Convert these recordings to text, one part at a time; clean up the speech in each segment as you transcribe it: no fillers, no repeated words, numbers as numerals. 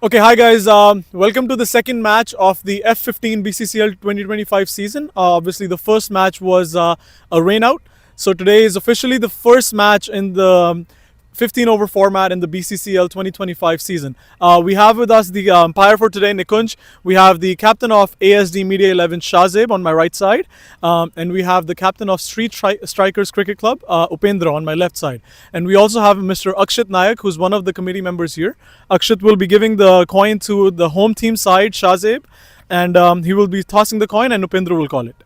Okay, hi guys. Welcome to the second match of the F-15 BCCL 2025 season. Obviously, the first match was a rainout. So today is officially the first match in the 15 over format in the BCCL 2025 season. We have with us the umpire for today, Nikunj. We have the captain of ASD Media XI, Shazib, on my right side. And we have the captain of Strikers Cricket Club, Upendra, on my left side. And we also have Mr. Akshat Nayak, who's one of the committee members here. Akshat will be giving the coin to the home team side, Shazib. And he will be tossing the coin and Upendra will call it.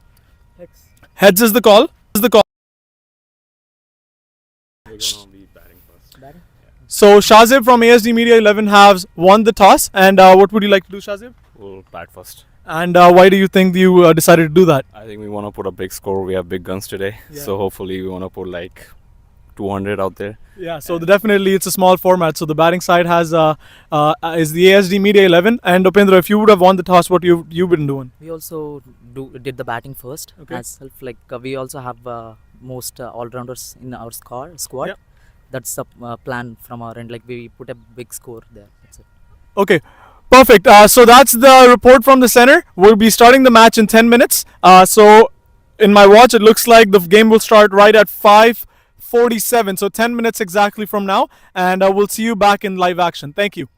Heads is the call. So Shazib from ASD Media XI has won the toss, and what would you like to do, Shazib? We'll bat first. And why do you think you decided to do that? I think we want to put a big score. We have big guns today, Yeah. so hopefully we want to put like 200 out there. Yeah, so definitely it's a small format. So the batting side has is the ASD Media XI, and Upendra, if you would have won the toss, what you've been doing? We also did the batting first. Okay. As we also have most all-rounders in our squad. Yep. That's the plan from our end. Like we put a big score there. That's it. Okay, perfect. So that's the report from the center. We'll be starting the match in 10 minutes. So in my watch, it looks like the game will start right at 5:47. So 10 minutes exactly from now, and we'll see you back in live action. Thank you.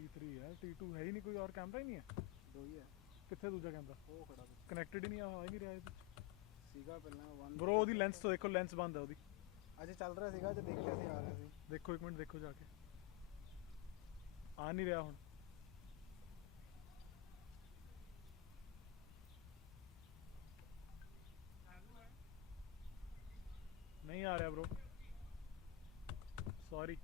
T3 है, T2 है ही नहीं, कोई और camera ही नहीं है। दो ही है कितने दूजा कैमरा वो खड़ा कनेक्टेड ही नहीं आ ही नहीं रहा है ਸੀਗਾ ਪਹਿਲਾਂ वन ब्रो ਉਹਦੀ ਲੈਂਸ ਤੋਂ ਦੇਖੋ ਲੈਂਸ ਬੰਦ ਹੈ ਉਹਦੀ ਅੱਜ ਚੱਲ ਰਿਹਾ ਸੀਗਾ ਜੇ ਦੇਖਿਆ ਸੀ ਆ ਰਿਹਾ ਸੀ ਦੇਖੋ ਇੱਕ ਮਿੰਟ ਦੇਖੋ ਜਾ ਕੇ ਆ ਨਹੀਂ ਰਿਹਾ ਹੁਣ नहीं आ रहा bro sorry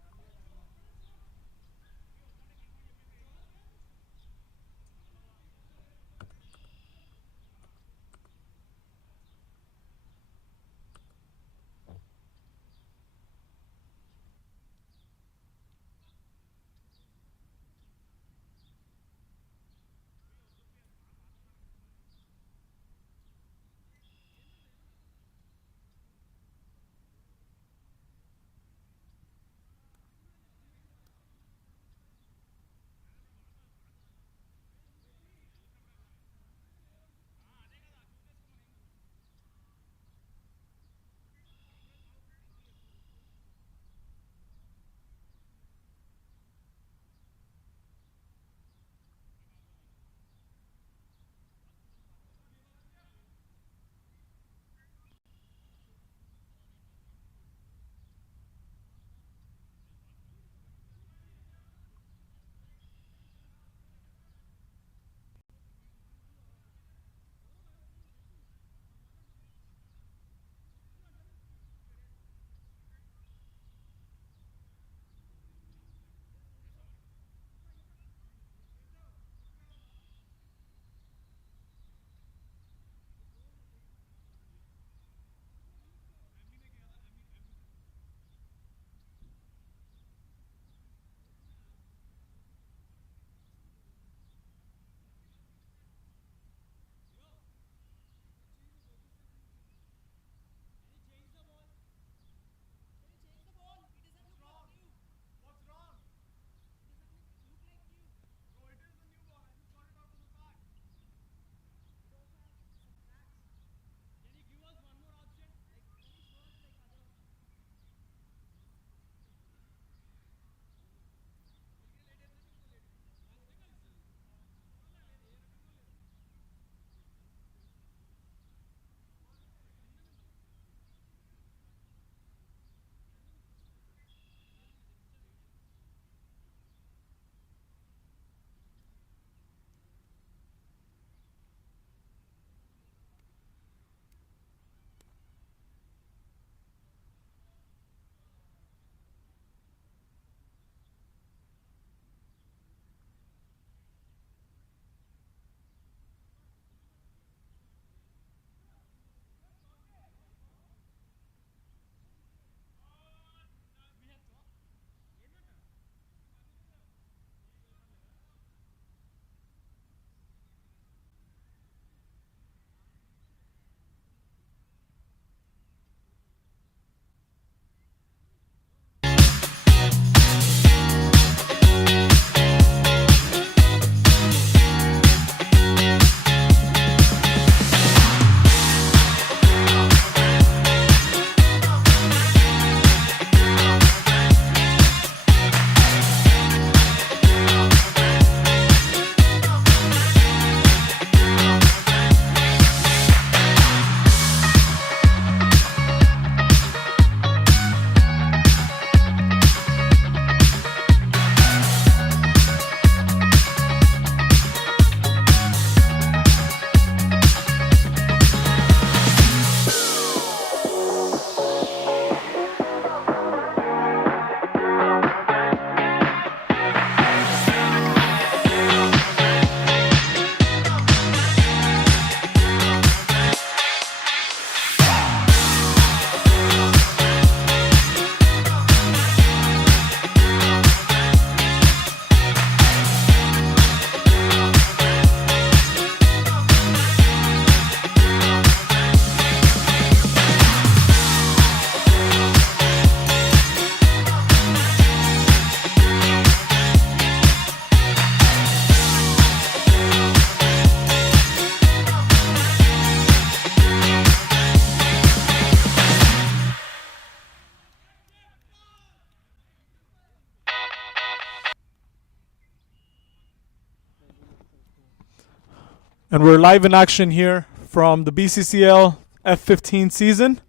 And we're live in action here from the BCCL F-15 season.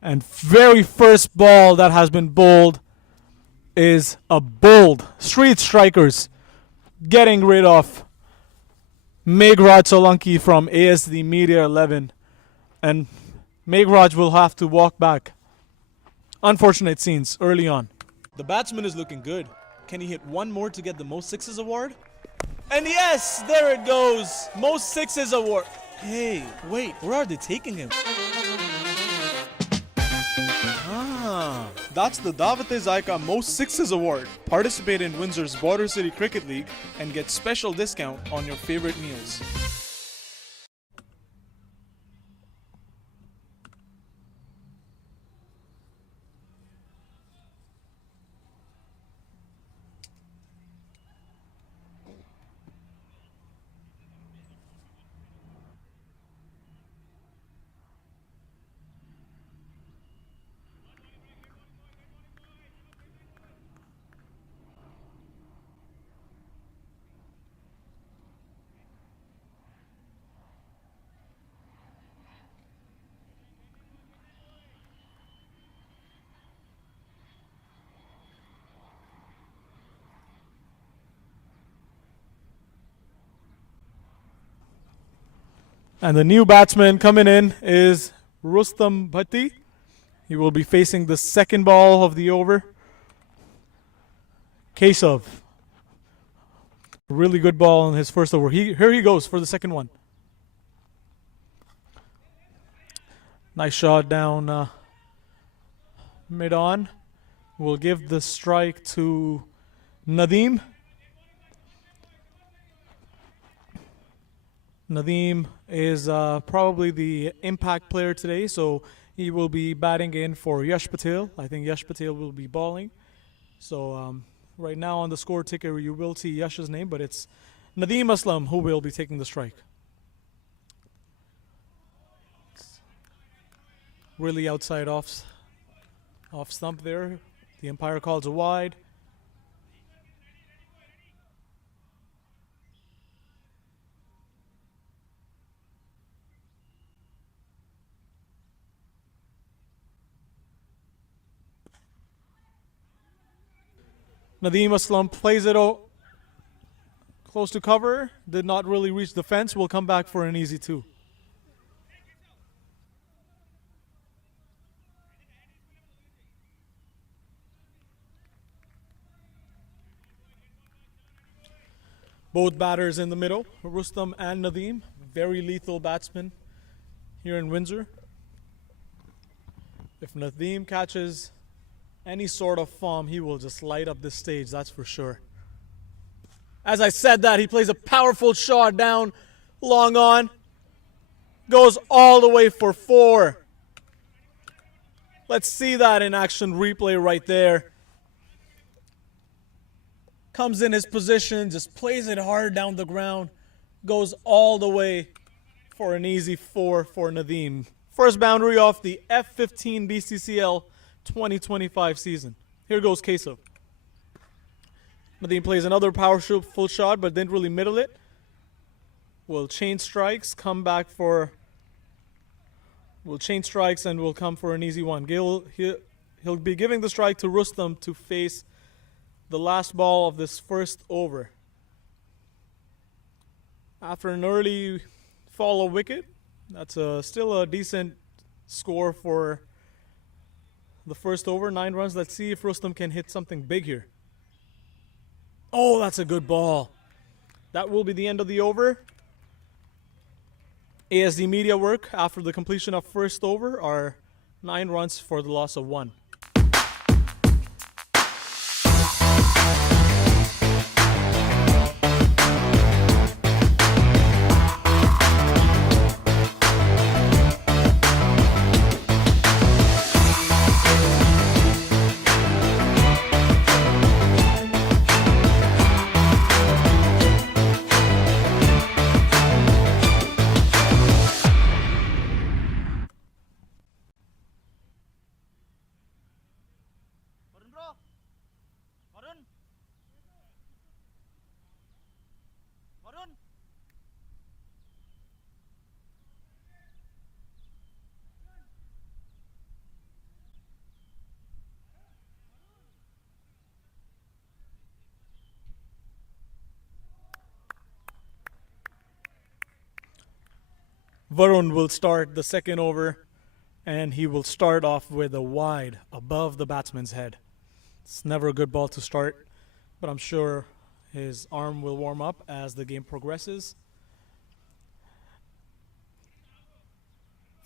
And very first ball that has been bowled is a bold Street Strikers getting rid of Meghraj Solanki from ASD Media XI. And Meghraj will have to walk back. Unfortunate scenes early on. The batsman is looking good. Can he hit one more to get the most sixes award? And yes, there it goes. Most sixes award. Hey, wait, where are they taking him? That's the Davate Zaika Most Sixes Award. Participate in Windsor's Border City Cricket League and get special discount on your favorite meals. And the new batsman coming in is Rustam Bhatti. He will be facing the second ball of the over. Keshav. Really good ball in his first over. Here he goes for the second one. Nice shot down mid-on. We'll give the strike to Nadeem. Nadeem is probably the impact player today, so he will be batting in for Yash Patel. I think Yash Patel will be bowling. So right now on the score ticker, you will see Yash's name, but it's Nadeem Aslam who will be taking the strike. Really outside off stump there. The umpire calls a wide. Nadeem Aslam plays it close to cover. Did not really reach the fence. Will come back for an easy two. Both batters in the middle, Rustam and Nadeem. Very lethal batsmen here in Windsor. If Nadeem catches any sort of form, he will just light up this stage, that's for sure. As I said that, he plays a powerful shot down, long on. Goes all the way for 4. Let's see that in action replay right there. Comes in his position, just plays it hard down the ground. Goes all the way for an easy 4 for Nadeem. First boundary off the F-15 BCCL 2025 season. Here goes Keshav. Nadeem plays another full shot, but didn't really middle it. Will change strikes, come back for. Will change strikes and will come for an easy one. He'll be giving the strike to Rustam to face the last ball of this first over. After an early follow wicket, that's still a decent score for the first over, 9 runs. Let's see if Rustam can hit something big here. Oh, that's a good ball. That will be the end of the over. ASD Media work after the completion of first over are 9 runs for the loss of 1. Varun will start the second over, and he will start off with a wide above the batsman's head. It's never a good ball to start, but I'm sure his arm will warm up as the game progresses.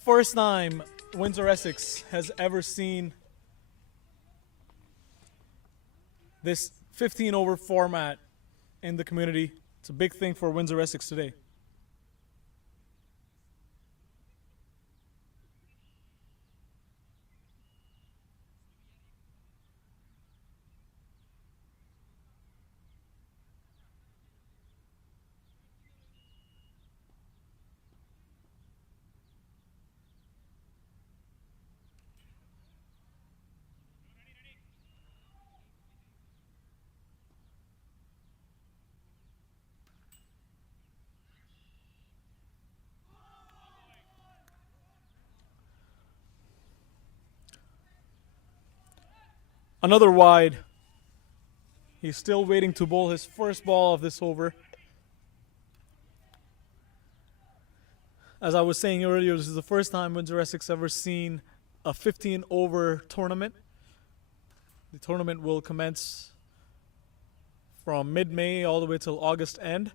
First time Windsor Essex has ever seen this 15 over format in the community. It's a big thing for Windsor Essex today. Another wide. He's still waiting to bowl his first ball of this over. As I was saying earlier, this is the first time Windsor Essex ever seen a 15 over tournament. The tournament will commence from mid-May all the way till August end.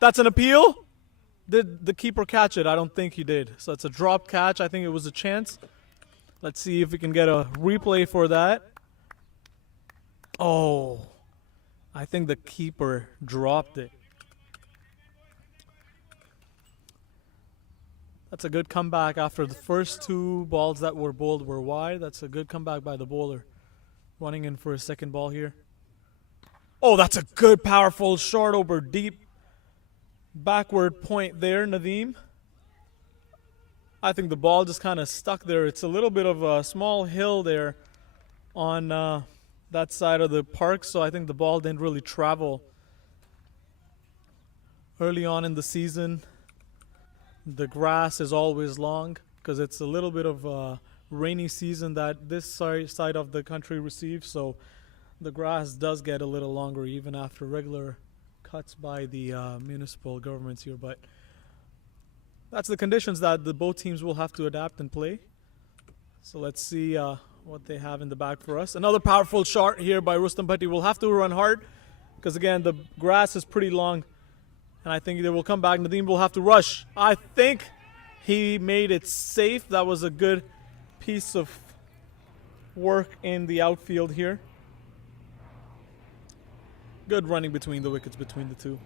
That's an appeal. Did the keeper catch it? I don't think he did. So it's a drop catch. I think it was a chance. Let's see if we can get a replay for that. Oh, I think the keeper dropped it. That's a good comeback after the first two balls that were bowled were wide. That's a good comeback by the bowler. Running in for a second ball here. Oh, that's a good, powerful short over deep backward point there, Nadeem. I think the ball just kind of stuck there. It's a little bit of a small hill there on that side of the park, so I think the ball didn't really travel. Early on in the season, the grass is always long because it's a little bit of a rainy season that this side of the country receives, so the grass does get a little longer even after regular cuts by the municipal governments here, but that's the conditions that the both teams will have to adapt and play. So let's see what they have in the bag for us. Another powerful shot here by Rustam Bhatti. Will have to run hard because, again, the grass is pretty long. And I think they will come back. Nadeem will have to rush. I think he made it safe. That was a good piece of work in the outfield here. Good running between the wickets between the two.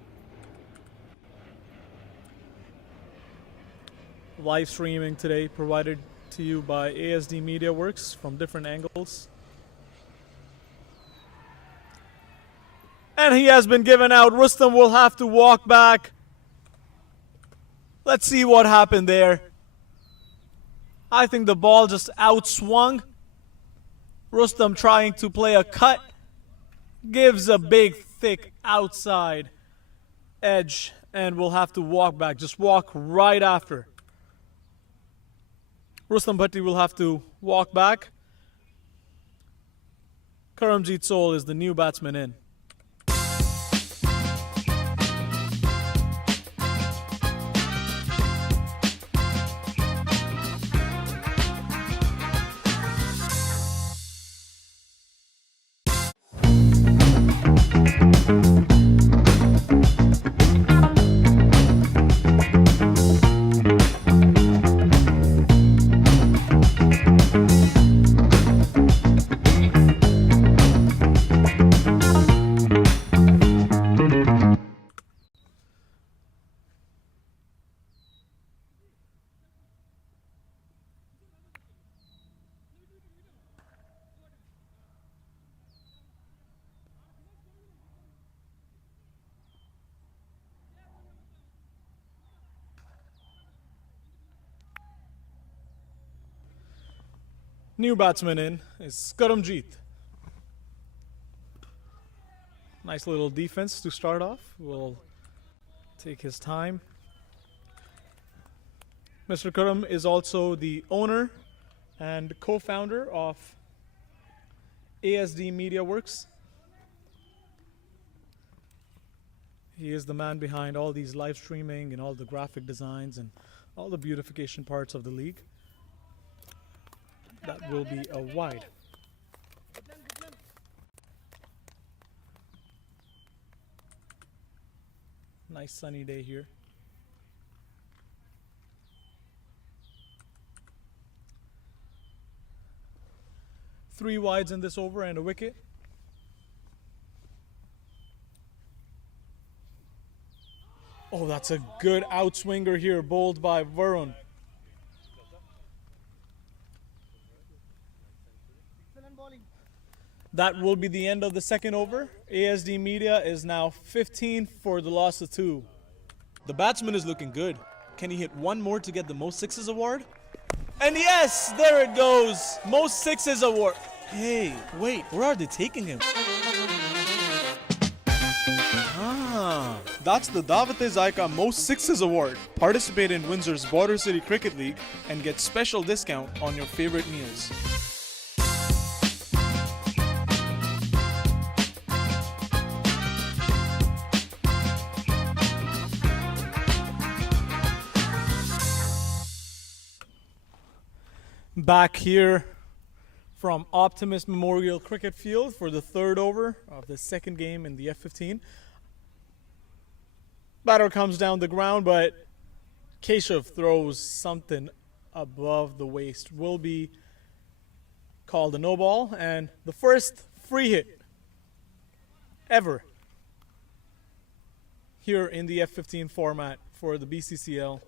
Live streaming today provided to you by ASD Media Works from different angles. And he has been given out. Rustam will have to walk back. Let's see what happened there. I think the ball just outswung. Rustam trying to play a cut. Gives a big, thick outside edge and will have to walk back. Just walk right after. Rustam Bhatti will have to walk back. Karamjit Soul is the new batsman in. New batsman in is Karamjit. Nice little defense to start off. Will take his time. Mr. Karam is also the owner and co-founder of ASD Media Works. He is the man behind all these live streaming and all the graphic designs and all the beautification parts of the league. That will be a wide. Nice sunny day here. Three wides in this over and a wicket. Oh, that's a good outswinger here, bowled by Varun. Excellent bowling. That will be the end of the second over. ASD Media is now 15 for the loss of 2. The batsman is looking good. Can he hit one more to get the most sixes award? And yes, there it goes. Most sixes award. Hey, wait, where are they taking him? Ah, that's the Davate Zaika Most Sixes Award. Participate in Windsor's Border City Cricket League and get special discount on your favorite meals. Back here from Optimist Memorial Cricket Field for the third over of the second game in the F-15. Batter comes down the ground, but Keshav throws something above the waist. Will be called a no ball, and the first free hit ever here in the F-15 format for the BCCL.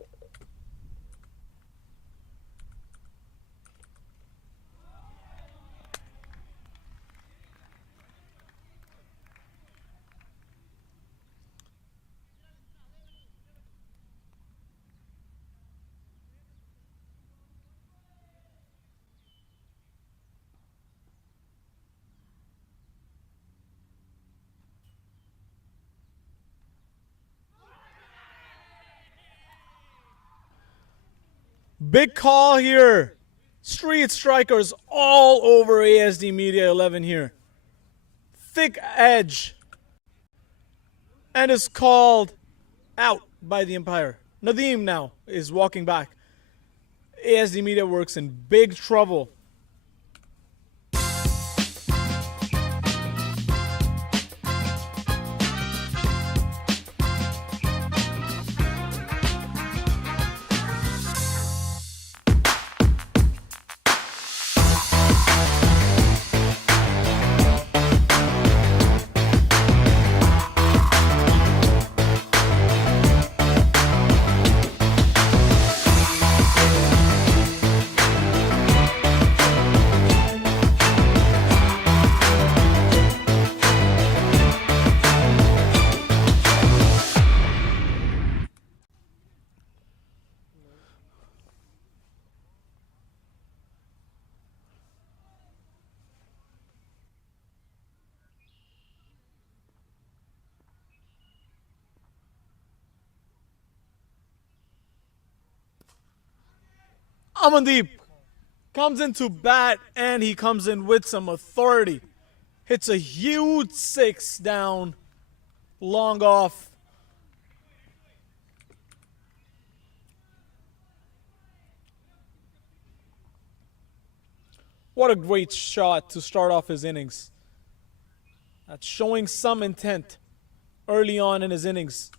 Big call here. Street strikers all over ASD Media 11 here. Thick edge. And is called out by the umpire. Nadeem now is walking back. ASD Media Works in big trouble. Amandeep comes into bat and he comes in with some authority. Hits a huge six down, long off. What a great shot to start off his innings. That's showing some intent early on in his innings.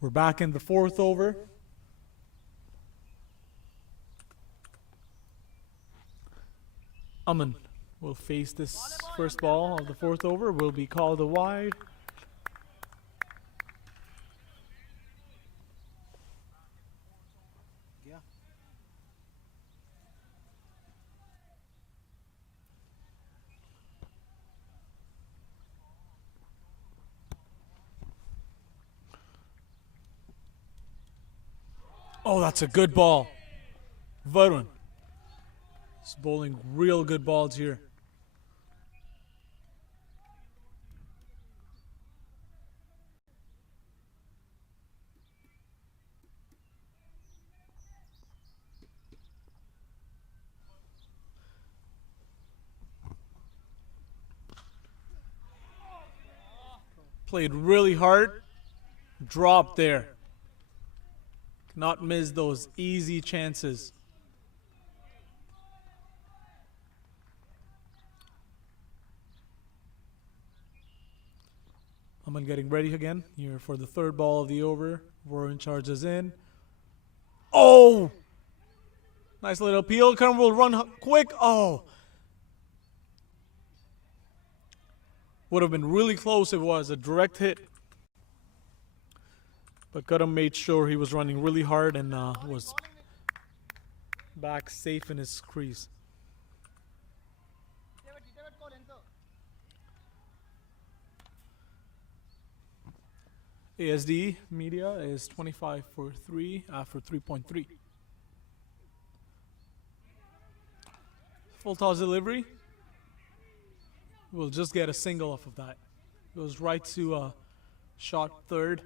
We're back in the fourth over. Aman will face this first ball of the fourth over. Will be called a wide. गया Oh, that's a good ball. Varun. He's bowling real good balls here. Played really hard. Dropped there. Not miss those easy chances. Aman getting ready again here for the third ball of the over. Warren charges in. Oh! Nice little peel. Karam will run quick. Oh! Would have been really close if it was a direct hit. But Karam made sure he was running really hard and was back safe in his crease. ASD Media is 25 for 3 after 3.3. Full toss delivery. We'll just get a single off of that. Goes right to shot third.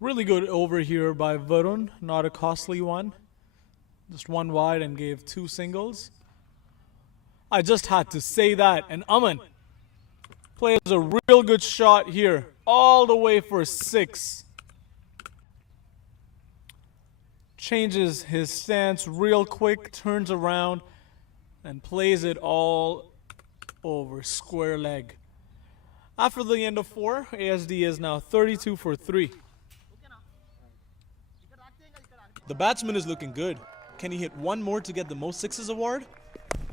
Really good over here by Varun, not a costly one. Just one wide and gave 2 singles. I just had to say that. And Aman plays a real good shot here, all the way for 6. Changes his stance real quick, turns around, and plays it all over square leg. After the end of 4, ASD is now 32 for 3. The batsman is looking good. Can he hit one more to get the most sixes award?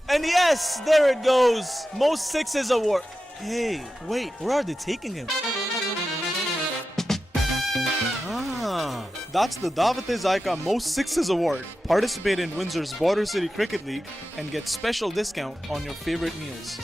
And yes, there it goes. Most sixes award. Hey, wait, where are they taking him? That's the Davate-e-Zaika Most Sixes Award. Participate in Windsor's Border City Cricket League and get special discount on your favorite meals.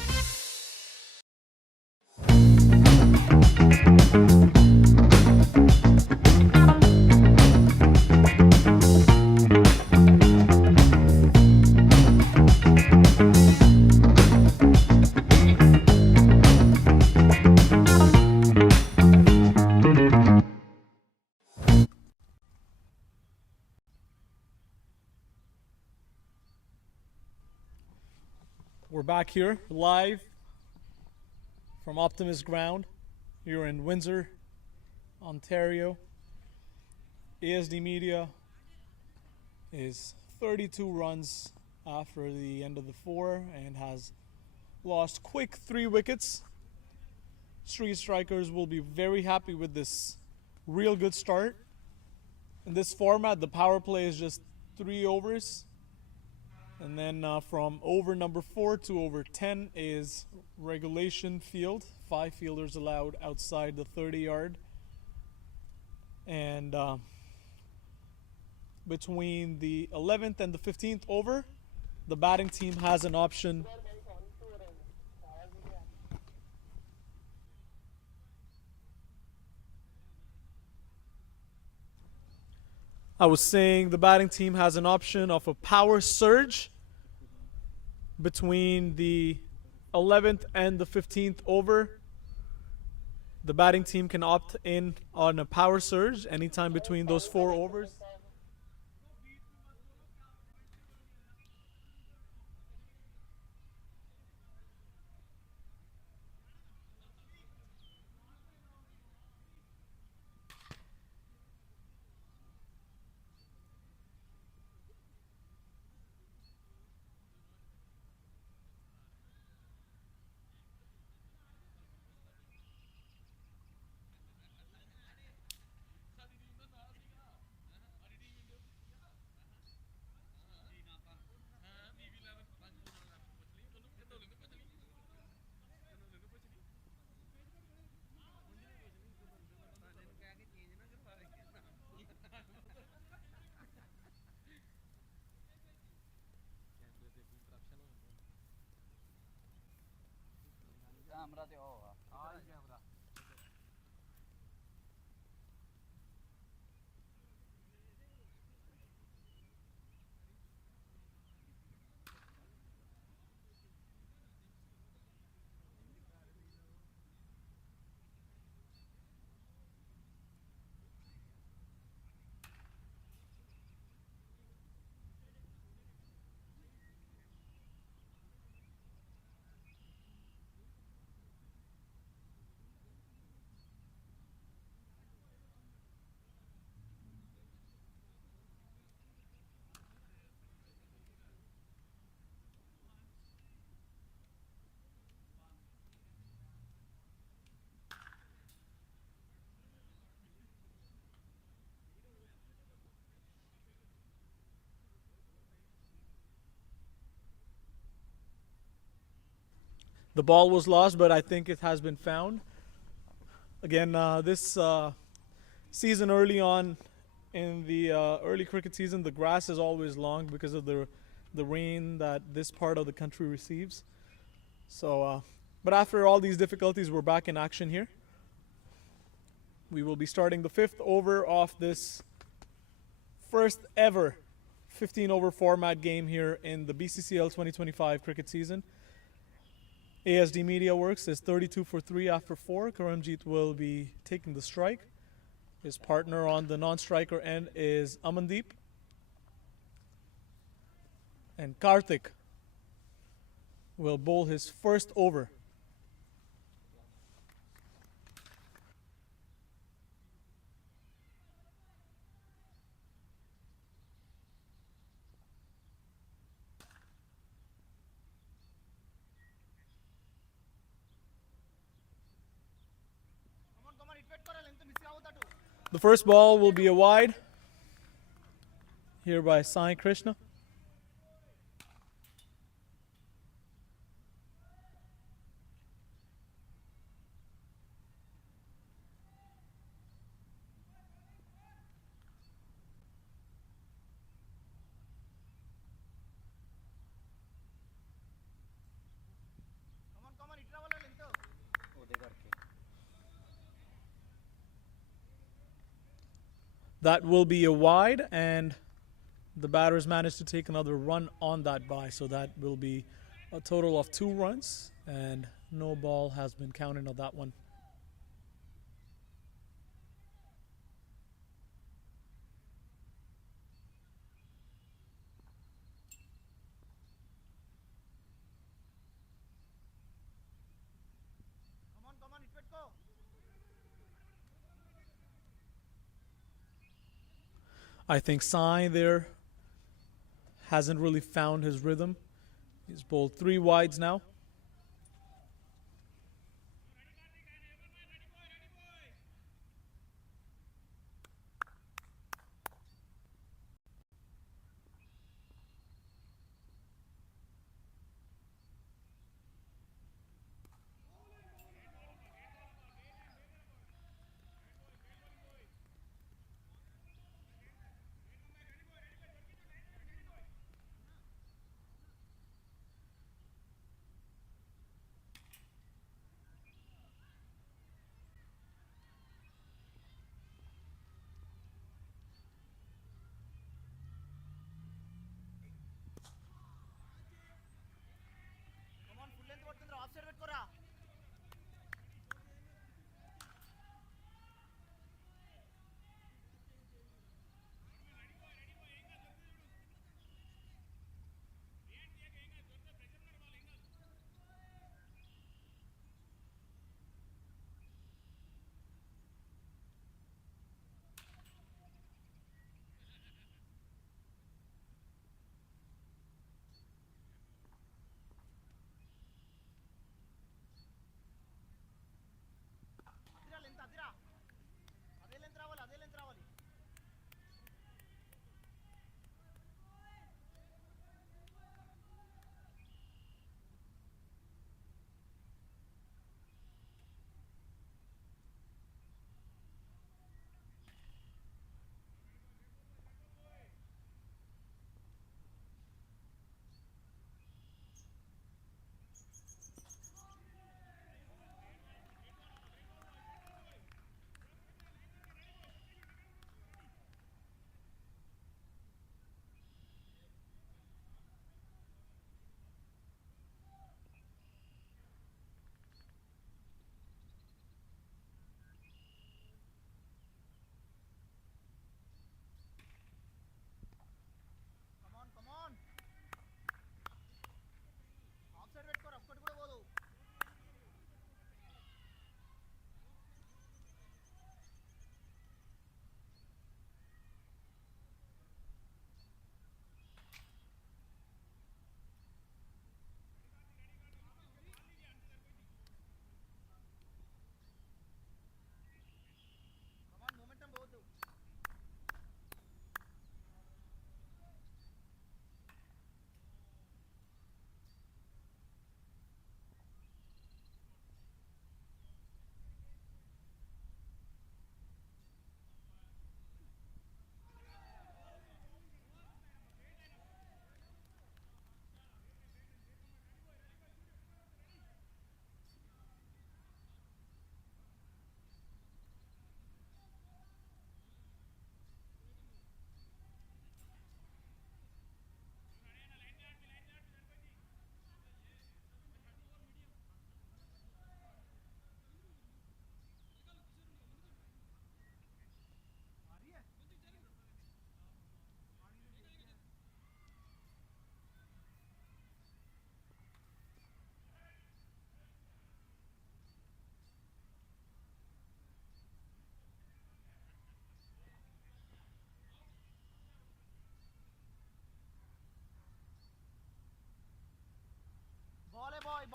We're back here live from Optimist Ground here in Windsor, Ontario. ASD Media is 32 runs after the end of the 4 and has lost quick 3 wickets. Street Strikers will be very happy with this real good start. In this format, the power play is just 3 overs. And then from over number 4 to over 10 is regulation field. 5 fielders allowed outside the 30-yard. And between the 11th and the 15th over, the batting team has an option I was saying the batting team has an option of a power surge between the 11th and the 15th over. The batting team can opt in on a power surge anytime between those 4 overs. The ball was lost, but I think it has been found. Again, this season early on in the early cricket season, the grass is always long because of the rain that this part of the country receives. So, but after all these difficulties, we're back in action here. We will be starting the 5th over of this first ever 15 over format game here in the BCCL 2025 cricket season. ASD Media Works is 32 for 3 after 4. Karamjeet will be taking the strike. His partner on the non-striker end is Amandeep. And Karthik will bowl his first over. The first ball will be a wide here by Sai Krishna. That will be a wide, and the batters managed to take another run on that by, so that will be a total of 2 runs, and no ball has been counted on that one. I think Sai there hasn't really found his rhythm. He's bowled 3 wides now.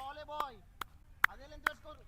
బాలే bye అదే length వేసుకోరు.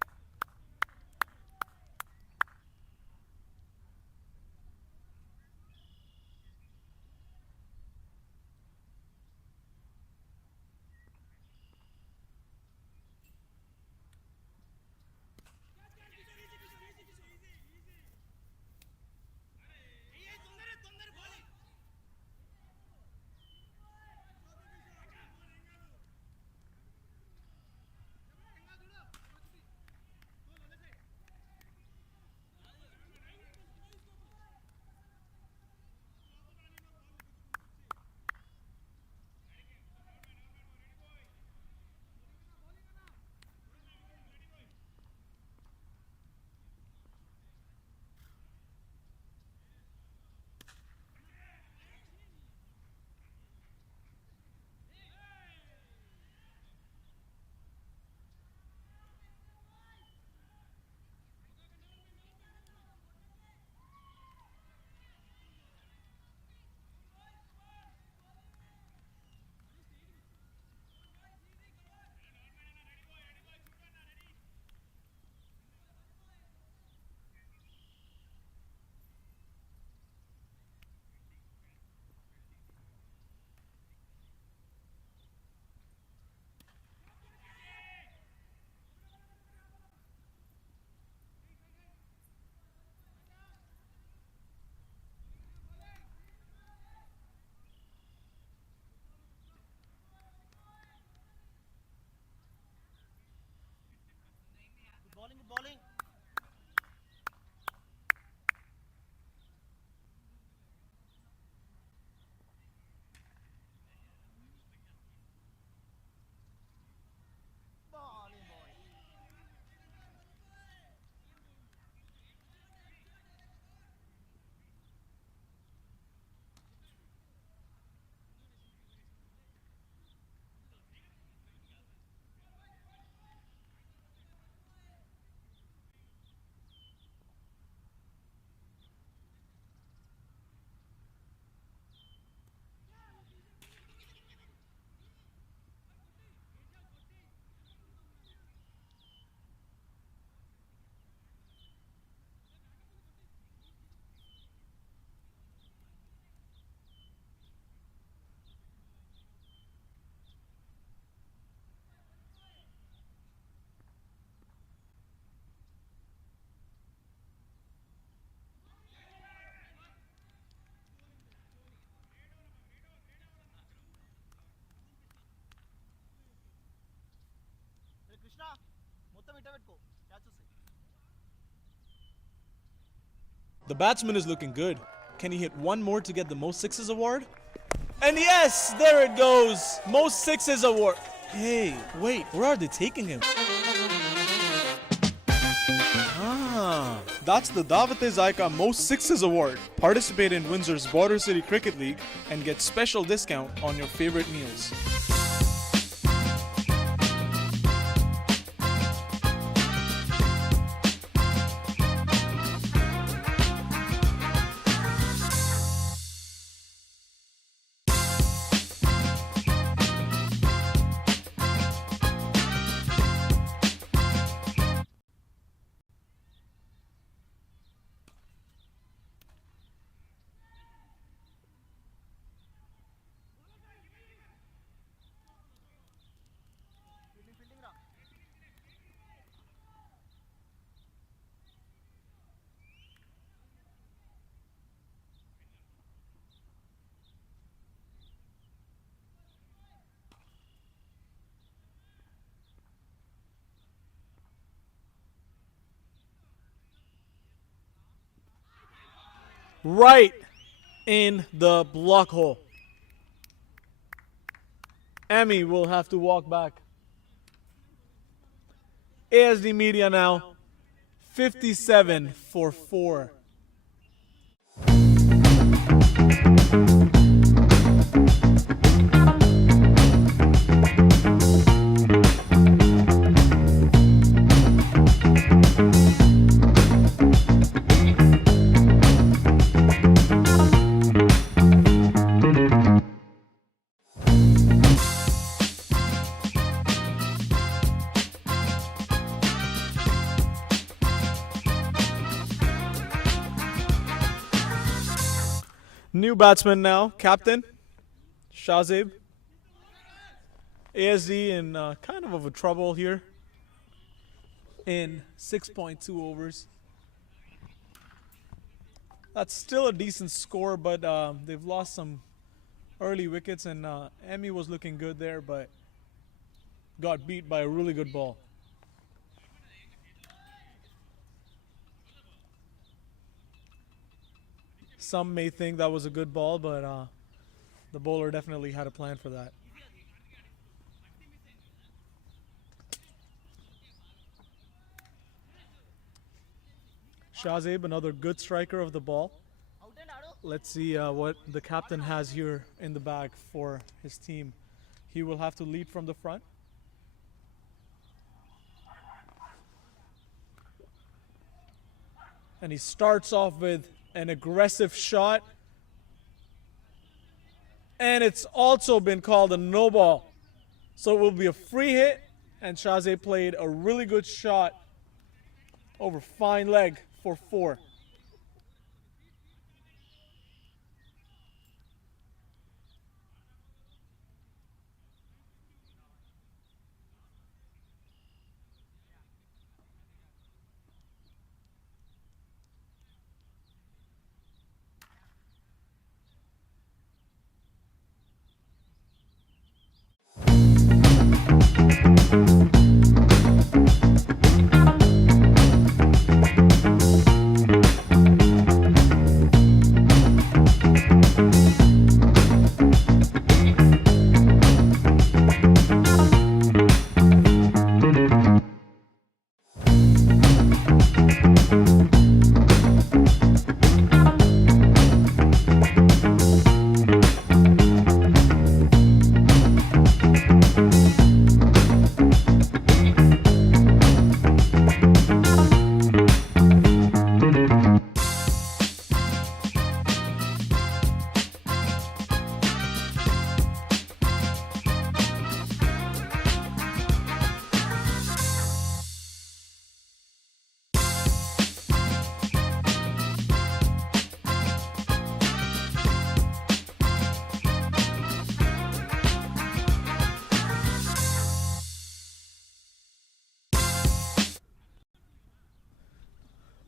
కృష్ణ మొత్తం ఇట్ట పెట్టుకో catch వస్తాయి. The batsman is looking good. Can he hit one more to get the most sixes award? And yes, there it goes. Most sixes award. Hey, wait, where are they taking him? That's the Davate Zaika Most Sixes Award. Participate in Windsor's Border City Cricket League and get special discount on your favorite meals. Fielding రా. Right in the block hole. Emmy will have to walk back. ASD Media now, 57 for 4. New batsman now, captain Shazib. ASD in kind of a trouble here in 6.2 overs. That's still a decent score, but they've lost some early wickets, and Emmy was looking good there, but got beat by a really good ball. Some may think that was a good ball, but the bowler definitely had a plan for that. Shazib, another good striker of the ball. Out and ఆడు. Let's see what the captain has here in the bag for his team. He will have to lead from the front. And he starts off with an aggressive shot. And it's also been called a no ball. So it will be a free hit. And Shazib played a really good shot over fine leg for 4.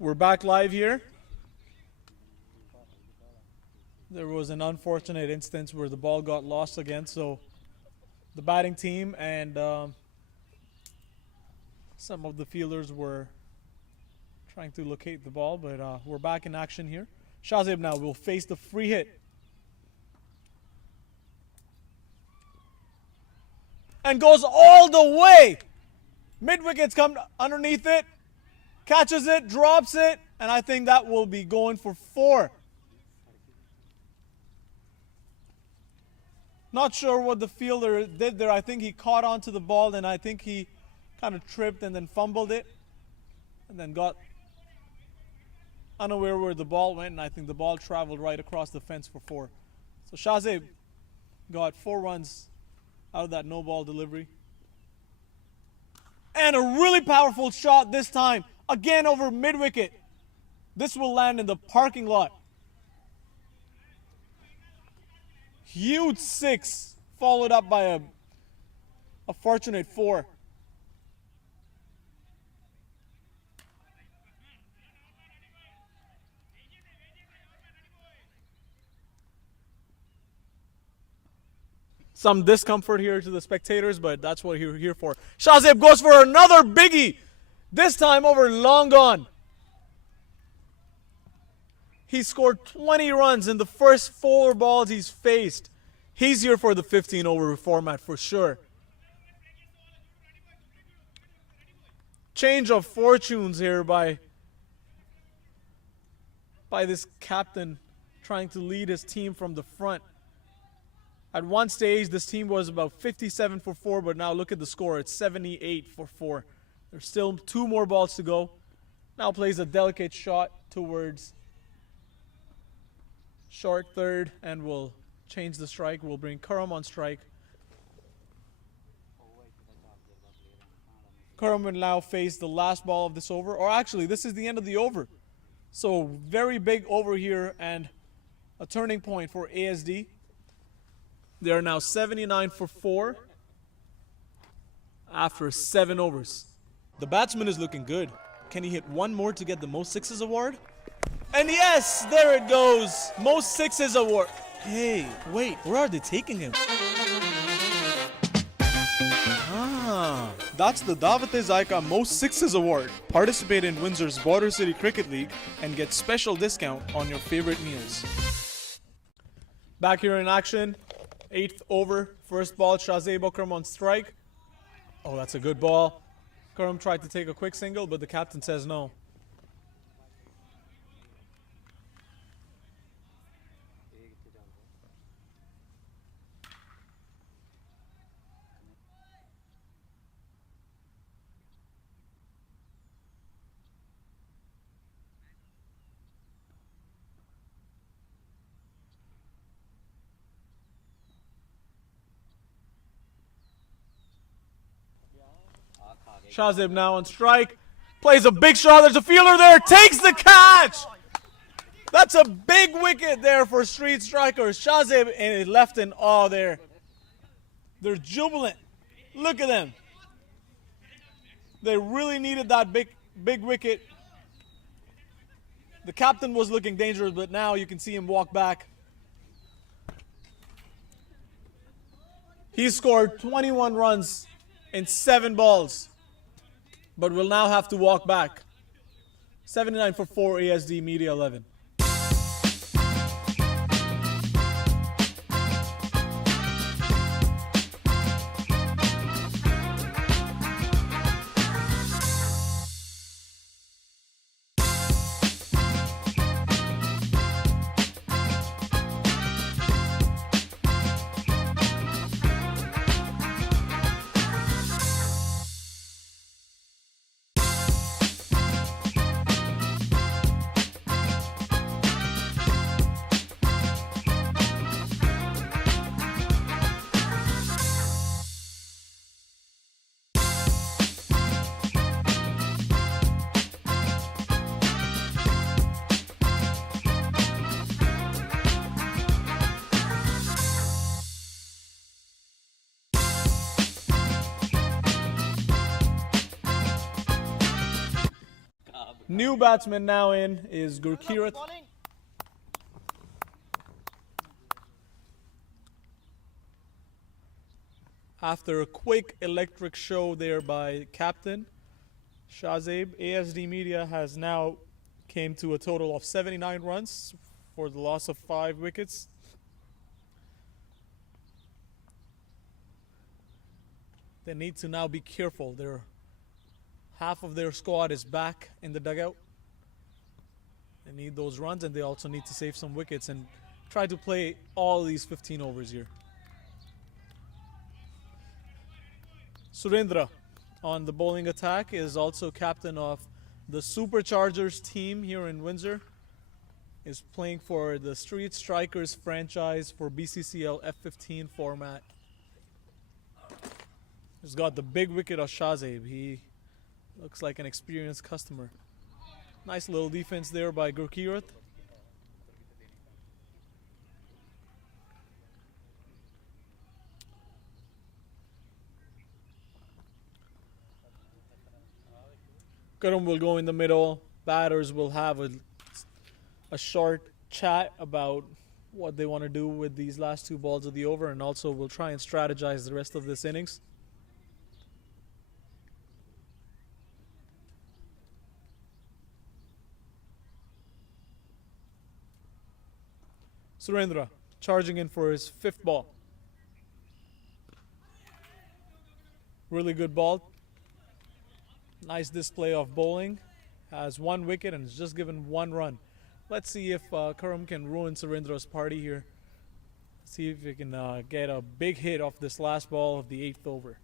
We're back live here. There was an unfortunate instance where the ball got lost again, so the batting team and Some of the fielders were trying to locate the ball, but we're back in action here. Shazib now will face the free hit. And goes all the way. Mid-wickets come underneath it. Catches it, drops it, and I think that will be going for 4. Not sure what the fielder did there. I think he caught onto the ball, and I think he kind of tripped and then fumbled it. And then got unaware where the ball went, and I think the ball traveled right across the fence for 4. So Shazib got 4 runs out of that no ball delivery. And a really powerful shot this time. Again over mid-wicket. This will land in the parking lot. Huge 6, followed up by a fortunate 4. Some discomfort here to the spectators, but that's what you're here for. Shazib goes for another biggie. This time over long gone. He scored 20 runs in the first 4 balls he's faced. He's here for the 15 over format for sure. Change of fortunes here by this captain trying to lead his team from the front. At one stage, this team was about 57 for 4, but now look at the score. It's 78 for 4. There's still 2 more balls to go. Now plays a delicate shot towards short third, and will change the strike. We'll bring Karam on strike. Karam will now face the last ball of this over. Or actually, this is the end of the over. So very big over here and a turning point for ASD. They are now 79 for 4 after 7 overs. The batsman is looking good. Can he hit one more to get the most 6s award? And yes, there it goes. Most 6s award. Hey, wait, where are they taking him? That's the Davat-e-Zaika Most 6s Award. Participate in Windsor's Border City Cricket League and get special discount on your favorite meals. Back here in action. 8th over. First ball, Shazib Akram on strike. Oh, that's a good ball. Karam tried to take a quick single, but the captain says no. Shazib now on strike. Plays a big shot. There's a fielder there. Takes the catch. That's a big wicket there for street strikers. Shazib and it left in awe there. They're jubilant. Look at them. They really needed that big wicket. The captain was looking dangerous, but now you can see him walk back. He scored 21 runs in 7 balls, but will now have to walk back. 79 for 4 ASD Media 11. New batsman now in is Gurkirat. Bowling. After a quick electric show there by captain, Shahzaib, ASD Media has now came to a total of 79 runs for the loss of 5 wickets. They need to now be careful. Half of their squad is back in the dugout. They need those runs, and they also need to save some wickets and try to play all these 15 overs here. Surendra on the bowling attack is also captain of the Superchargers team here in Windsor. Is playing for the Street Strikers franchise for BCCL F-15 format. He's got the big wicket of Shahzaib. He looks like an experienced customer. Nice little defense there by Gurkirat. Karam will go in the middle. Batters will have a short chat about what they want to do with these last 2 balls of the over, and also will try and strategize the rest of this innings. Surendra charging in for his 5th ball. Really good ball. Nice display of bowling. Has 1 wicket and has just given 1 run. Let's see if Karam can ruin Surendra's party here. See if he can get a big hit off this last ball of the 8th over.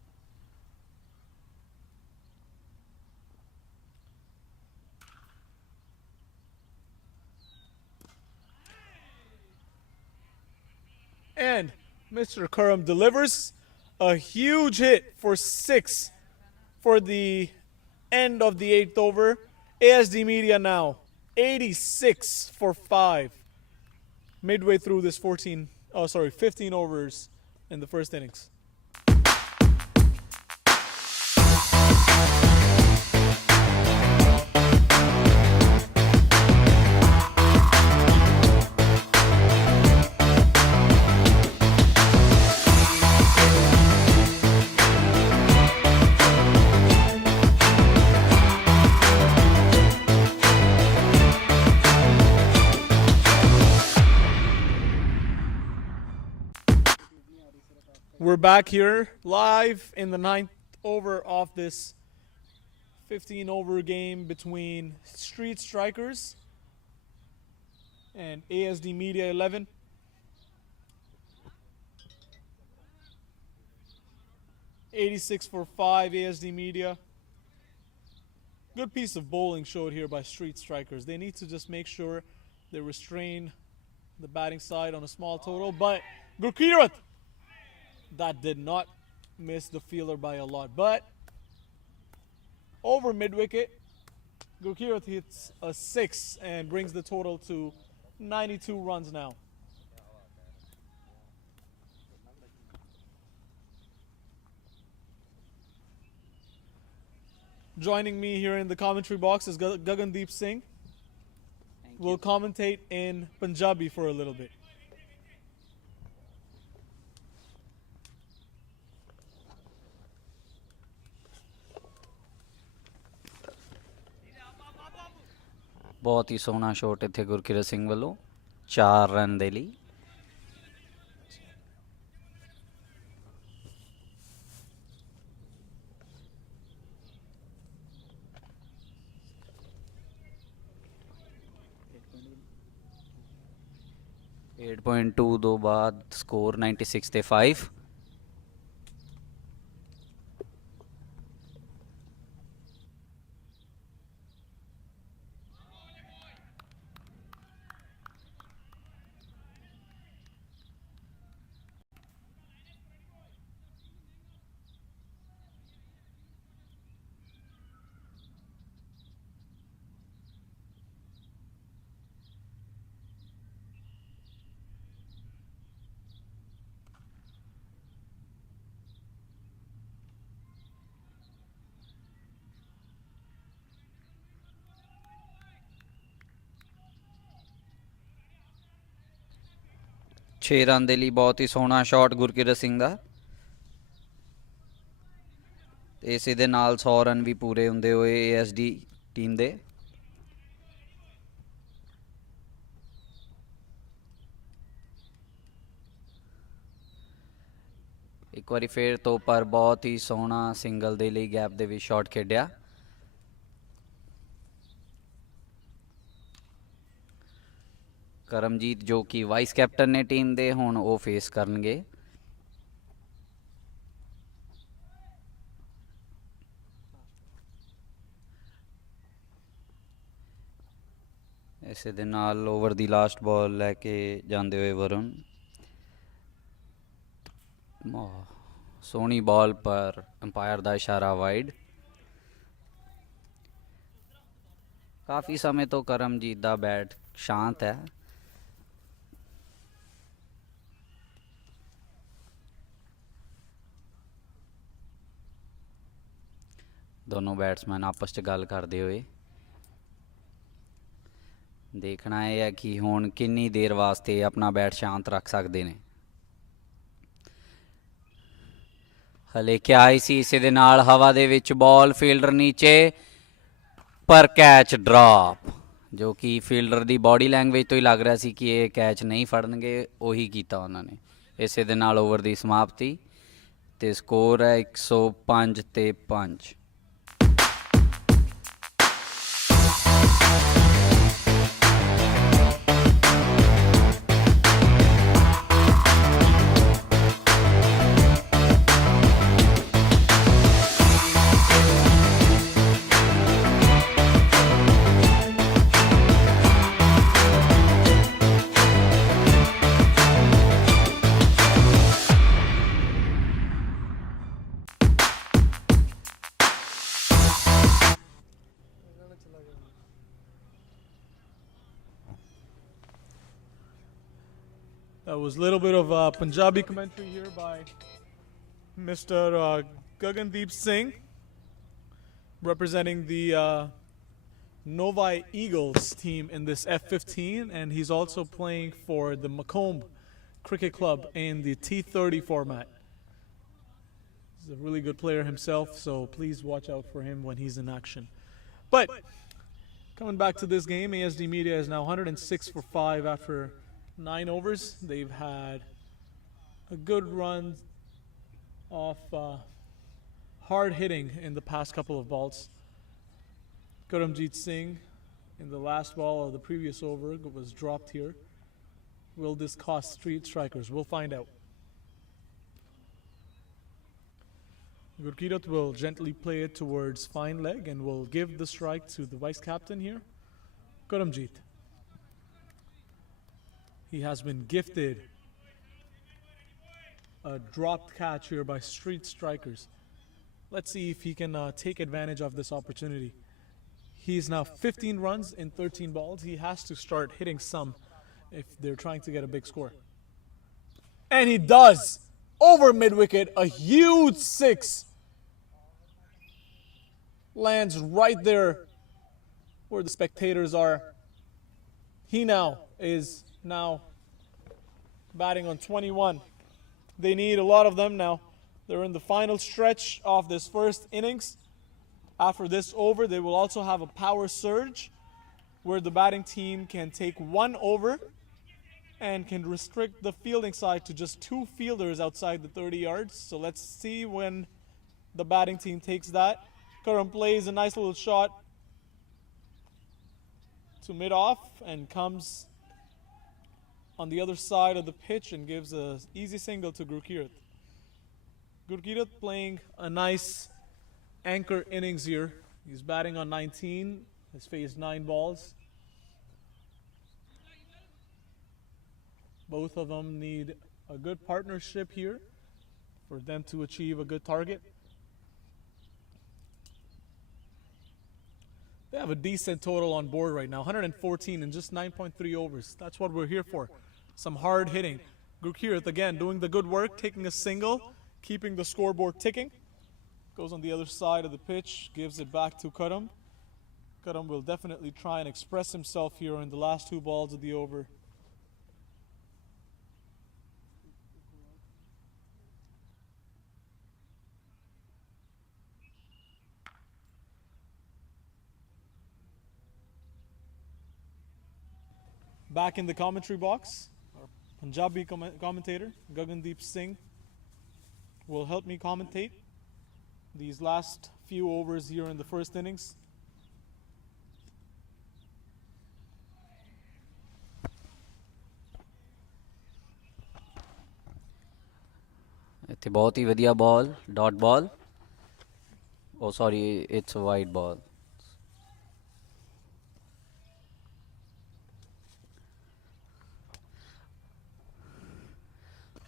And Mr. Karam delivers a huge hit for 6 for the end of the 8th over. ASD Media now 86 for 5 midway through this 15 overs in the first innings. We're back here live in the 9th over of this 15 over game between Street Strikers and ASD Media 11. $86 for 5 ASD Media. Good piece of bowling showed here by Street Strikers. They need to just make sure they restrain the batting side on a small total, but Gurkirat, that did not miss the fielder by a lot. But over mid-wicket, Gurkirat hits a 6 and brings the total to 92 runs now. Joining me here in the commentary box is Gagandeep Singh. We'll commentate in Punjabi for a little bit. ਬਹੁਤ ਹੀ ਸੋਹਣਾ shot ਇੱਥੇ ਗੁਰਕਿਰਤ ਸਿੰਘ ਵੱਲੋਂ 4 run ਦੇ ਲਈ। .2 ਤੋਂ ਬਾਅਦ score 96 ਤੇ 5। छे रन ਦੇ ਲਈ ਬਹੁਤ ਹੀ ਸੋਹਣਾ ਸ਼ਾਟ ਗੁਰਕਿਰਤ ਸਿੰਘ ਦਾ। ਤੇ ਇਸੇ ਦੇ ਨਾਲ 100 ਰਨ ਵੀ ਪੂਰੇ ਹੁੰਦੇ ਹੋਏ ASD ਟੀਮ ਦੇ। ਇੱਕ ਵਾਰੀ ਫੇਰ ਤੋਂ ਪਰ ਬਹੁਤ ਹੀ ਸੋਹਣਾ ਸਿੰਗਲ ਦੇ ਲਈ ਗੈਪ ਦੇ ਵਿੱਚ ਸ਼ਾਟ ਖੇਡਿਆ। ਕਰਮਜੀਤ ਜੋ ਕਿ ਵਾਈਸ ਕੈਪਟਨ ਨੇ ਟੀਮ ਦੇ, ਹੁਣ ਉਹ ਫੇਸ ਕਰਨਗੇ ਇਸੇ ਦੇ ਨਾਲ ਓਵਰ ਦੀ ਲਾਸਟ ਬਾਲ ਲੈ ਕੇ ਜਾਂਦੇ ਹੋਏ ਵਰੁਣ। ਸੋਹਣੀ ਬਾਲ ਪਰ ਅੰਪਾਇਰ ਦਾ ਇਸ਼ਾਰਾ ਵਾਈਡ। ਕਾਫੀ ਸਮੇਂ ਤੋਂ ਕਰਮਜੀਤ ਦਾ ਬੈਟ ਸ਼ਾਂਤ ਹੈ। ਦੋਨੋਂ ਬੈਟਸਮੈਨ ਆਪਸ 'ਚ ਗੱਲ ਕਰਦੇ ਹੋਏ। ਦੇਖਣਾ ਇਹ ਹੈ ਕਿ ਹੁਣ ਕਿੰਨੀ ਦੇਰ ਵਾਸਤੇ ਆਪਣਾ ਬੈਟ ਸ਼ਾਂਤ ਰੱਖ ਸਕਦੇ ਨੇ। ਹਲੇ ਕਿਆ ਆਈ ਸੀ ਇਸੇ ਦੇ ਨਾਲ ਹਵਾ ਦੇ ਵਿੱਚ ਬਾਲ, ਫੀਲਡਰ ਨੀਚੇ ਪਰ ਕੈਚ ਡਰਾਪ, ਜੋ ਕਿ ਫੀਲਡਰ ਦੀ ਬਾਡੀ ਲੈਂਗੁਏਜ ਤੋਂ ਹੀ ਲੱਗ ਰਿਹਾ ਸੀ ਕਿ ਇਹ ਕੈਚ ਨਹੀਂ ਫੜਨਗੇ, ਉਹੀ ਕੀਤਾ ਉਹਨਾਂ ਨੇ। ਇਸੇ ਦੇ ਨਾਲ ਓਵਰ ਦੀ ਸਮਾਪਤੀ ਤੇ ਸਕੋਰ ਹੈ 105 ਤੇ 5। That was a little bit of Punjabi commentary here by Mr. Gagandeep Singh, representing the Novi Eagles team in this F-15, and he's also playing for the Macomb Cricket Club in the T30 format. He's a really good player himself, so please watch out for him when he's in action. But coming back to this game, ASD Media is now 106 for 5 after 9 overs. They've had a good run of hard hitting in the past couple of balls. Karamjit Singh in the last ball of the previous over was dropped here. Will this cost Street Strikers? We'll find out. Gurkirat will gently play it towards fine leg and will give the strike to the vice captain here, Karamjit. He has been gifted a dropped catch here by Street Strikers. Let's see if he can take advantage of this opportunity. He's now 15 runs in 13 balls. He has to start hitting some if they're trying to get a big score. And he does! Over mid-wicket, a huge 6. Lands right there where the spectators are. He now is batting on 21. They need a lot of them now. They're in the final stretch of this first innings. After this over, they will also have a power surge where the batting team can take 1 over and can restrict the fielding side to just 2 fielders outside the 30 yards. So let's see when the batting team takes that. Karam plays a nice little shot to mid-off and comes on the other side of the pitch and gives a easy single to Gurkirat. Gurkirat playing a nice anchor innings here. He's batting on 19, has faced 9 balls. Both of them need a good partnership here for them to achieve a good target. They have a decent total on board right now, 114 in just 9.3 overs. That's what we're here for. Some hard hitting. Gurkirat again doing the good work, taking a single, keeping the scoreboard ticking. Goes on the other side of the pitch, gives it back to Karam. Karam will definitely try and express himself here in the last 2 balls of the over. Back in the commentary box, our Punjabi commentator, Gagandeep Singh, will help me commentate these last few overs here in the first innings. ਇੱਥੇ ਬਹੁਤ ਹੀ ਵਧੀਆ ball, dot ball. Oh sorry, it's a wide ball.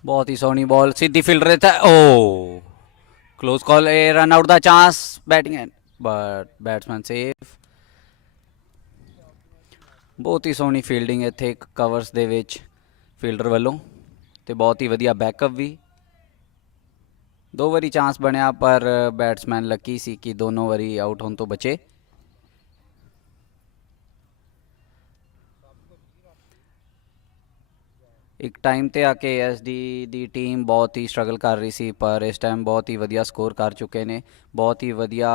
ਬਹੁਤ ਹੀ ਸੋਹਣੀ ਬਾਲ, ਸਿੱਧੀ fielder ਤੇ ਓ close ਕਾਲ, ਇਹ run out the chance, batting and but batsman safe. ਬਹੁਤ ਹੀ ਸੋਹਣੀ ਫੀਲਡਿੰਗ ਇੱਥੇ ਕਵਰਸ ਦੇ ਵਿੱਚ ਫੀਲਡਰ ਵੱਲੋਂ, ਤੇ ਬਹੁਤ ਹੀ ਵਧੀਆ ਬੈਕਅਪ ਵੀ। 2 ਵਾਰੀ ਚਾਂਸ ਬਣਿਆ ਪਰ ਬੈਟਸਮੈਨ ਲੱਕੀ ਸੀ ਕਿ ਦੋਨੋਂ ਵਾਰੀ ਆਊਟ ਹੋਣ ਤੋਂ ਬਚੇ। ਇੱਕ ਟਾਈਮ ਤੇ ਆ ਕੇ ASD ਦੀ ਟੀਮ ਬਹੁਤ ਹੀ ਸਟਰਗਲ ਕਰ ਰਹੀ ਸੀ, ਪਰ ਇਸ ਟਾਈਮ ਬਹੁਤ ਹੀ ਵਧੀਆ ਸਕੋਰ ਕਰ ਚੁੱਕੇ ਨੇ। ਬਹੁਤ ਹੀ ਵਧੀਆ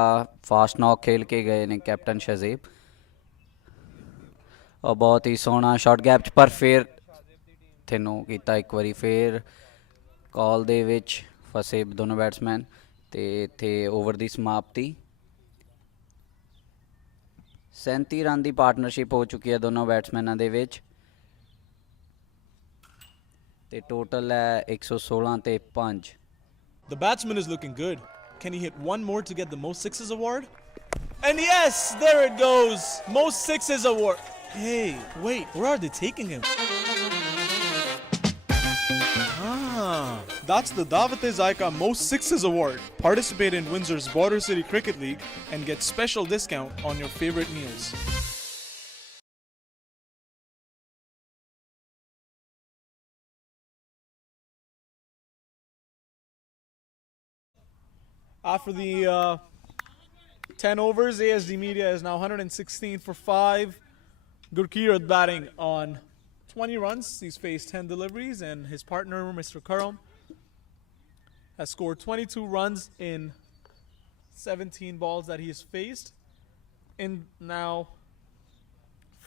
ਫਾਸਟ ਨੌਕ ਖੇਲ ਕੇ ਗਏ ਨੇ ਕੈਪਟਨ ਸ਼ਹਜ਼ੇਬ, ਔਰ ਬਹੁਤ ਹੀ ਸੋਹਣਾ ਸ਼ਾਰਟ ਗੈਪ 'ਚ, ਪਰ ਫਿਰ ਤੈਨੂੰ ਕੀਤਾ ਇੱਕ ਵਾਰੀ ਫਿਰ ਕਾਲ ਦੇ ਵਿੱਚ ਫਸੇ ਦੋਨੋਂ ਬੈਟਸਮੈਨ, ਤੇ ਇੱਥੇ ਓਵਰ ਦੀ ਸਮਾਪਤੀ। 37 ਰਨ ਦੀ ਪਾਰਟਨਰਸ਼ਿਪ ਹੋ ਚੁੱਕੀ ਹੈ ਦੋਨੋਂ ਬੈਟਸਮੈਨਾਂ ਦੇ ਵਿੱਚ, ਤੇ ਟੋਟਲ ਹੈ 116 ਤੇ 5। The batsman is looking good. Can he hit one more to get the most sixes award? And yes, there it goes. Most sixes award. Hey, wait, where are they taking him? That's the Dawat-e-Zaika Most Sixes Award. Participate in Windsor's Border City Cricket League and get special discount on your favorite meals. After the 10 overs, ASD Media is now 116 for 5. Gurkirat batting on 20 runs. He's faced 10 deliveries, and his partner, Mr. Karam, has scored 22 runs in 17 balls that he has faced. And now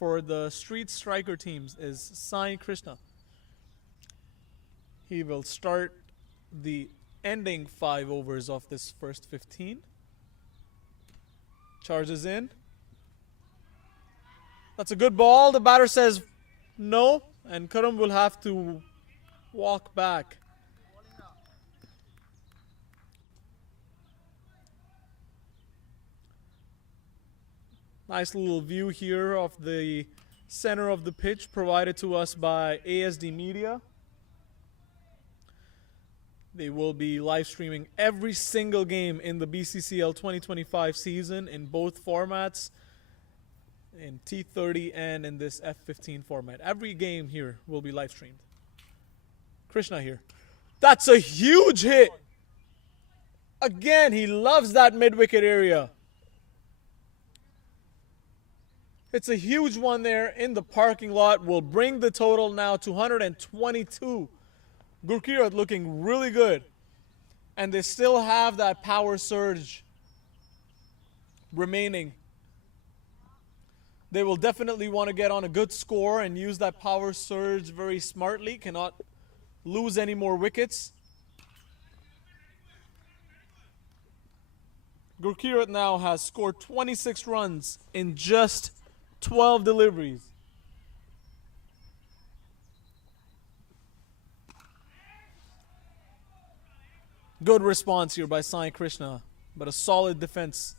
for the street striker teams is Sai Krishna. He will start the ending 5 overs of this first 15. Charges in. That's a good ball. The batter says no, and Karam will have to walk back. Nice little view here of the center of the pitch provided to us by ASD Media. They will be live streaming every single game in the BCCL 2025 season in both formats, in T30 and in this F-15 format. Every game here will be live streamed. Krishna here. That's a huge hit. Again, he loves that mid-wicket area. It's a huge one there in the parking lot. Will bring the total now to 122. Gurkirat looking really good. And they still have that power surge remaining. They will definitely want to get on a good score and use that power surge very smartly. Cannot lose any more wickets. Gurkirat now has scored 26 runs in just 12 deliveries. Good response here by Sai Krishna, but a solid defense.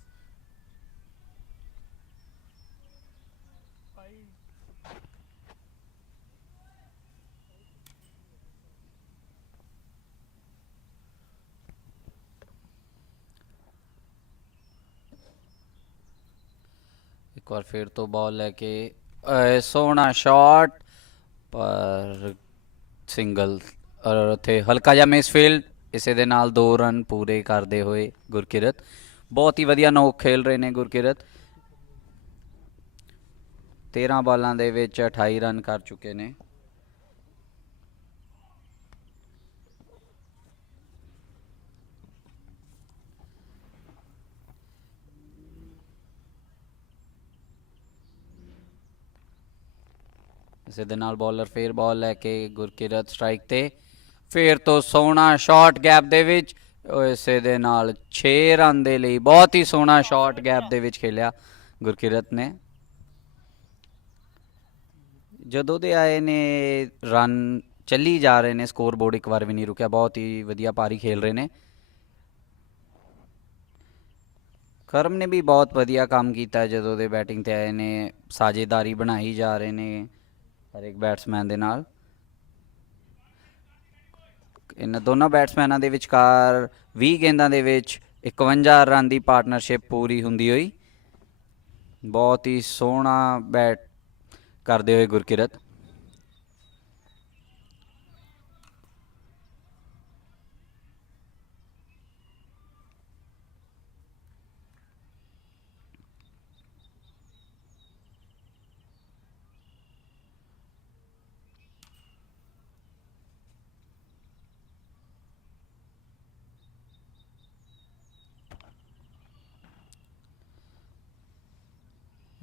ਇੱਕ ਵਾਰ ਫਿਰ ਤੋਂ ਬਾਲ ਲੈ ਕੇ ਸੋਹਣਾ shot, ਪਰ single, ਔਰ ਉੱਥੇ ਹਲਕਾ ਜਿਹਾ ਮਿਸਫੀਲਡ। ਇਸੇ ਦੇ ਨਾਲ 2 ਰਨ ਪੂਰੇ ਕਰਦੇ ਹੋਏ ਗੁਰਕਿਰਤ। ਬਹੁਤ ਹੀ ਵਧੀਆ ਨੋਕ ਖੇਲ ਰਹੇ ਨੇ ਗੁਰਕਿਰਤ। 13 ਬਾਲਾਂ ਦੇ ਵਿੱਚ 28 ਰਨ ਕਰ ਚੁੱਕੇ ਨੇ। ਇਸੇ ਦੇ ਨਾਲ ਬੋਲਰ ਫੇਰ ਬਾਲ ਲੈ ਕੇ ਗੁਰਕਿਰਤ ਸਟ੍ਰਾਈਕ ਤੇ ਫੇਰ ਤੋਂ ਸੋਹਣਾ ਸ਼ਾਟ ਗੈਪ ਦੇ ਵਿੱਚ ਇਸੇ ਦੇ ਨਾਲ 6 ਰਨ ਦੇ ਲਈ ਬਹੁਤ ਹੀ ਸੋਹਣਾ ਸ਼ਾਟ ਗੈਪ ਦੇ ਵਿੱਚ ਖੇਲਿਆ ਗੁਰਕਿਰਤ ਨੇ। ਜਦੋਂ ਦੇ ਆਏ ਨੇ ਰਨ ਚੱਲੀ ਜਾ ਰਹੇ ਨੇ, ਸਕੋਰ ਬੋਰਡ ਇੱਕ ਵਾਰ ਵੀ ਨਹੀਂ ਰੁਕਿਆ, ਬਹੁਤ ਹੀ ਵਧੀਆ ਪਾਰੀ ਖੇਲ ਰਹੇ ਨੇ। ਕਰਮ ਨੇ ਵੀ ਬਹੁਤ ਵਧੀਆ ਕੰਮ ਕੀਤਾ ਜਦੋਂ ਦੇ ਬੈਟਿੰਗ ਤੇ ਆਏ ਨੇ, ਸਾਝੇਦਾਰੀ ਬਣਾਈ ਜਾ ਰਹੇ ਨੇ ਹਰ ਇੱਕ ਬੈਟਸਮੈਨ ਦੇ ਨਾਲ। ਇਹਨਾਂ ਦੋਨਾਂ ਬੈਟਸਮੈਨਾਂ ਦੇ ਵਿਚਕਾਰ 20 ਗੇਂਦਾਂ ਦੇ ਵਿੱਚ 51 ਰਨ ਦੀ ਪਾਰਟਨਰਸ਼ਿਪ ਪੂਰੀ ਹੁੰਦੀ ਹੋਈ ਬਹੁਤ ਹੀ ਸੋਹਣਾ ਬੈਟ ਕਰਦੇ ਹੋਏ ਗੁਰਕਿਰਤ।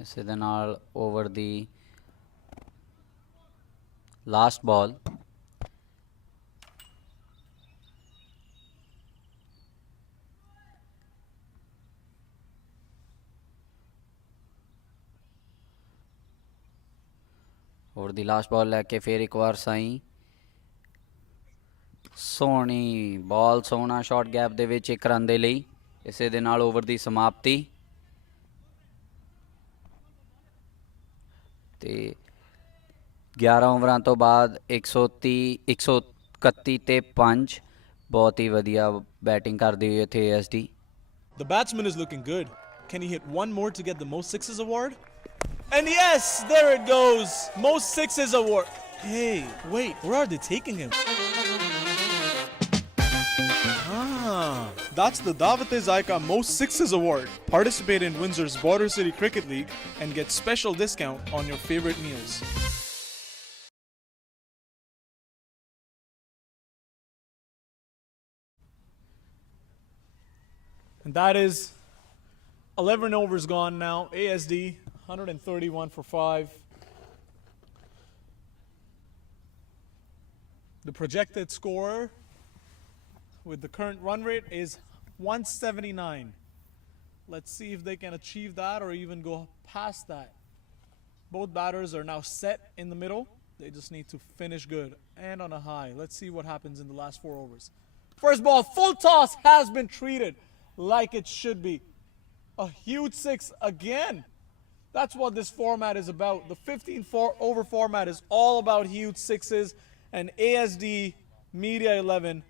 ਇਸੇ ਦੇ ਨਾਲ ਓਵਰ ਦੀ ਲਾਸਟ ਬਾਲ ਲੈ ਕੇ ਫਿਰ ਇੱਕ ਵਾਰ ਸਾਈ ਸੋਹਣੀ ਬਾਲ, ਸੋਹਣਾ ਸ਼ਾਟ ਗੈਪ ਦੇ ਵਿੱਚ 1 ਰਨ ਦੇ ਲਈ। ਇਸੇ ਦੇ ਨਾਲ ਓਵਰ ਦੀ ਸਮਾਪਤੀ ਤੇ 11 ਓਵਰਾਂ ਤੋਂ ਬਾਅਦ 131 ਤੇ 5 ਬਹੁਤ ਹੀ ਵਧੀਆ ਬੈਟਿੰਗ ਕਰਦੇ ਹੋਏ ਇੱਥੇ ASD। The batsman is looking good. Can he hit one more to get the most sixes award? And yes, there it goes. Most sixes award. Hey, wait, where are they taking him? That's the Davat-e-Zaika Most Sixes Award. Participate in Windsor's Border City Cricket League and get special discount on your favorite meals. And that is 11 overs gone now. ASD 131 for 5. The projected score with the current run rate is 179. Let's see if they can achieve that or even go past that. Both batters are now set in the middle. They just need to finish good and on a high. Let's see what happens in the last 4 overs. First ball, full toss, has been treated like it should be. A huge 6 again. That's what this format is about. The 15 over format is all about huge 6s, and ASD Media XI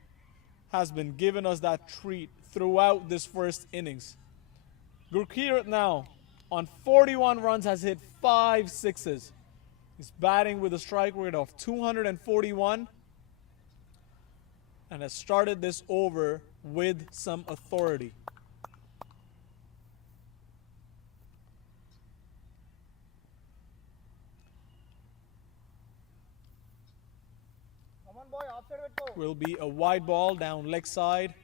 has been giving us that treat throughout this first innings. Gurkirat now on 41 runs has hit 5 sixes. He's batting with a strike rate of 241 and has started this over with some authority. Come on boy, offside పెట్టు. Will be a wide ball down leg side.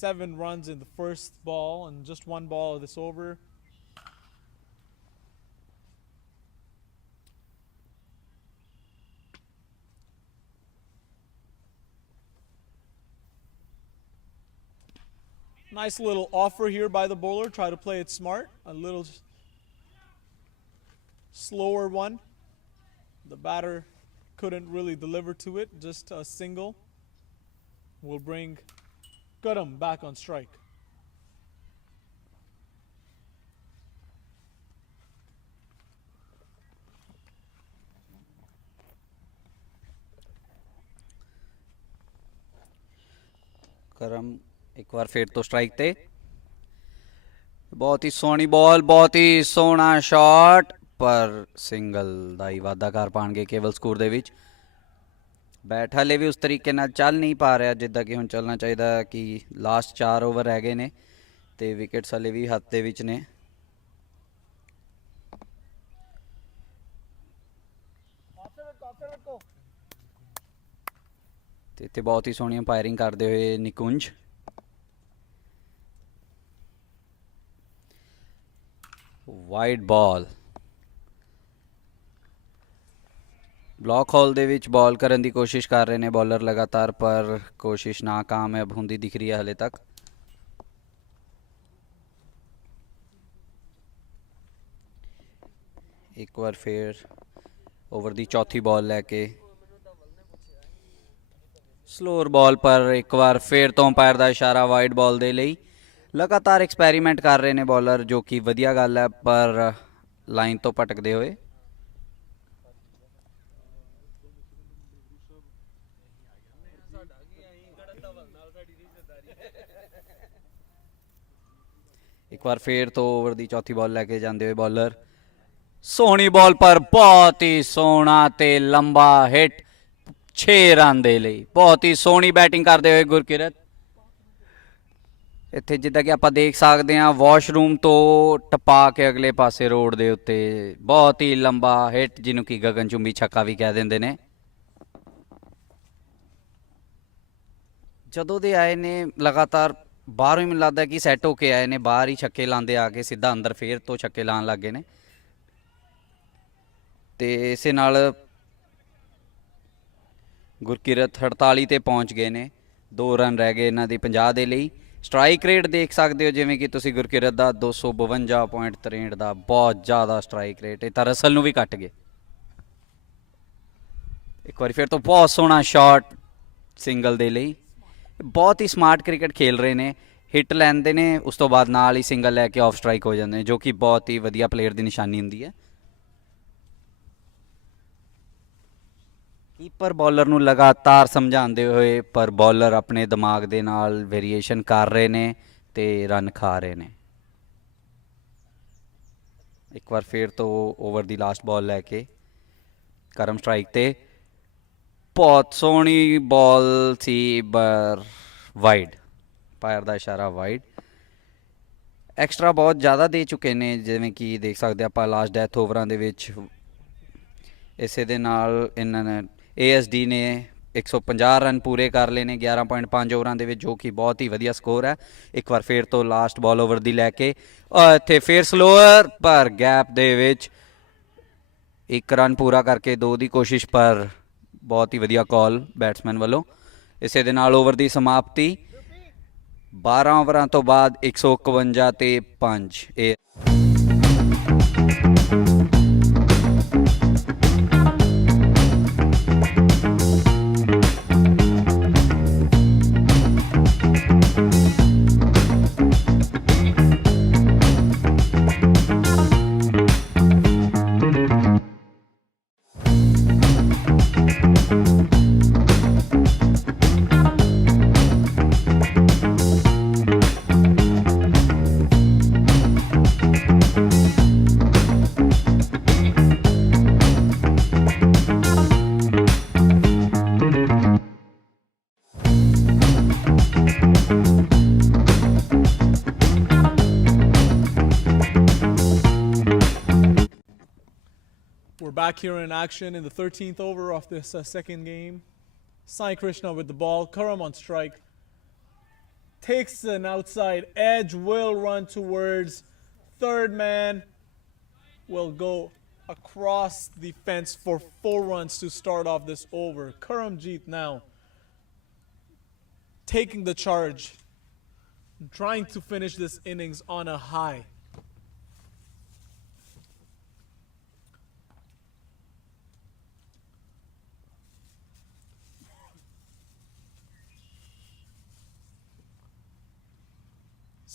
7 runs in the first ball and just 1 ball of this over. Nice little offer here by the bowler. Try to play it smart. A little slower one. The batter couldn't really deliver to it. Just a single will bring Karam back on strike. ਕਰਮ ਇੱਕ ਵਾਰ ਫੇਰ ਤੋਂ strike ਤੇ ਬਹੁਤ ਹੀ ਸੋਹਣੀ ਬਾਲ, ਬਹੁਤ ਹੀ ਸੋਹਣਾ shot, ਪਰ ਸਿੰਗਲ ਦਾ ਹੀ ਵਾਧਾ ਕਰ ਪਾਣਗੇ ਕੇਵਲ ਸਕੋਰ ਦੇ ਵਿੱਚ। ਬੈਟ ਹਲੇ ਵੀ ਉਸ ਤਰੀਕੇ ਨਾਲ ਚੱਲ ਨਹੀਂ ਪਾ ਰਿਹਾ ਜਿੱਦਾਂ ਕਿ ਹੁਣ ਚੱਲਣਾ ਚਾਹੀਦਾ, ਕਿ ਲਾਸਟ 4 ਓਵਰ ਰਹਿ ਗਏ ਨੇ ਤੇ ਵਿਕਟਸ ਹਲੇ ਵੀ ਹੱਥ ਦੇ ਵਿੱਚ ਨੇ। ਤੇ ਇੱਥੇ ਬਹੁਤ ਹੀ ਸੋਹਣੀ ਅੰਪਾਇਰਿੰਗ ਕਰਦੇ ਹੋਏ ਨਿਕੁੰਜ। ਵਾਈਡ ਬਾਲ ਬਲੌਕ ਹੋਲ ਦੇ ਵਿੱਚ ਬਾਲ ਕਰਨ ਦੀ ਕੋਸ਼ਿਸ਼ ਕਰ ਰਹੇ ਨੇ ਬੋਲਰ ਲਗਾਤਾਰ, ਪਰ ਕੋਸ਼ਿਸ਼ ਨਾਕਾਮਯਾਬ ਹੁੰਦੀ ਦਿਖ ਰਹੀ ਹੈ ਹਲੇ ਤੱਕ। ਇੱਕ ਵਾਰ ਫੇਰ ਓਵਰ ਦੀ ਚੌਥੀ ਬਾਲ ਲੈ ਕੇ ਸਲੋਅਰ ਬਾਲ, ਪਰ ਇੱਕ ਵਾਰ ਫੇਰ ਤੋਂ ਅੰਪਾਇਰ ਦਾ ਇਸ਼ਾਰਾ ਵਾਈਡ ਬਾਲ ਦੇ ਲਈ। ਲਗਾਤਾਰ ਐਕਸਪੈਰੀਮੈਂਟ ਕਰ ਰਹੇ ਨੇ ਬੋਲਰ, ਜੋ ਕਿ ਵਧੀਆ ਗੱਲ ਹੈ, ਪਰ ਲਾਈਨ ਤੋਂ ਭਟਕਦੇ ਹੋਏ। ਇੱਕ ਵਾਰ ਫੇਰ ਤੋਂ ਓਵਰ ਦੀ ਚੌਥੀ ਬਾਲ ਲੈ ਕੇ ਜਾਂਦੇ ਹੋਏ ਬੋਲਰ। ਸੋਹਣੀ ਬਾਲ, ਪਰ ਬਹੁਤ ਹੀ ਸੋਹਣਾ ਤੇ ਲੰਬਾ ਹਿੱਟ 6 ਰਨ ਦੇ ਲਈ। ਬਹੁਤ ਹੀ ਸੋਹਣੀ ਬੈਟਿੰਗ ਕਰਦੇ ਹੋਏ ਗੁਰਕਿਰਤ। ਇੱਥੇ ਜਿੱਦਾਂ ਕਿ ਆਪਾਂ ਦੇਖ ਸਕਦੇ ਹਾਂ, ਵਾਸ਼ਰੂਮ ਤੋਂ ਟਪਾ ਕੇ ਅਗਲੇ ਪਾਸੇ ਰੋਡ ਦੇ ਉੱਤੇ ਬਹੁਤ ਹੀ ਲੰਬਾ ਹਿੱਟ, ਜਿਹਨੂੰ ਕਿ ਗਗਨਚੁੰਬੀ ਛੱਕਾ ਵੀ ਕਹਿ ਦਿੰਦੇ ਨੇ। ਜਦੋਂ ਦੇ ਆਏ ਨੇ ਲਗਾਤਾਰ ਬਾਹਰੋਂ ਹੀ ਮੈਨੂੰ ਲੱਗਦਾ ਕਿ ਸੈੱਟ ਹੋ ਕੇ ਆਏ ਨੇ, ਬਾਹਰ ਹੀ ਛੱਕੇ ਲਾਉਂਦੇ ਆ ਕੇ ਸਿੱਧਾ ਅੰਦਰ ਫੇਰ ਤੋਂ ਛੱਕੇ ਲਾਉਣ ਲੱਗ ਗਏ ਨੇ। ਤੇ ਇਸੇ ਨਾਲ ਗੁਰਕਿਰਤ 48 ਤੇ ਪਹੁੰਚ ਗਏ ਨੇ। 2 ਰਨ ਰਹਿ ਗਏ ਇਹਨਾਂ ਦੀ 50 ਦੇ ਲਈ। ਸਟਰਾਈਕ ਰੇਟ ਦੇਖ ਸਕਦੇ ਹੋ ਜਿਵੇਂ ਕਿ ਤੁਸੀਂ ਗੁਰਕਿਰਤ ਦਾ 252.63 ਦਾ, ਬਹੁਤ ਜ਼ਿਆਦਾ ਸਟਰਾਈਕ ਰੇਟ। ਇਹ ਤਾਂ ਰਸਲ ਨੂੰ ਵੀ ਕੱਟ ਗਏ। ਇੱਕ ਵਾਰੀ ਫਿਰ ਤੋਂ ਬਹੁਤ ਸੋਹਣਾ ਸ਼ਾਟ ਸਿੰਗਲ ਦੇ ਲਈ। ਬਹੁਤ ਹੀ ਸਮਾਰਟ ਕ੍ਰਿਕਟ ਖੇਲ ਰਹੇ ਨੇ। ਹਿੱਟ ਲੈਂਦੇ ਨੇ, ਉਸ ਤੋਂ ਬਾਅਦ ਨਾਲ ਹੀ ਸਿੰਗਲ ਲੈ ਕੇ ਆਫ ਸਟਰਾਈਕ ਹੋ ਜਾਂਦੇ ਨੇ, ਜੋ ਕਿ ਬਹੁਤ ਹੀ ਵਧੀਆ ਪਲੇਅਰ ਦੀ ਨਿਸ਼ਾਨੀ ਹੁੰਦੀ ਹੈ। ਕੀਪਰ ਬੋਲਰ ਨੂੰ ਲਗਾਤਾਰ ਸਮਝਾਉਂਦੇ ਹੋਏ, ਪਰ ਬੋਲਰ ਆਪਣੇ ਦਿਮਾਗ ਦੇ ਨਾਲ ਵੇਰੀਏਸ਼ਨ ਕਰ ਰਹੇ ਨੇ ਤੇ ਰਨ ਖਾ ਰਹੇ ਨੇ। ਇੱਕ ਵਾਰ ਫੇਰ ਤੋਂ ਓਵਰ ਦੀ ਲਾਸਟ ਬਾਲ ਲੈ ਕੇ ਕਰਮ ਸਟਰਾਈਕ ਤੇ। ਬਹੁਤ ਸੋਹਣੀ ਬਾਲ ਸੀ, ਪਰ ਵਾਈਡ। ਪਾਇਰ ਦਾ ਇਸ਼ਾਰਾ ਵਾਈਡ। ਐਕਸਟਰਾ ਬਹੁਤ ਜ਼ਿਆਦਾ ਦੇ ਚੁੱਕੇ ਨੇ, ਜਿਵੇਂ ਕਿ ਦੇਖ ਸਕਦੇ ਆਪਾਂ ਲਾਸਟ ਡੈਥ ਓਵਰਾਂ ਦੇ ਵਿੱਚ। ਇਸੇ ਦੇ ਨਾਲ ਇਹਨਾਂ ਨੇ ASD ਨੇ 150 ਰਨ ਪੂਰੇ ਕਰ ਲਏ ਨੇ 11.5 ਓਵਰਾਂ ਦੇ ਵਿੱਚ, ਜੋ ਕਿ ਬਹੁਤ ਹੀ ਵਧੀਆ ਸਕੋਰ ਹੈ। ਇੱਕ ਵਾਰ ਫੇਰ ਤੋਂ ਲਾਸਟ ਬਾਲ ਓਵਰ ਦੀ ਲੈ ਕੇ ਇੱਥੇ ਫੇਰ ਸਲੋਅਰ, ਪਰ ਗੈਪ ਦੇ ਵਿੱਚ 1 ਰਨ ਪੂਰਾ ਕਰਕੇ 2 ਦੀ ਕੋਸ਼ਿਸ਼, ਪਰ ਬਹੁਤ ਹੀ ਵਧੀਆ ਕਾਲ ਬੈਟਸਮੈਨ ਵੱਲੋਂ। ਇਸੇ ਦੇ ਨਾਲ ਓਵਰ ਦੀ ਸਮਾਪਤੀ 12 ਓਵਰਾਂ ਤੋਂ ਬਾਅਦ 151 ਤੇ 5। ਇਹ We're back here in action in the 13th over of this second game. Sai Krishna with the ball. Karam on strike. Takes an outside edge. Will run towards third man. Will go across the fence for 4 runs to start off this over. Karamjeet now taking the charge. Trying to finish this innings on a high.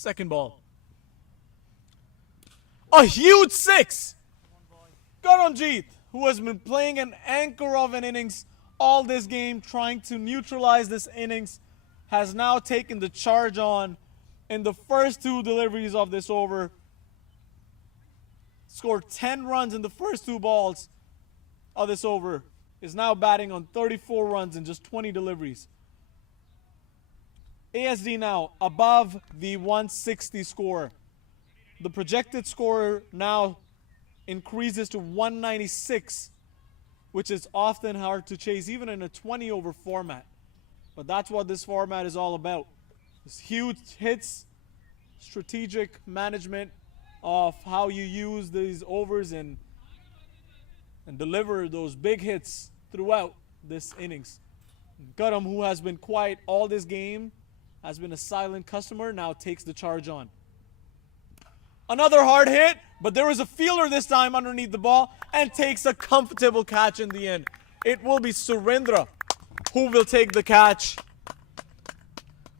Second ball. A huge 6! Karamjeet, who has been playing an anchor of an innings all this game, trying to neutralize this innings, has now taken the charge on in the first 2 deliveries of this over. Scored 10 runs in the first 2 balls of this over. Is now batting on 34 runs in just 20 deliveries. ASD now above the 160 score. The projected score now increases to 196, which is often hard to chase even in a 20 over format. But that's what this format is all about. It's huge hits, strategic management of how you use these overs and deliver those big hits throughout this innings. Karam, who has been quiet all this game, has been a silent customer, now takes the charge on. Another hard hit, but there was a fielder this time underneath the ball and takes a comfortable catch in the end. It will be Surendra who will take the catch.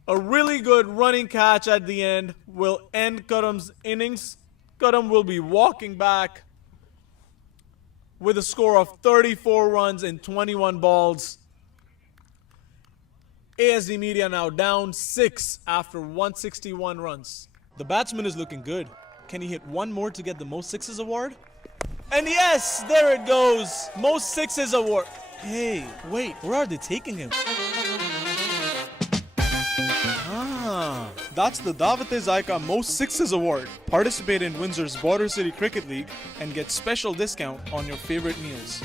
A really good running catch at the end will end Karam's innings. Karam will be walking back with a score of 34 runs in 21 balls. ASD Media now down 6 after 161 runs. The batsman is looking good. Can he hit one more to get the most sixes award? And yes, there it goes. Most sixes award. Hey, wait, where are they taking him? That's the Davat-e-Zaika Most Sixes Award. Participate in Windsor's Border City Cricket League and get special discount on your favorite meals.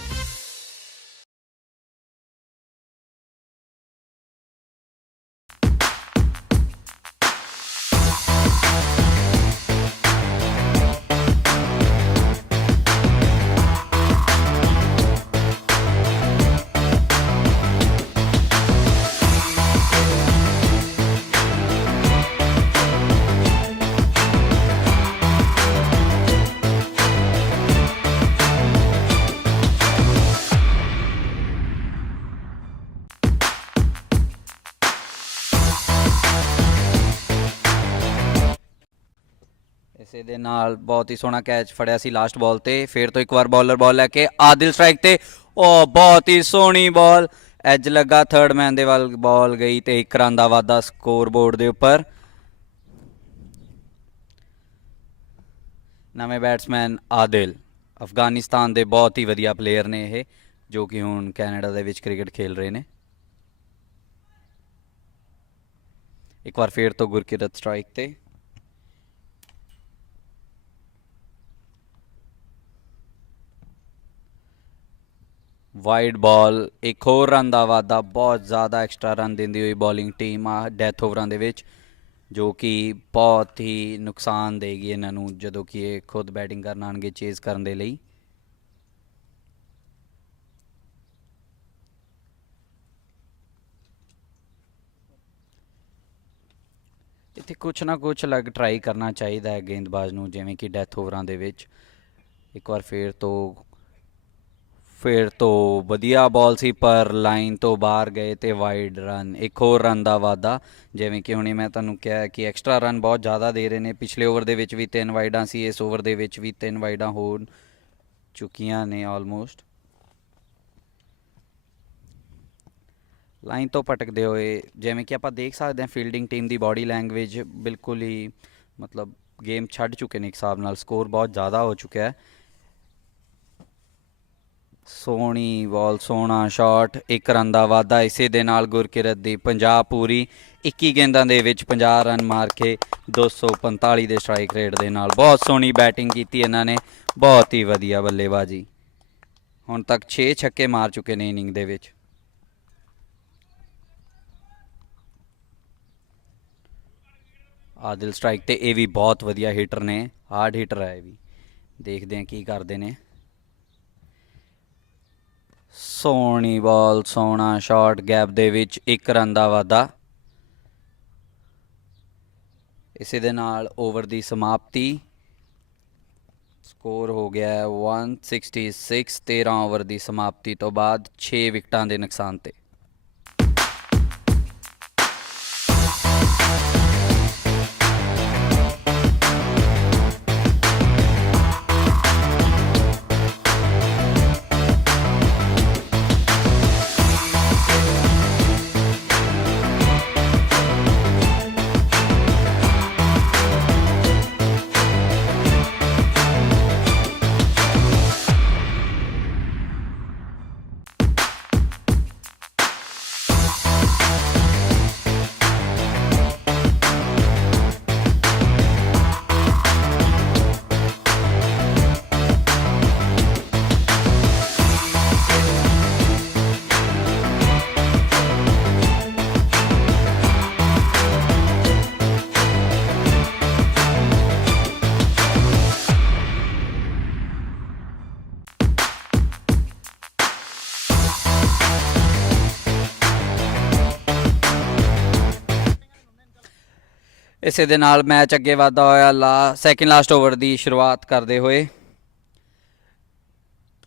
ਇਸੇ ਦੇ ਨਾਲ ਬਹੁਤ ਹੀ ਸੋਹਣਾ catch ਫੜਿਆ ਸੀ last ਬਾਲ ਤੇ ਫਿਰ ਤੋਂ ਇੱਕ ਵਾਰ ਬੋਲਰ ਬਾਲ ਲੈ ਕੇ ਆਦਿਲ ਸਟ੍ਰਾਈਕ ਤੇ ਉਹ ਬਹੁਤ ਹੀ ਸੋਹਣੀ ਬਾਲ ਐਜ ਲੱਗਾ ਥਰਡ ਮੈਨ ਦੇ ਵੱਲ ਬਾਲ ਗਈ ਤੇ 1 ਰਨ ਦਾ ਵਾਧਾ ਸਕੋਰ ਬੋਰਡ ਦੇ ਉੱਪਰ ਨਵੇਂ ਬੈਟਸਮੈਨ ਆਦਿਲ ਅਫਗਾਨਿਸਤਾਨ ਦੇ ਬਹੁਤ ਹੀ ਵਧੀਆ ਪਲੇਅਰ ਨੇ ਇਹ ਜੋ ਕਿ ਹੁਣ ਕੈਨੇਡਾ ਦੇ ਵਿੱਚ ਕ੍ਰਿਕਟ ਖੇਲ ਰਹੇ ਨੇ ਇੱਕ ਵਾਰ ਫਿਰ ਤੋਂ ਗੁਰਕਿਰਤ ਸਟ੍ਰਾਈਕ ਤੇ ਵਾਈਡ ਬਾਲ ਇੱਕ ਹੋਰ ਰਨ ਦਾ ਵਾਧਾ ਬਹੁਤ ਜ਼ਿਆਦਾ ਐਕਸਟਰਾ ਰਨ ਦਿੰਦੀ ਹੋਈ ਬੋਲਿੰਗ ਟੀਮ ਆ ਡੈਥ ਓਵਰਾਂ ਦੇ ਵਿੱਚ ਜੋ ਕਿ ਬਹੁਤ ਹੀ ਨੁਕਸਾਨ ਦੇਗੀ ਇਹਨਾਂ ਨੂੰ ਜਦੋਂ ਕਿ ਇਹ ਖੁਦ ਬੈਟਿੰਗ ਕਰਨ ਆਉਣਗੇ ਚੇਜ਼ ਕਰਨ ਦੇ ਲਈ ਇੱਥੇ ਕੁਛ ਨਾ ਕੁਛ ਅਲੱਗ ਟਰਾਈ ਕਰਨਾ ਚਾਹੀਦਾ ਹੈ ਗੇਂਦਬਾਜ਼ ਨੂੰ ਜਿਵੇਂ ਕਿ ਡੈਥ ਓਵਰਾਂ ਦੇ ਵਿੱਚ ਇੱਕ ਵਾਰ ਫਿਰ ਤੋਂ ਵਧੀਆ ਬਾਲ ਸੀ ਪਰ ਲਾਈਨ ਤੋਂ ਬਾਹਰ ਗਏ ਤੇ ਵਾਈਡ ਰਨ ਇੱਕ ਹੋਰ ਰਨ ਦਾ ਵਾਧਾ ਜਿਵੇਂ ਕਿ ਹੁਣੇ ਮੈਂ ਤੁਹਾਨੂੰ ਕਿਹਾ ਕਿ ਐਕਸਟਰਾ ਰਨ ਬਹੁਤ ਜ਼ਿਆਦਾ ਦੇ ਰਹੇ ਨੇ ਪਿਛਲੇ ਓਵਰ ਦੇ ਵਿੱਚ ਵੀ 3 ਵਾਈਡਾਂ ਸੀ ਇਸ ਓਵਰ ਦੇ ਵਿੱਚ ਵੀ 3 ਵਾਈਡਾਂ ਹੋ ਚੁੱਕੀਆਂ ਨੇ ਆਲਮੋਸਟ ਲਾਈਨ ਤੋਂ ਭਟਕਦੇ ਹੋਏ ਜਿਵੇਂ ਕਿ ਆਪਾਂ ਦੇਖ ਸਕਦੇ ਹਾਂ ਫੀਲਡਿੰਗ ਟੀਮ ਦੀ ਬਾਡੀ ਲੈਂਗੁਏਜ ਬਿਲਕੁਲ ਹੀ ਮਤਲਬ ਗੇਮ ਛੱਡ ਚੁੱਕੇ ਨੇ ਇੱਕ ਹਿਸਾਬ ਨਾਲ ਸਕੋਰ ਬਹੁਤ ਜ਼ਿਆਦਾ ਹੋ ਚੁੱਕਿਆ ਹੈ ਸੋਹਣੀ ਬਾਲ ਸੋਹਣਾ ਸ਼ਾਟ 1 ਰਨ ਦਾ ਵਾਧਾ ਇਸੇ ਦੇ ਨਾਲ ਗੁਰਕਿਰਤ ਦੀ 50 ਪੂਰੀ 21 ਗੇਂਦਾਂ ਦੇ ਵਿੱਚ 50 ਰਨ ਮਾਰ ਕੇ 245 ਦੇ ਸਟ੍ਰਾਈਕ ਰੇਟ ਦੇ ਨਾਲ ਬਹੁਤ ਸੋਹਣੀ ਬੈਟਿੰਗ ਕੀਤੀ ਇਹਨਾਂ ਨੇ ਬਹੁਤ ਹੀ ਵਧੀਆ ਬੱਲੇਬਾਜ਼ੀ ਹੁਣ ਤੱਕ 6 ਛੱਕੇ ਮਾਰ ਚੁੱਕੇ ਨੇ ਇਨਿੰਗ ਦੇ ਵਿੱਚ ਆਦਿਲ ਸਟ੍ਰਾਈਕ ਤੇ ਇਹ ਵੀ ਬਹੁਤ ਵਧੀਆ ਹਿੱਟਰ ਨੇ ਹਾਰਡ ਹਿੱਟਰ ਹੈ ਇਹ ਵੀ ਦੇਖਦੇ ਹਾਂ ਕੀ ਕਰਦੇ ਨੇ ਸੋਹਣੀ ਬਾਲ ਸੋਹਣਾ ਸ਼ਾਟ ਗੈਪ ਦੇ ਵਿੱਚ 1 ਰਨ ਦਾ ਵਾਧਾ ਇਸੇ ਦੇ ਨਾਲ ਓਵਰ ਦੀ ਸਮਾਪਤੀ ਸਕੋਰ ਹੋ ਗਿਆ 166 13 ਓਵਰ ਦੀ ਸਮਾਪਤੀ ਤੋਂ ਬਾਅਦ 6 ਵਿਕਟਾਂ ਦੇ ਨੁਕਸਾਨ ਤੇ ਇਸੇ ਦੇ ਨਾਲ ਮੈਚ ਅੱਗੇ ਵਧਦਾ ਹੋਇਆ ਸੈਕਿੰਡ ਲਾਸਟ ਓਵਰ ਦੀ ਸ਼ੁਰੂਆਤ ਕਰਦੇ ਹੋਏ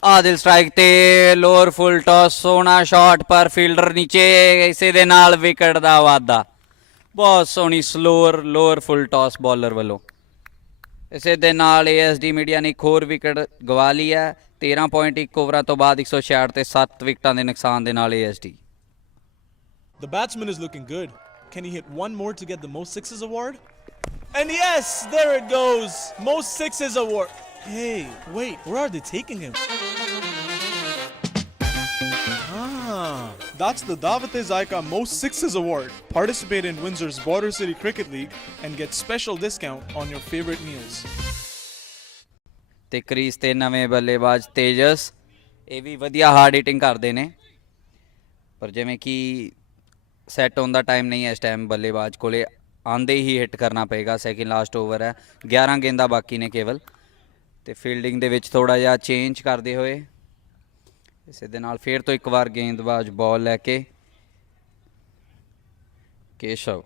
ਆਦਿਲ ਸਟ੍ਰਾਈਕ ਤੇ ਲੋਅਰ ਫੁੱਲ ਟਾਸ ਸੋਹਣਾ ਸ਼ਾਟ ਪਰ ਫੀਲਡਰ ਨੀਚੇ ਇਸੇ ਦੇ ਨਾਲ ਵਿਕਟ ਦਾ ਵਾਧਾ ਬਹੁਤ ਸੋਹਣੀ ਸਲੋਅਰ ਲੋਅਰ ਫੁੱਲ ਟਾਸ ਬੋਲਰ ਵੱਲੋਂ ਇਸੇ ਦੇ ਨਾਲ ASD ਮੀਡੀਆ ਨੇ ਇੱਕ ਹੋਰ ਵਿਕਟ ਗਵਾ ਲਈ ਹੈ 13.1 ਓਵਰਾਂ ਤੋਂ ਬਾਅਦ 166 ਤੇ 7 ਵਿਕਟਾਂ ਦੇ ਨੁਕਸਾਨ ਦੇ ਨਾਲ ASD The batsman is looking good. Can he hit one more to get the most sixes award? And yes, there it goes. Most sixes award. Hey, wait, where are they taking him? That's the Dawat Zaika Most Sixes Award. Participate in Windsor's Border City Cricket League and get special discount on your favorite meals. ਤੇ crease ਤੇ ਨਵੇਂ ਬੱਲੇਬਾਜ਼ ਤੇਜਸ ਇਹ ਵੀ ਵਧੀਆ hard ਹਿਟਿੰਗ ਕਰਦੇ ਨੇ ਪਰ ਜਿਵੇਂ ਕਿ ਸੈੱਟ ਹੋਣ ਦਾ ਟਾਈਮ ਨਹੀਂ ਹੈ ਇਸ ਟਾਈਮ ਬੱਲੇਬਾਜ਼ ਕੋਲੇ ਆਂਦੇ ਹੀ ਹਿੱਟ ਕਰਨਾ ਪਏਗਾ ਸੈਕਿੰਡ ਲਾਸਟ ਓਵਰ ਹੈ 11 ਗੇਂਦਾਂ ਬਾਕੀ ਨੇ ਕੇਵਲ ਤੇ ਫੀਲਡਿੰਗ ਦੇ ਵਿੱਚ ਥੋੜਾ ਜਿਹਾ ਚੇਂਜ ਕਰਦੇ ਹੋਏ ਇਸੇ ਦੇ ਨਾਲ ਫੇਰ ਤੋਂ ਇੱਕ ਵਾਰ ਗੇਂਦਬਾਜ਼ ਬਾਲ ਲੈ ਕੇ ਕੇਸ਼ਵ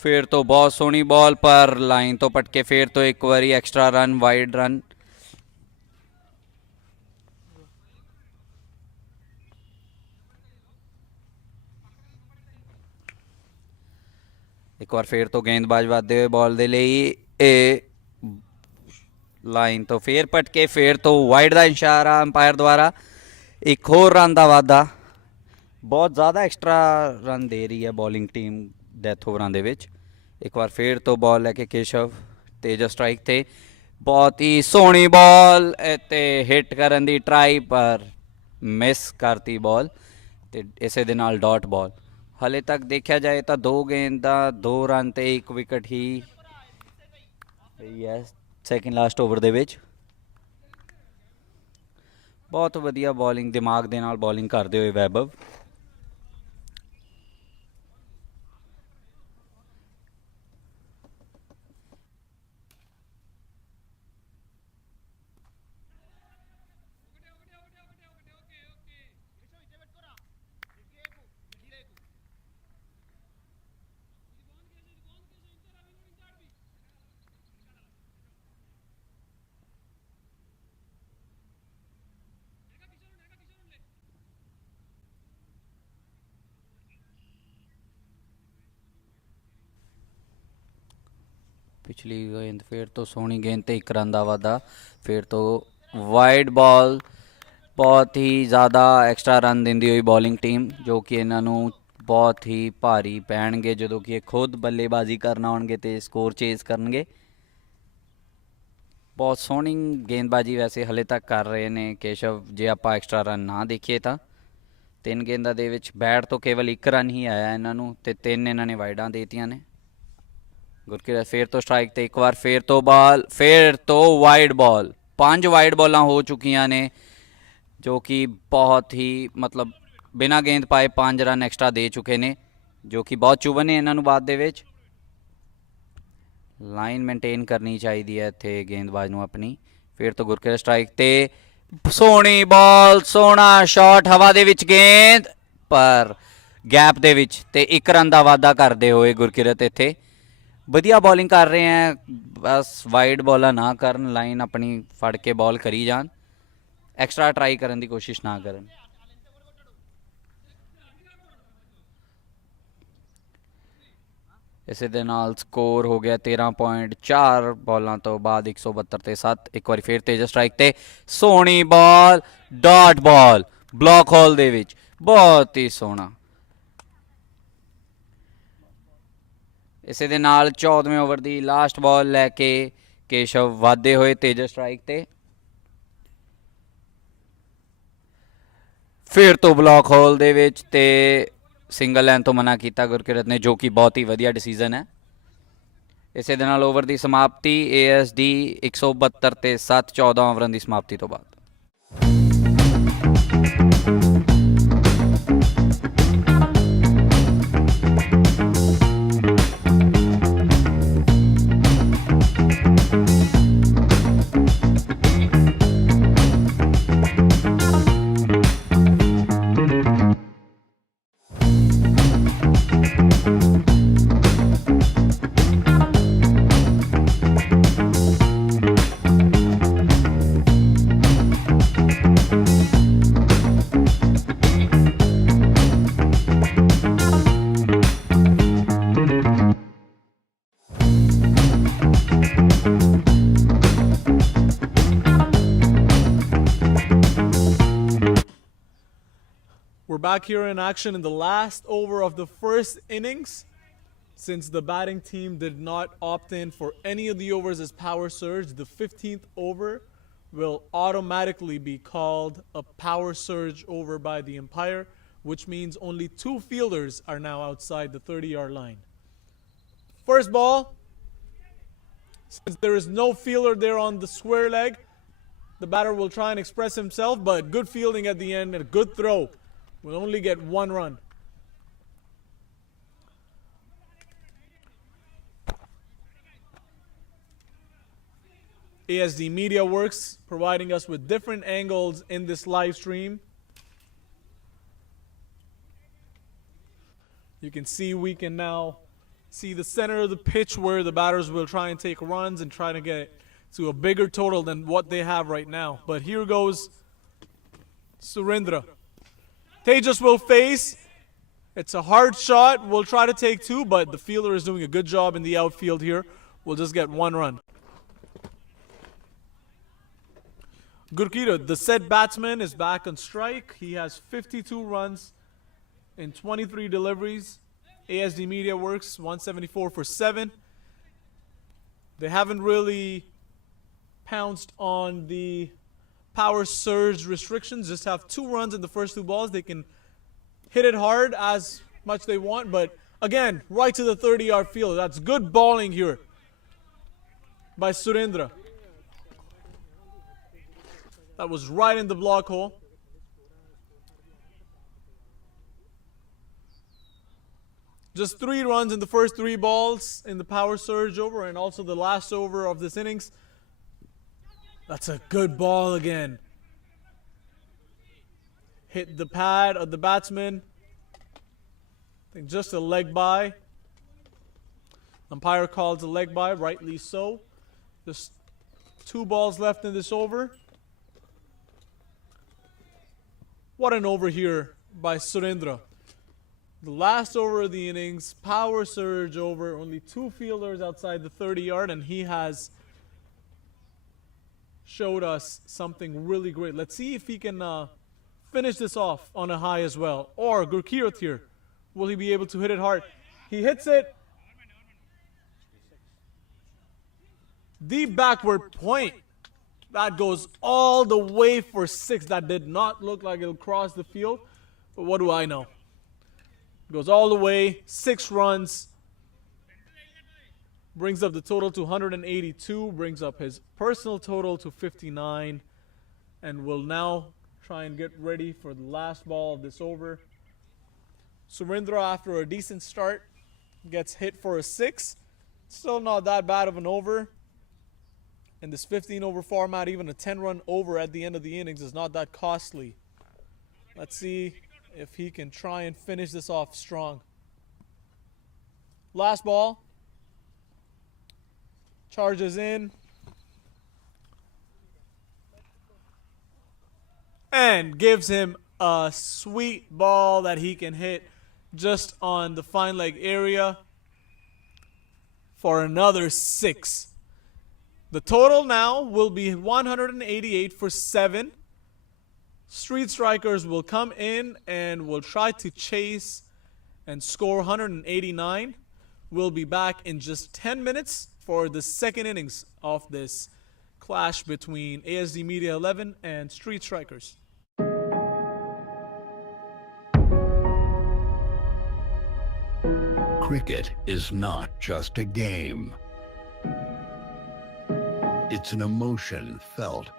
ਫੇਰ ਤੋਂ ਬਹੁਤ ਸੋਹਣੀ ਬਾਲ ਪਰ ਲਾਈਨ ਤੋਂ ਪਟਕੇ ਫੇਰ ਤੋਂ ਇੱਕ ਵਾਰੀ ਐਕਸਟਰਾ ਰਨ ਵਾਈਡ ਰਨ ਇੱਕ ਵਾਰ ਫੇਰ ਤੋਂ ਗੇਂਦਬਾਜ਼ ਵੱਧਦੇ ਹੋਏ ਬਾਲ ਦੇ ਲਈ ਇਹ ਲਾਈਨ ਤੋਂ ਫੇਰ ਪਟਕੇ ਫੇਰ ਤੋਂ ਵਾਈਡ ਦਾ ਇਸ਼ਾਰਾ ਅੰਪਾਇਰ ਦੁਆਰਾ ਇੱਕ ਹੋਰ ਰਨ ਦਾ ਵਾਧਾ ਬਹੁਤ ਜ਼ਿਆਦਾ ਐਕਸਟਰਾ ਰਨ ਦੇ ਰਹੀ ਹੈ ਬੋਲਿੰਗ ਟੀਮ ਡੈਥ ਓਵਰਾਂ ਦੇ ਵਿੱਚ ਇੱਕ ਵਾਰ ਫੇਰ ਤੋਂ ਬਾਲ ਲੈ ਕੇ ਕੇਸ਼ਵ ਤੇਜ ਸਟ੍ਰਾਈਕ ਤੇ ਬਹੁਤ ਹੀ ਸੋਹਣੀ ਬਾਲ ਤੇ ਹਿੱਟ ਕਰਨ ਦੀ ਟਰਾਈ ਪਰ ਮਿਸ ਕਰਤੀ ਬਾਲ ਤੇ ਇਸੇ ਦੇ ਨਾਲ ਡਾਟ ਬਾਲ ਹਾਲੇ ਤੱਕ ਦੇਖਿਆ ਜਾਏ ਤਾਂ 2 ਗੇਂਦਾਂ 2 ਰਨ ਤੇ 1 ਵਿਕਟ ਹੀ ਯੈਸ ਸੈਕਿੰਡ ਲਾਸਟ ਓਵਰ ਦੇ ਵਿੱਚ ਬਹੁਤ ਵਧੀਆ ਬੋਲਿੰਗ ਦਿਮਾਗ ਦੇ ਨਾਲ ਬੋਲਿੰਗ ਕਰਦੇ ਹੋਏ ਵੈਭਵ ਪਿਛਲੀ ਗੇਂਦ ਫੇਰ ਤੋਂ ਸੋਹਣੀ ਗੇਂਦ ਤੇ 1 ਰਨ ਦਾ ਵਾਧਾ ਫੇਰ ਤੋਂ ਵਾਈਡ ਬਾਲ ਬਹੁਤ ਹੀ ਜ਼ਿਆਦਾ ਐਕਸਟਰਾ ਰਨ ਦਿੰਦੀ ਹੋਈ ਬੋਲਿੰਗ ਟੀਮ ਜੋ ਕਿ ਇਹਨਾਂ ਨੂੰ ਬਹੁਤ ਹੀ ਭਾਰੀ ਪੈਣਗੇ ਜਦੋਂ ਕਿ ਇਹ ਖੁਦ ਬੱਲੇਬਾਜ਼ੀ ਕਰਨ ਆਉਣਗੇ ਤੇ ਸਕੋਰ ਚੇਜ਼ ਕਰਨਗੇ ਬਹੁਤ ਸੋਹਣੀ ਗੇਂਦਬਾਜ਼ੀ ਵੈਸੇ ਹਲੇ ਤੱਕ ਕਰ ਰਹੇ ਨੇ ਕੇਸ਼ਵ ਜੇ ਆਪਾਂ ਐਕਸਟਰਾ ਰਨ ਨਾ ਦੇਖੀਏ ਤਾਂ 3 ਗੇਂਦਾਂ ਦੇ ਵਿੱਚ ਬੈਟ ਤੋਂ ਕੇਵਲ 1 ਰਨ ਹੀ ਆਇਆ ਇਹਨਾਂ ਨੂੰ ਤੇ 3 ਇਹਨਾਂ ਨੇ ਵਾਈਡਾਂ ਦੇਤੀਆਂ ਨੇ ਗੁਰਕਿਰਤ ਫੇਰ ਤੋਂ ਸਟ੍ਰਾਈਕ ਤੇ ਇੱਕ ਵਾਰ ਫੇਰ ਤੋਂ ਬਾਲ ਫੇਰ ਤੋਂ ਵਾਈਡ ਬਾਲ 5 ਵਾਈਡ ਬਾਲਾਂ ਹੋ ਚੁੱਕੀਆਂ ਨੇ ਜੋ ਕਿ ਬਹੁਤ ਹੀ ਮਤਲਬ ਬਿਨਾਂ ਗੇਂਦ ਪਾਏ 5 ਰਨ ਐਕਸਟਰਾ ਦੇ ਚੁੱਕੇ ਨੇ ਜੋ ਕਿ ਬਹੁਤ ਚੁਭਨ ਨੇ ਇਹਨਾਂ ਨੂੰ ਬਾਅਦ ਦੇ ਵਿੱਚ ਲਾਈਨ ਮੇਨਟੇਨ ਕਰਨੀ ਚਾਹੀਦੀ ਹੈ ਇੱਥੇ ਗੇਂਦਬਾਜ਼ ਨੂੰ ਆਪਣੀ ਫੇਰ ਤੋਂ ਗੁਰਕਿਰਤ ਸਟ੍ਰਾਈਕ ਤੇ ਸੋਹਣੀ ਬਾਲ ਸੋਹਣਾ ਸ਼ਾਟ ਹਵਾ ਦੇ ਵਿੱਚ ਗੇਂਦ ਪਰ ਗੈਪ ਦੇ ਵਿੱਚ ਤੇ 1 ਰਨ ਦਾ ਵਾਧਾ ਕਰਦੇ ਹੋਏ ਗੁਰਕਿਰਤ ਇੱਥੇ ਵਧੀਆ ਬੋਲਿੰਗ ਕਰ ਰਹੇ ਹੈ ਬਸ ਵਾਈਡ ਬੋਲਾਂ ਨਾ ਕਰਨ ਲਾਈਨ ਆਪਣੀ ਫੜ ਕੇ ਬਾਲ ਕਰੀ ਜਾਣ ਐਕਸਟਰਾ ਟਰਾਈ ਕਰਨ ਦੀ ਕੋਸ਼ਿਸ਼ ਨਾ ਕਰਨ ਇਸੇ ਦੇ ਨਾਲ ਸਕੋਰ ਹੋ ਗਿਆ 13.4 ਬਾਲਾਂ ਤੋਂ ਬਾਅਦ 172 ਤੇ 7 ਇੱਕ ਵਾਰੀ ਫੇਰ ਤੇਜ ਸਟ੍ਰਾਈਕ ਤੇ ਸੋਹਣੀ ਬਾਲ ਡਾਟ ਬਾਲ ਬਲੌਕ ਹੋਲ ਦੇ ਵਿੱਚ ਬਹੁਤ ਹੀ ਸੋਹਣਾ ਇਸੇ ਦੇ ਨਾਲ 14ਵੇਂ ਓਵਰ ਦੀ ਲਾਸਟ ਬਾਲ ਲੈ ਕੇ ਕੇਸ਼ਵ ਵਾਧੇ ਹੋਏ ਤੇਜ ਸਟ੍ਰਾਈਕ ਤੇ ਫਿਰ ਤੋਂ ਬਲੌਕ ਹੋਲ ਦੇ ਵਿੱਚ ਤੇ ਸਿੰਗਲ ਲਾਈਨ ਤੋਂ ਮਨਾ ਕੀਤਾ ਗੁਰਕਿਰਤ ਨੇ ਜੋ ਕਿ ਬਹੁਤ ਹੀ ਵਧੀਆ ਡਿਸੀਜਨ ਹੈ ਇਸੇ ਦੇ ਨਾਲ ਓਵਰ ਦੀ ਸਮਾਪਤੀ ASD 172 ਤੇ 7 14 ਓਵਰਾਂ ਦੀ ਸਮਾਪਤੀ ਤੋਂ ਬਾਅਦ We're back here in action in the last over of the first innings. Since the batting team did not opt in for any of the overs as power surge, the 15th over will automatically be called a power surge over by the umpire, which means only 2 fielders are now outside the 30-yard line. First ball, since there is no fielder there on the square leg, the batter will try and express himself, but good fielding at the end and a good throw will only get 1 run. ASD Media Works providing us with different angles in this live stream. You can see we can now see the center of the pitch where the batters will try and take runs and try to get to a bigger total than what they have right now. But here goes Surendra. Tejas will face. It's a hard shot. We'll try to take 2, but the fielder is doing a good job in the outfield here. We'll just get 1 run. Gurkira, the said batsman, is back on strike. He has 52 runs in 23 deliveries. ASD Media Works 174 for 7. They haven't really pounced on the power surge restrictions. Just have 2 runs in the first 2 balls. They can hit it hard as much they want, but again, right to the 30-yard field. That's good bowling here by Surendra. That was right in the block hole. Just 3 runs in the first 3 balls in the power surge over and also the last over of this innings. That's a good ball again. Hit the pad of the batsman. I think just a leg by. Umpire calls a leg by, rightly so. Just 2 balls left in this over. What an over here by Surendra. The last over of the innings, power surge over, only 2 fielders outside the 30-yard, and he has showed us something really great. Let's see if he can finish this off on a high as well. Or Gurkirat here, will he be able to hit it hard? He hits it. Deep backward point. That goes all the way for 6. That did not look like it'll cross the field, but what do I know? Goes all the way, 6 runs. Brings up the total to 182, brings up his personal total to 59, and will now try and get ready for the last ball of this over. Surendra, after a decent start, gets hit for a 6. Still not that bad of an over. In this 15-over format, even a 10-run over at the end of the innings is not that costly. Let's see if he can try and finish this off strong. Last ball. Charges in. And gives him a sweet ball that he can hit just on the fine leg area for another 6. The total now will be 188 for 7. Street strikers will come in and will try to chase and score 189. We'll be back in just 10 minutes for the second innings of this clash between ASD Media XI and Street Strikers. Cricket is not just a game. It's an emotion felt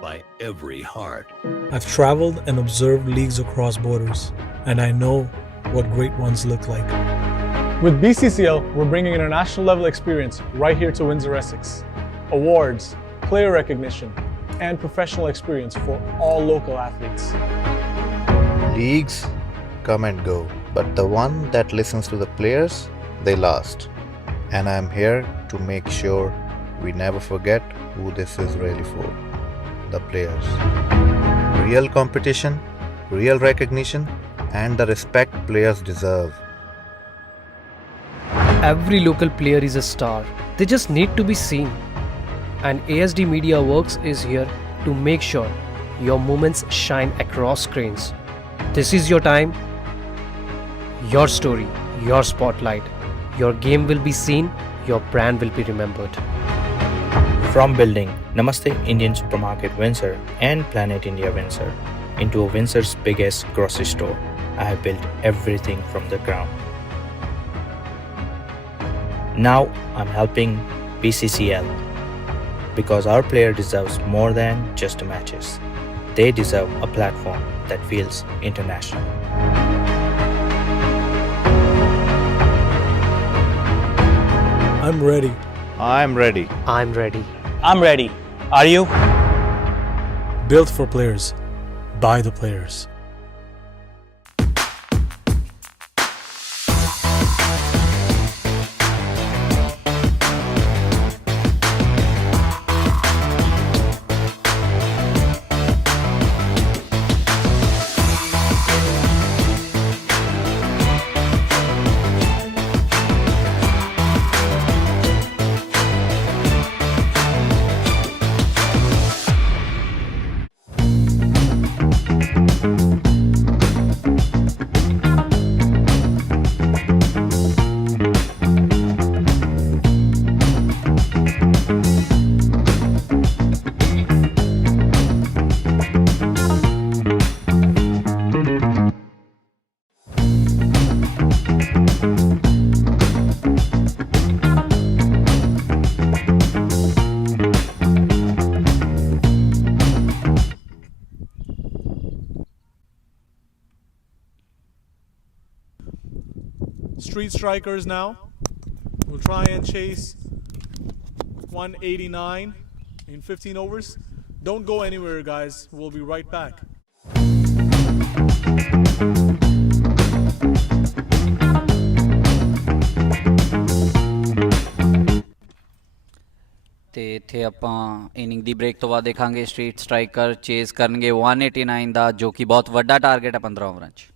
by every heart. I've traveled and observed leagues across borders, and I know what great ones look like. With BCCL, we're bringing international level experience right here to Windsor, Essex. Awards, player recognition, and professional experience for all local athletes. Leagues come and go, but the one that listens to the players, they last. And I'm here to make sure we never forget who this is really for. The players. Real competition, real recognition, and the respect players deserve. Every local player is a star. They just need to be seen. And ASD Media Works is here to make sure your moments shine across screens. This is your time, your story, your spotlight. Your game will be seen, your brand will be remembered. From building Namaste Indian Supermarket Windsor and Planet India Windsor into Windsor's biggest grocery store, I have built everything from the ground. Now I'm helping BCCL because our player deserves more than just matches. They deserve a platform that feels international. I'm ready. I'm ready. I'm ready. I'm ready. Are you? Built for players, by the players. Street strikers now will try and chase 189 in 15 overs. Don't go anywhere, guys. We'll be right back. ਤੇ ਇੱਥੇ ਆਪਾਂ inning ਦੀ break ਤੋਂ ਬਾਅਦ ਦੇਖਾਂਗੇ street striker chess ਕਰਨਗੇ 189 ਦਾ, ਜੋ ਕਿ ਬਹੁਤ ਵੱਡਾ ਟਾਰਗੇਟ ਹੈ 15 ਓਵਰਾਂ 'ਚ।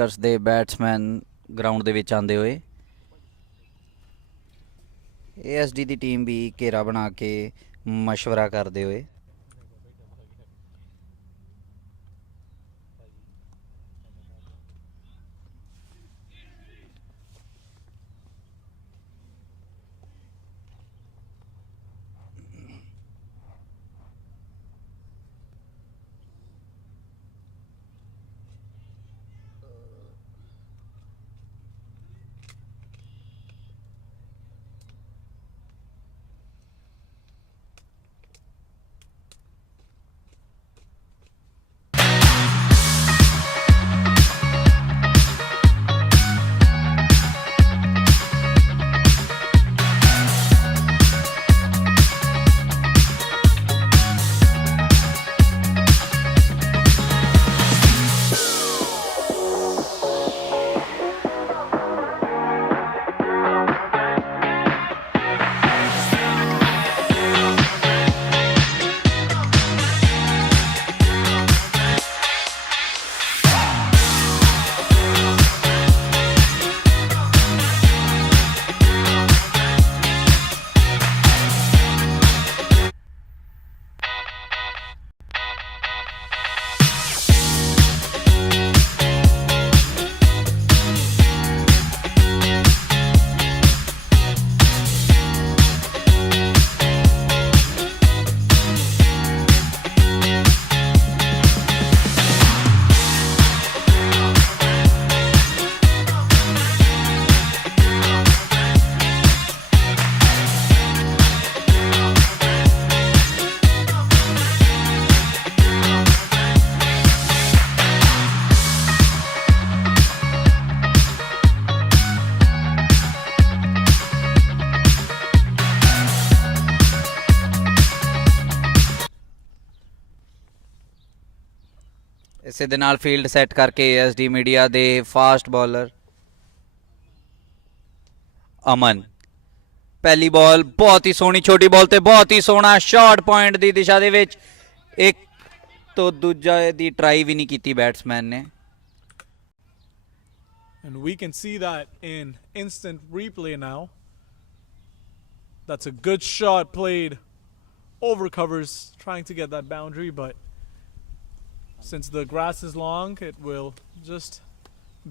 ਸਟ੍ਰਾਈਕਰਸ ਦੇ ਬੈਟਸਮੈਨ ਗਰਾਊਂਡ ਦੇ ਵਿੱਚ ਆਉਂਦੇ ਹੋਏ। ASD ਦੀ ਟੀਮ ਵੀ ਘੇਰਾ ਬਣਾ ਕੇ ਮਸ਼ਵਰਾ ਕਰਦੇ ਹੋਏ। ਇਸੇ ਦੇ ਨਾਲ ਫੀਲਡ ਸੈੱਟ ਕਰਕੇ ASD ਮੀਡੀਆ ਦੇ ਫਾਸਟ ਬੋਲਰ ਅਮਨ। ਪਹਿਲੀ ਬਾਲ ਬਹੁਤ ਹੀ ਸੋਹਣੀ ਛੋਟੀ ਬਾਲ ਤੇ ਬਹੁਤ ਹੀ ਸੋਹਣਾ ਸ਼ਾਰਟ ਪੁਆਇੰਟ ਦੀ ਦਿਸ਼ਾ ਦੇ ਵਿੱਚ, ਇੱਕ ਤੋਂ ਦੂਜਾ ਦੀ ਟਰਾਈ ਵੀ ਨਹੀਂ ਕੀਤੀ ਬੈਟਸਮੈਨ ਨੇ। And we can see that in instant replay now. That's a good shot played over covers, trying to get that boundary, but since the grass is long, it will just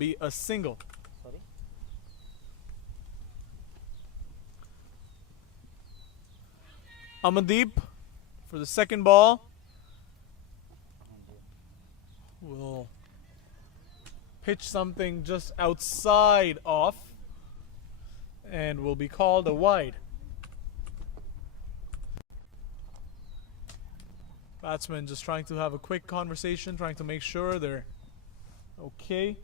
be a single. Amandeep for the second ball will pitch something just outside off and will be called a wide. Batsman just trying to have a quick conversation, trying to make sure they're okay.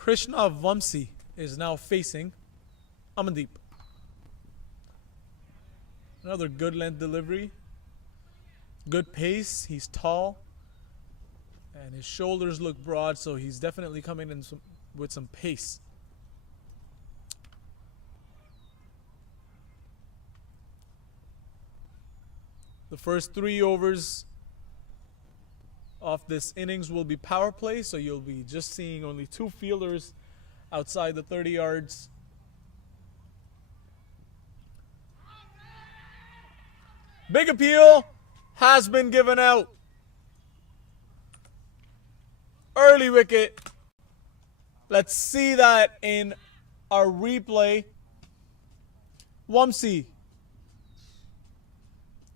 Krishna Vamsi is now facing Amandeep. Another good length delivery. Good pace. He's tall. And his shoulders look broad, so he's definitely coming in with some pace. The first 3 overs of this innings will be power play, so you'll be just seeing only 2 fielders outside the 30 yards. Big appeal has been given out. Early wicket. Let's see that in our replay. Wamsi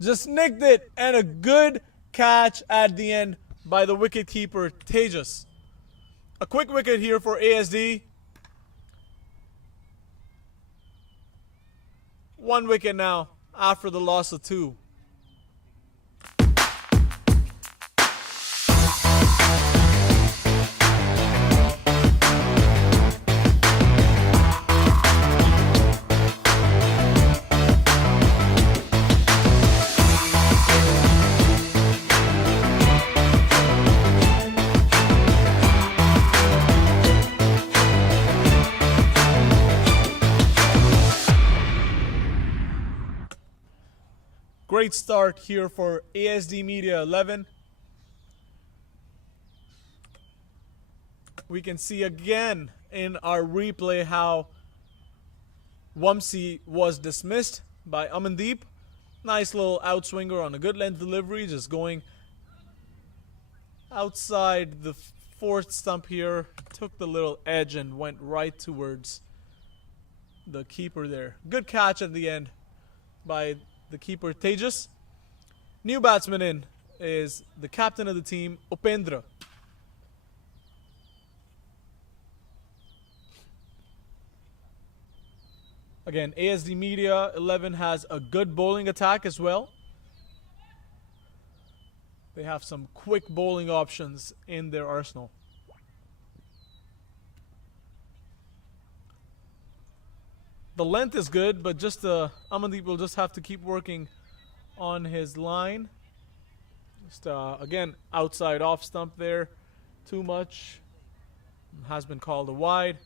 just nicked it, and a good catch at the end by the wicketkeeper Tejas. A quick wicket here for ASD. 1 wicket now after the loss of 2. Great start here for ASD Media 11. We can see again in our replay how Wamsi was dismissed by Amandeep. Nice little outswinger on a good length delivery, just going outside the fourth stump here. Took the little edge and went right towards the keeper there. Good catch at the end by the keeper Tejas. New batsman in is the captain of the team, Upendra. Again, ASD Media 11 has a good bowling attack as well. They have some quick bowling options in their arsenal. The length is good, but just Amandeep will just have to keep working on his line. Just again, outside off stump there. Too much. Has been called a wide.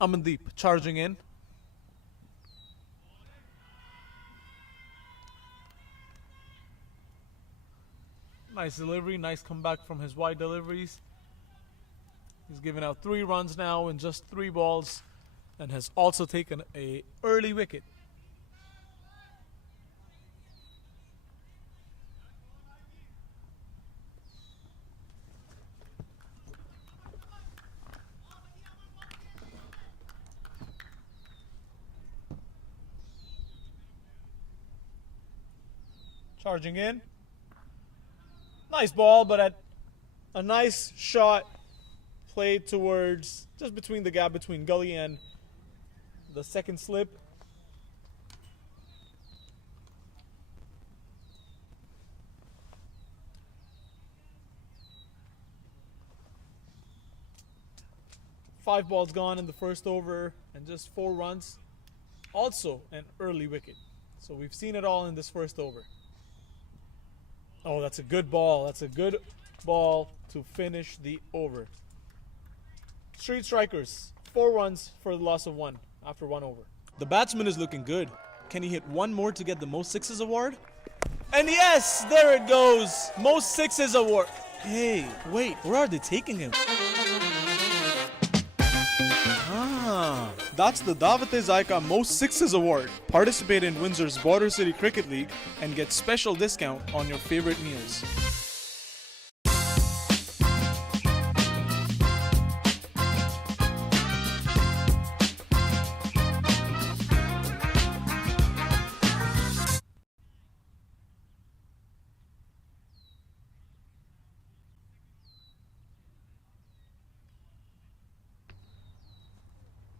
Amandeep charging in. Nice delivery, nice comeback from his wide deliveries. He's given out 3 runs now in just 3 balls and has also taken an early wicket. Charging in. Nice ball, but at a nice shot played towards just between the gap between gully and the second slip. Five balls gone in the first over and just 4 runs. Also an early wicket. So we've seen it all in this first over. Oh, that's a good ball. That's a good ball to finish the over. Street Strikers, 4 runs for the loss of 1 after 1 over. The batsman is looking good. Can he hit one more to get the most sixes award? And yes, there it goes. Most sixes award. Hey, wait, where are they taking him? That's the Dawat-e-Zaika Most Sixes Award. Participate in Windsor's Border City Cricket League and get special discount on your favorite meals.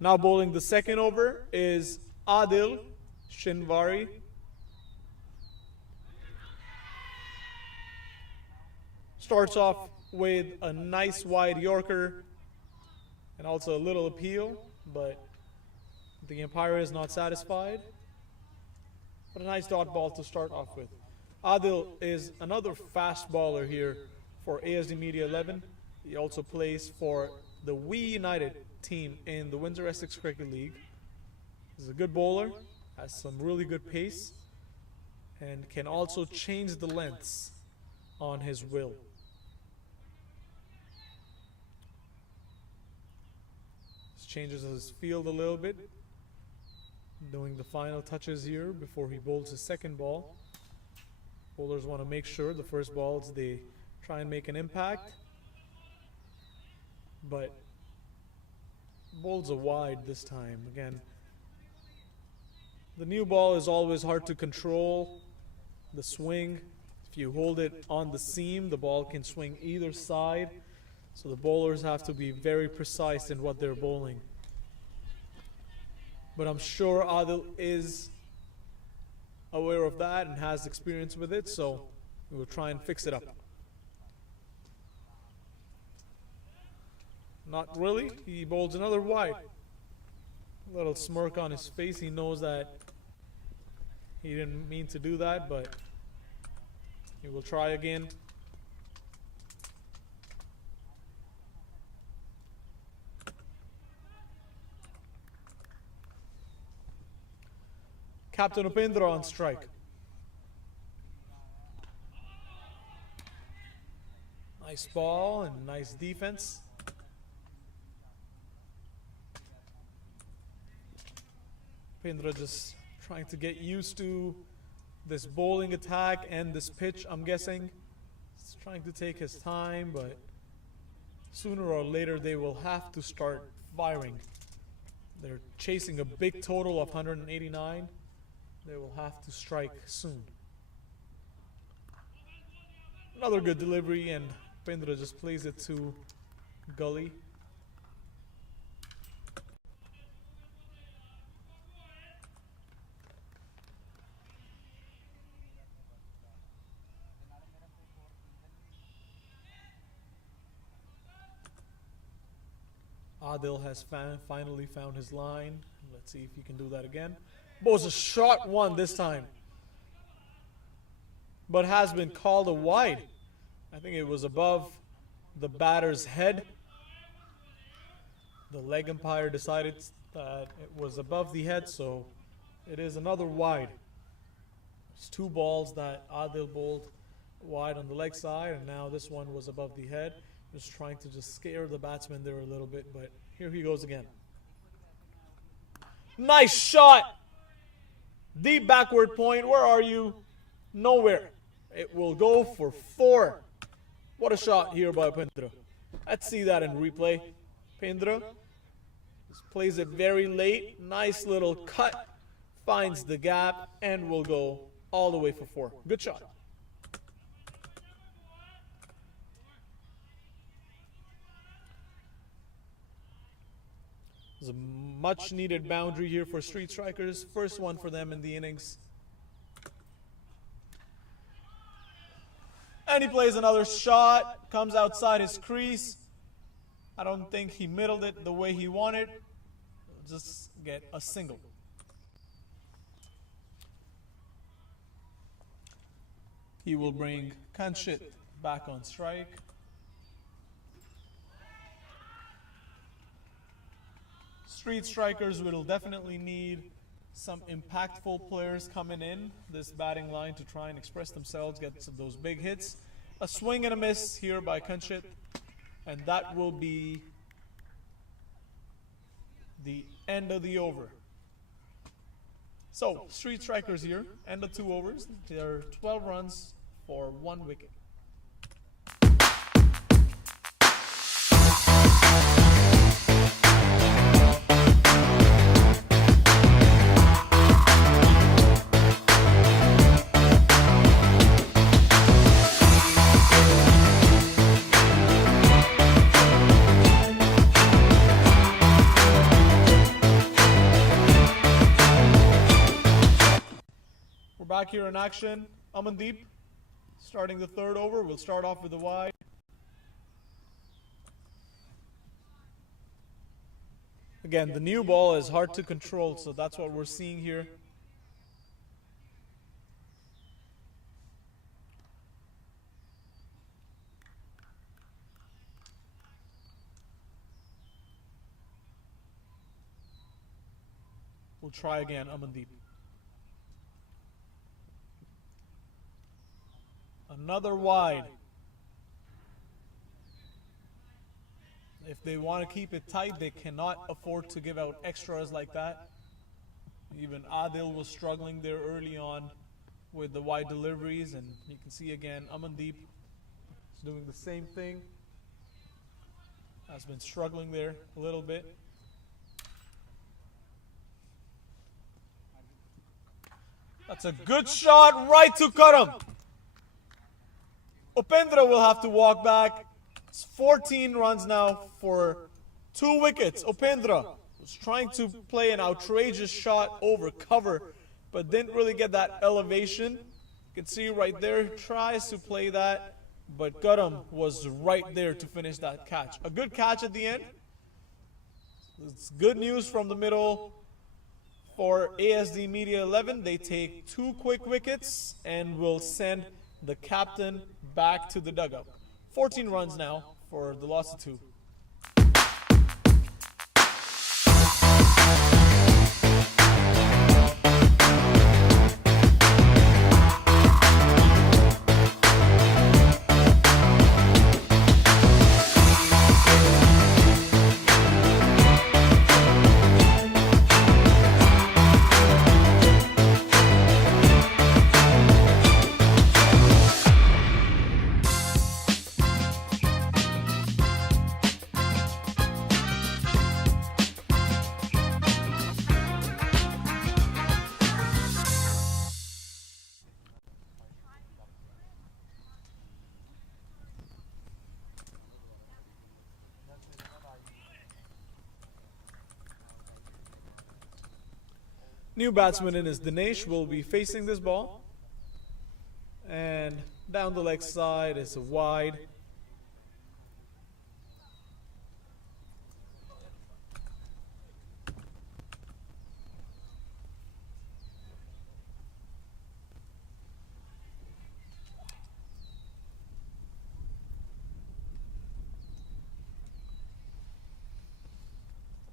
Now bowling the second over is Adil Shinwari. Starts off with a nice wide Yorker and also a little appeal, but the umpire is not satisfied. But a nice dot ball to start off with. Adil is another fast bowler here for ASD Media 11. He also plays for the We United team in the Windsor Essex Cricket League. He's a good bowler, has some really good pace, and can also change the lengths on his will. Just changes his field a little bit, doing the final touches here before he bowls his second ball. Bowlers want to make sure the first balls they try and make an impact, but bowls a wide this time. Again, the new ball is always hard to control. The swing, if you hold it on the seam, the ball can swing either side. So the bowlers have to be very precise in what they're bowling. But I'm sure Adil is aware of that and has experience with it, so we will try and fix it up. Not really. He bowls another wide. A little smirk on his face. He knows that he didn't mean to do that, but He will try again. Captain Upendra on strike. Nice ball and nice defense. Upendra just trying to get used to this bowling attack and this pitch, I'm guessing. He's trying to take his time, but sooner or later they will have to start firing. They're chasing a big total of 189. They will have to strike soon. Another good delivery, and Upendra just plays it to gully. Adil has finally found his line. Let's see if he can do that again. Bows a short one this time, but has been called a wide. I think it was above the batter's head. The leg umpire decided that it was above the head, so it is another wide. It's two balls that Adil bowled wide on the leg side, and now this one was above the head. Just trying to just scare the batsman there a little bit, but here he goes again. Nice shot! Deep backward point. Where are you? Nowhere. It will go for 4. What a shot here by Upendra. Let's see that in replay. Upendra just plays it very late. Nice little cut. Finds the gap and will go all the way for 4. Good shot. There's a much needed boundary here for Street Strikers. First one for them in the innings. And he plays another shot. Comes outside his crease. I don't think he middled it the way he wanted. Just get a single. He will bring Kanchit back on strike. Street Strikers will definitely need some impactful players coming in this batting line to try and express themselves, get some of those big hits. A swing and a miss here by Kanchit, and that will be the end of the over. So, Street Strikers here, end of 2 overs. There are 12 runs for 1 wicket. Back here in action, Amandeep starting the 3rd over. We'll start off with the wide. Again, the new ball is hard to control, so that's what we're seeing here. We'll try again, Amandeep. Another wide. If they want to keep it tight, they cannot afford to give out extras like that. Even Adil was struggling there early on with the wide deliveries, and you can see again Amandeep is doing the same thing. Has been struggling there a little bit. That's a good shot right to cut him. Upendra will have to walk back. It's 14 runs now for 2 wickets. Upendra was trying to play an outrageous shot over cover, but didn't really get that elevation. You can see right there, tries to play that, but Gautam was right there to finish that catch. A good catch at the end. It's good news from the middle for ASD Media XI. They take 2 quick wickets and will send the captain back to the dugout. 14 runs now for the loss of 2. New batsman in is Dinesh, will be facing this ball. And down the leg side is a wide.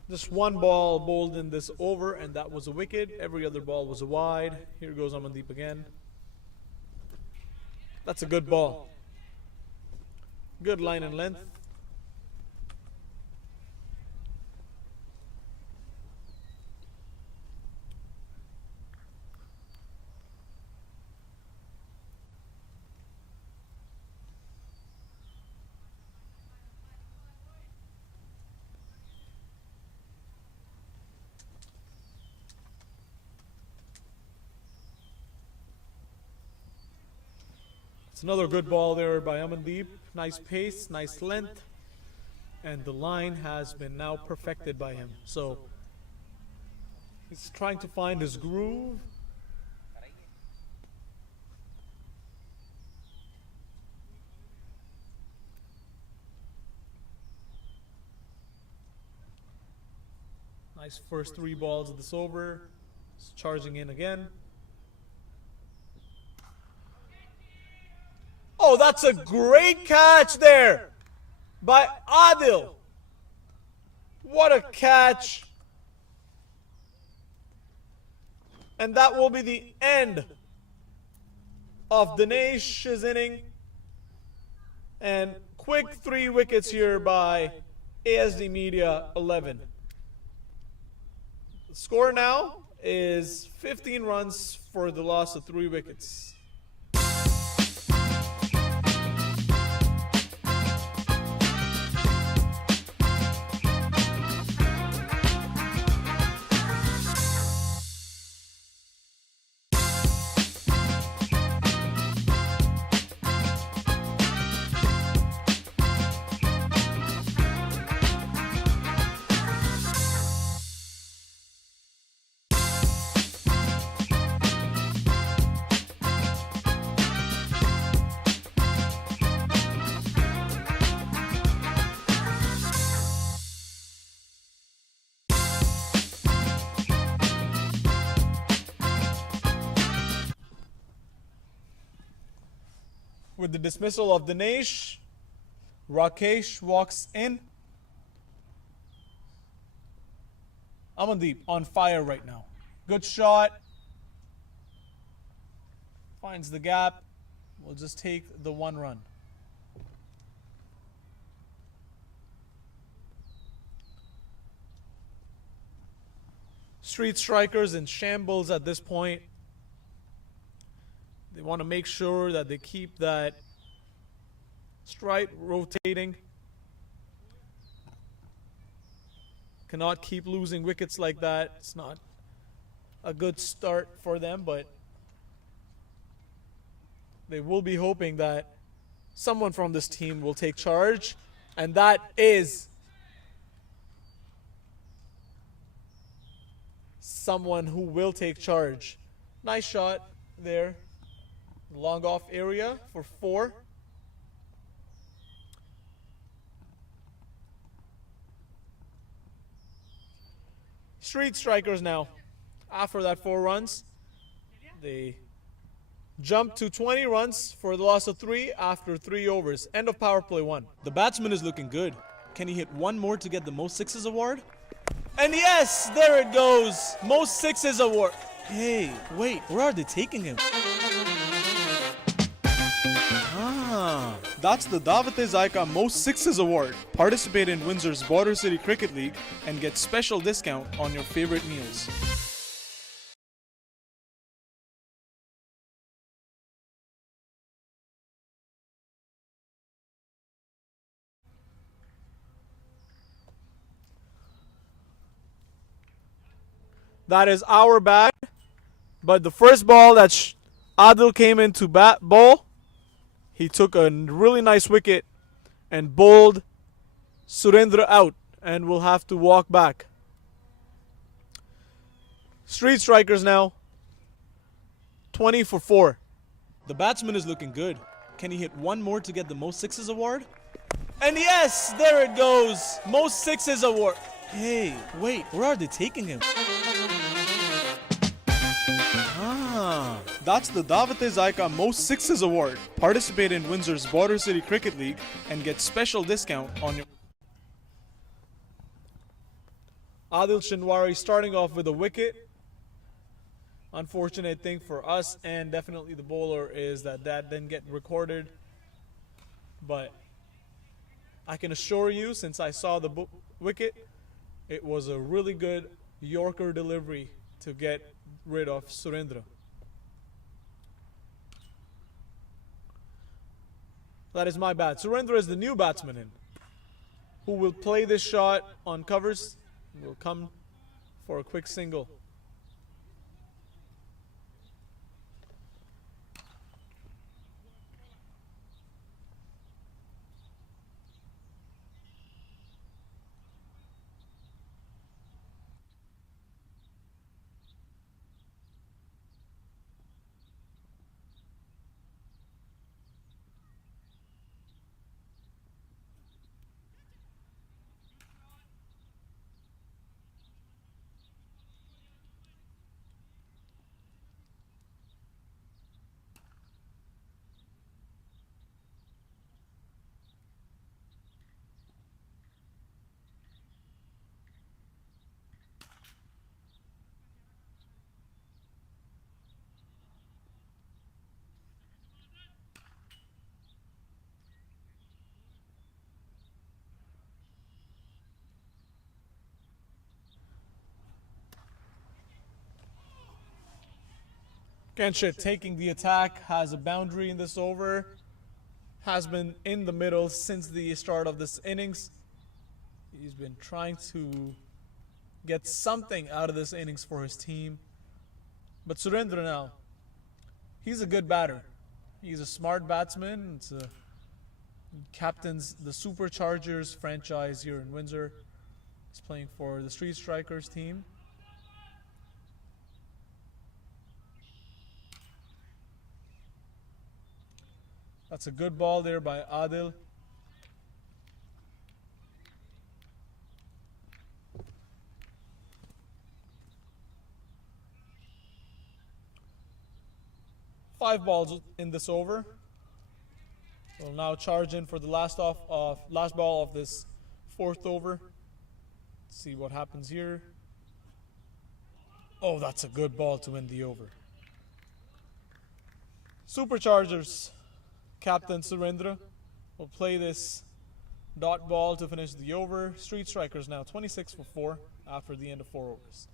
Just one ball bowled in this over, and that was a wicket. Every other ball was a wide. Here goes Amandeep again. That's a good ball. Good line and length. It's another good ball there by Amandeep. Nice pace, nice length. And the line has been now perfected by him. So he's trying to find his groove. Nice first 3 balls of this over. He's charging in again. Oh, that's a great catch there by Adil. What a catch. And that will be the end of Dinesh's inning. And quick 3 wickets here by ASD Media 11. The score now is 15 runs for the loss of 3 wickets. With the dismissal of Dinesh, Rakesh walks in. Amandeep on fire right now. Good shot. Finds the gap. We'll just take the 1 run. Street strikers in shambles at this point. They want to make sure that they keep that strike rotating. Cannot keep losing wickets like that. It's not a good start for them, but they will be hoping that someone from this team will take charge, and that is someone who will take charge. Nice shot there. Long off area for 4. Street strikers now. After that 4 runs, they Jumped to 20 runs for the loss of 3 after 3 overs. End of power play 1. The batsman is looking good. Can he hit one more to get the most sixes award? And yes, there it goes. Most sixes award. Hey, wait, where are they taking him? That's the Davate Zaika Most Sixes Award. Participate in Windsor's Border City Cricket League and get special discount on your favorite meals. That is our bat. But the first ball that Adil came into bat ball, he took a really nice wicket and bowled Surendra out and will have to walk back. Street strikers now. 20 for 4. The batsman is looking good. Can he hit one more to get the most sixes award? And yes, there it goes. Most sixes award. Hey, wait, where are they taking him? That's the Davate Zaika Most Sixes Award. Participate in Windsor's Border City Cricket League and get special discount on your... Adil Shinwari starting off with a wicket. Unfortunate thing for us and definitely the bowler is that didn't get recorded. But I can assure you, since I saw the wicket, it was a really good Yorker delivery to get rid of Surendra. That is my bat. Surendra is the new batsman in, who will play this shot on covers and will come for a quick single. Kenshet taking the attack, has a boundary in this over, has been in the middle since the start of this innings. He's been trying to get something out of this innings for his team. But Surendra now, he's a good batter. He's a smart batsman. Captains the Superchargers franchise here in Windsor. He's playing for the Street Strikers team. That's a good ball there by Adil. Five balls in this over. We'll now charge in for the last ball of this fourth over. Let's see what happens here. Oh, that's a good ball to win the over. Superchargers captain Surendra will play this dot ball to finish the over. Street Strikers now 26 for 4 after the end of 4 overs.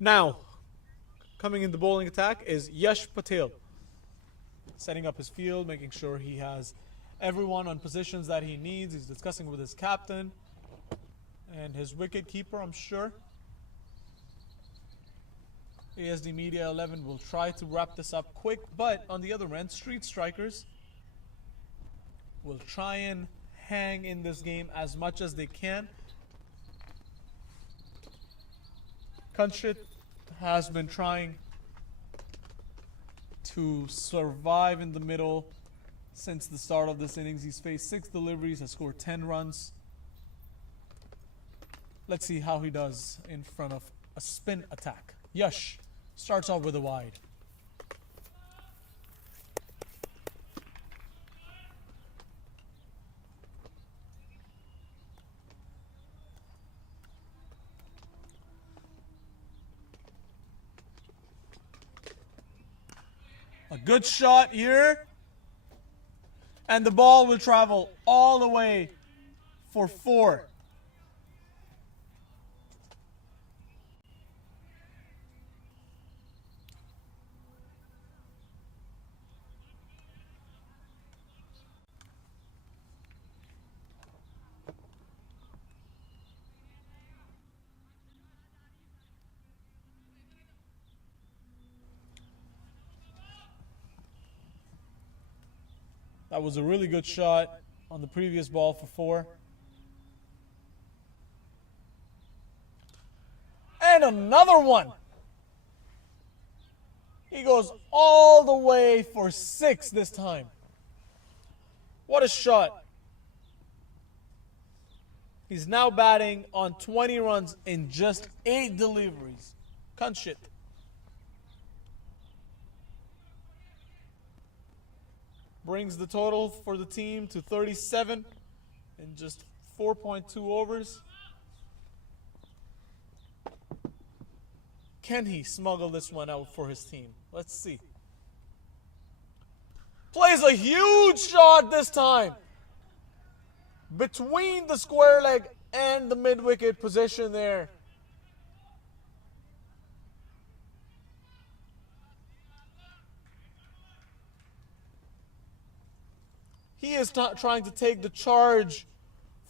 Now, coming in the bowling attack is Yash Patel. setting up his field, making sure he has everyone on positions that he needs. He's discussing with his captain and his wicket keeper, I'm sure. ASD Media 11 will try to wrap this up quick, but on the other end, Street Strikers will try and hang in this game as much as they can. Kanchit has been trying to survive in the middle since the start of this innings. He's faced 6 deliveries, has scored 10 runs. Let's see how he does in front of a spin attack. Yash starts off with a wide. A good shot here. And the ball will travel all the way for 4. That was a really good shot on the previous ball for 4. And another one. He goes all the way for 6 this time. What a shot. He's now batting on 20 runs in just 8 deliveries. Kanchit. Brings the total for the team to 37 in just 4.2 overs. Can he smuggle this one out for his team? Let's see. Plays a huge shot this time. Between the square leg and the mid-wicket position there. He is trying to take the charge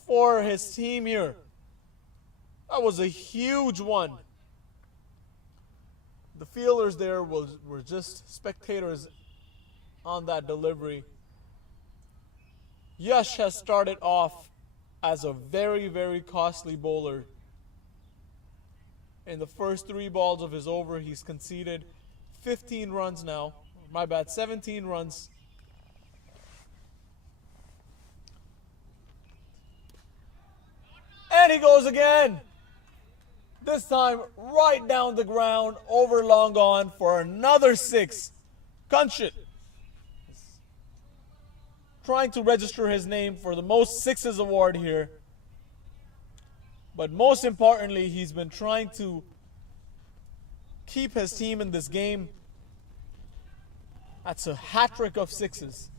for his team here. That was a huge one. The fielders there were just spectators on that delivery. Yash has started off as a very, very costly bowler. In the first 3 balls of his over, he's conceded 15 runs now. My bad, 17 runs. And he goes again. This time right down the ground, over long on for another 6. Kanchit trying to register his name for the most 6s award here. But most importantly, he's been trying to keep his team in this game. That's a hat trick of 6s.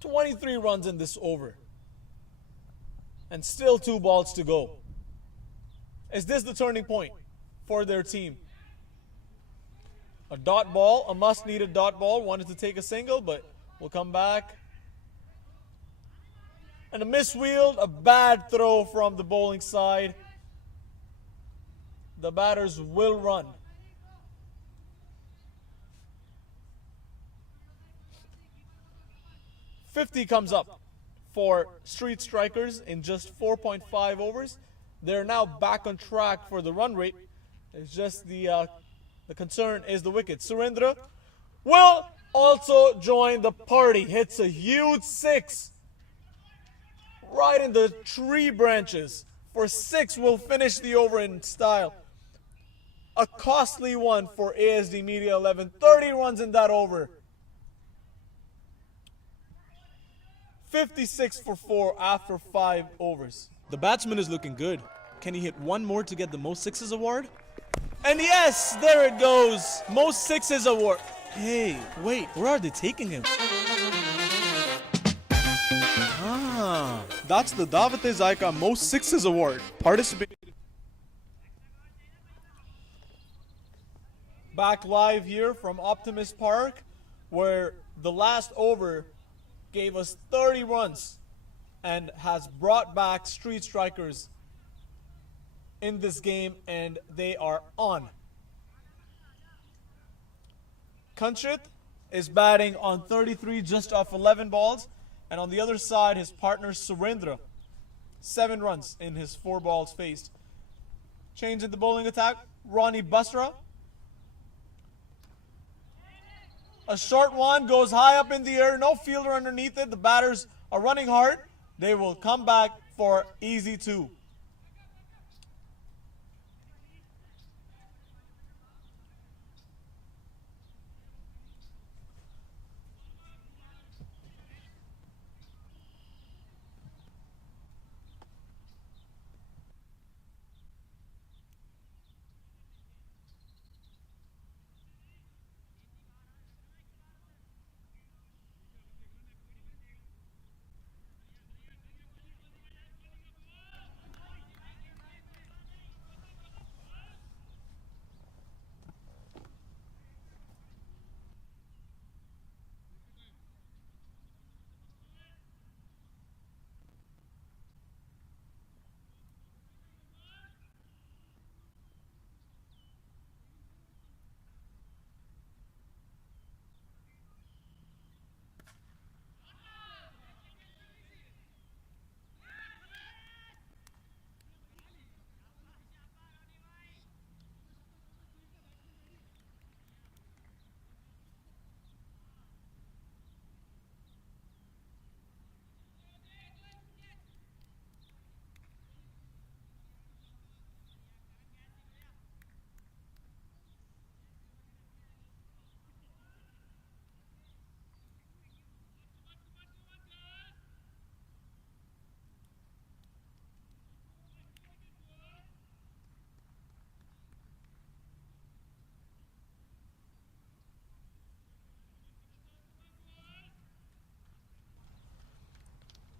"23 runs in this over. And still 2 balls to go. Is this the turning point for their team? A dot ball, a must-needed dot ball. Wanted to take a single, but we'll come back. And a miswheeled, a bad throw from the bowling side. The batters will run. $50 comes up for Street Strikers in just 4.5 overs. They're now back on track for the run rate. It's just the concern is the wicket. Surendra will also join the party. Hits a huge 6 right in the tree branches. For 6, will finish the over in style. A costly one for ASD Media 11. 30 runs in that over. 56 for 4 after 5 overs. The batsman is looking good. Can he hit one more to get the most 6s award? And yes, there it goes. Most 6s award. Hey, wait, where are they taking him? That's the Davate Zaika Most 6s award. Participated Back live here from Optimist Park, where the last over gave us 30 runs and has brought back Street Strikers in this game, and they are on. Kanchit is batting on 33 just off 11 balls, and on the other side his partner Surendra, 7 runs in his 4 balls faced. Change in the bowling attack, Ronnie Basra. A short one goes high up in the air, no fielder underneath it. The batters are running hard. They will come back for easy 2.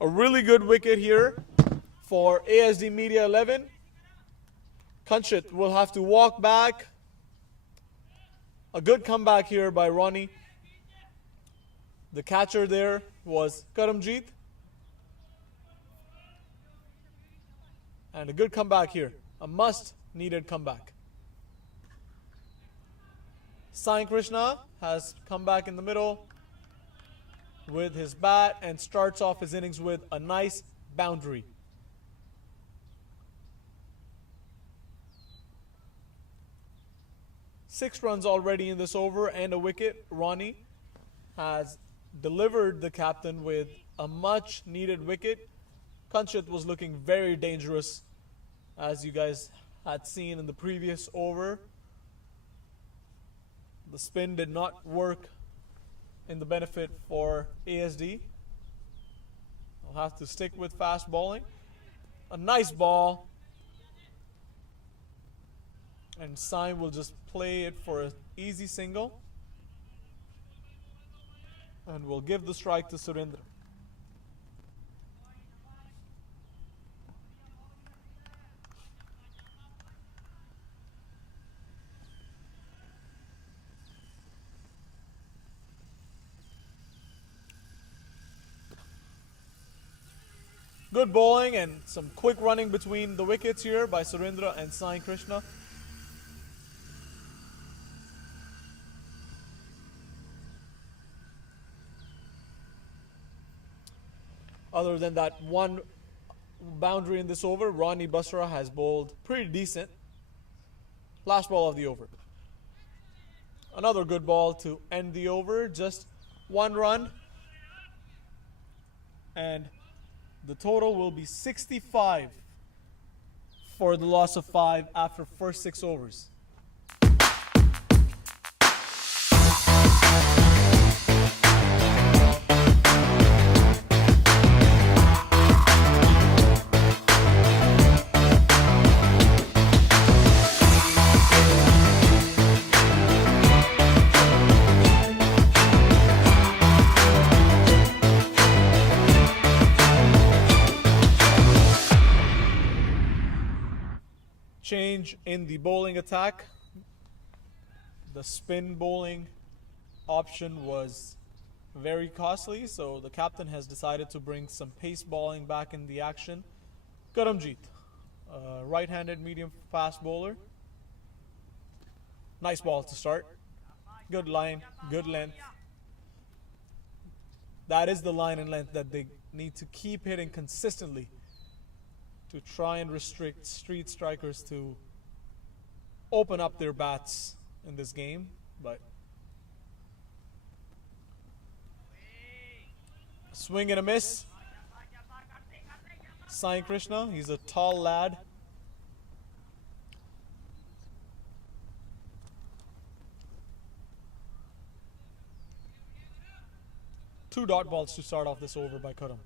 A really good wicket here for ASD Media 11. Kanchit will have to walk back. A good comeback here by Ronnie. The catcher there was Karamjeet. And a good comeback here. A must-needed comeback. Sai Krishna has come back in the middle with his bat and starts off his innings with a nice boundary. Six runs already in this over and a wicket. Ronnie has delivered the captain with a much needed wicket. Kanchit was looking very dangerous, as you guys had seen in the previous over. The spin did not work in the benefit for ASD. I'll have to stick with fast bowling. A nice ball. And Sai will just play it for an easy single. And will give the strike to Surendra. Good bowling and some quick running between the wickets here by Surendra and Sai Krishna. Other than that one boundary in this over, Ronnie Basra has bowled pretty decent. Last ball of the over. Another good ball to end the over. Just 1 run. And the total will be 65 for the loss of 5 after first 6 overs. Change in the bowling attack. the spin bowling option was very costly, so the captain has decided to bring some pace bowling back in the action. Karamjeet, right-handed medium fast bowler. Nice ball to start. Good line, good length. That is the line and length that they need to keep hitting consistently to try and restrict street strikers to open up their bats in this game. But swing and a miss. Sai Krishna, he's a tall lad. Two dot balls to start off this over by Karam.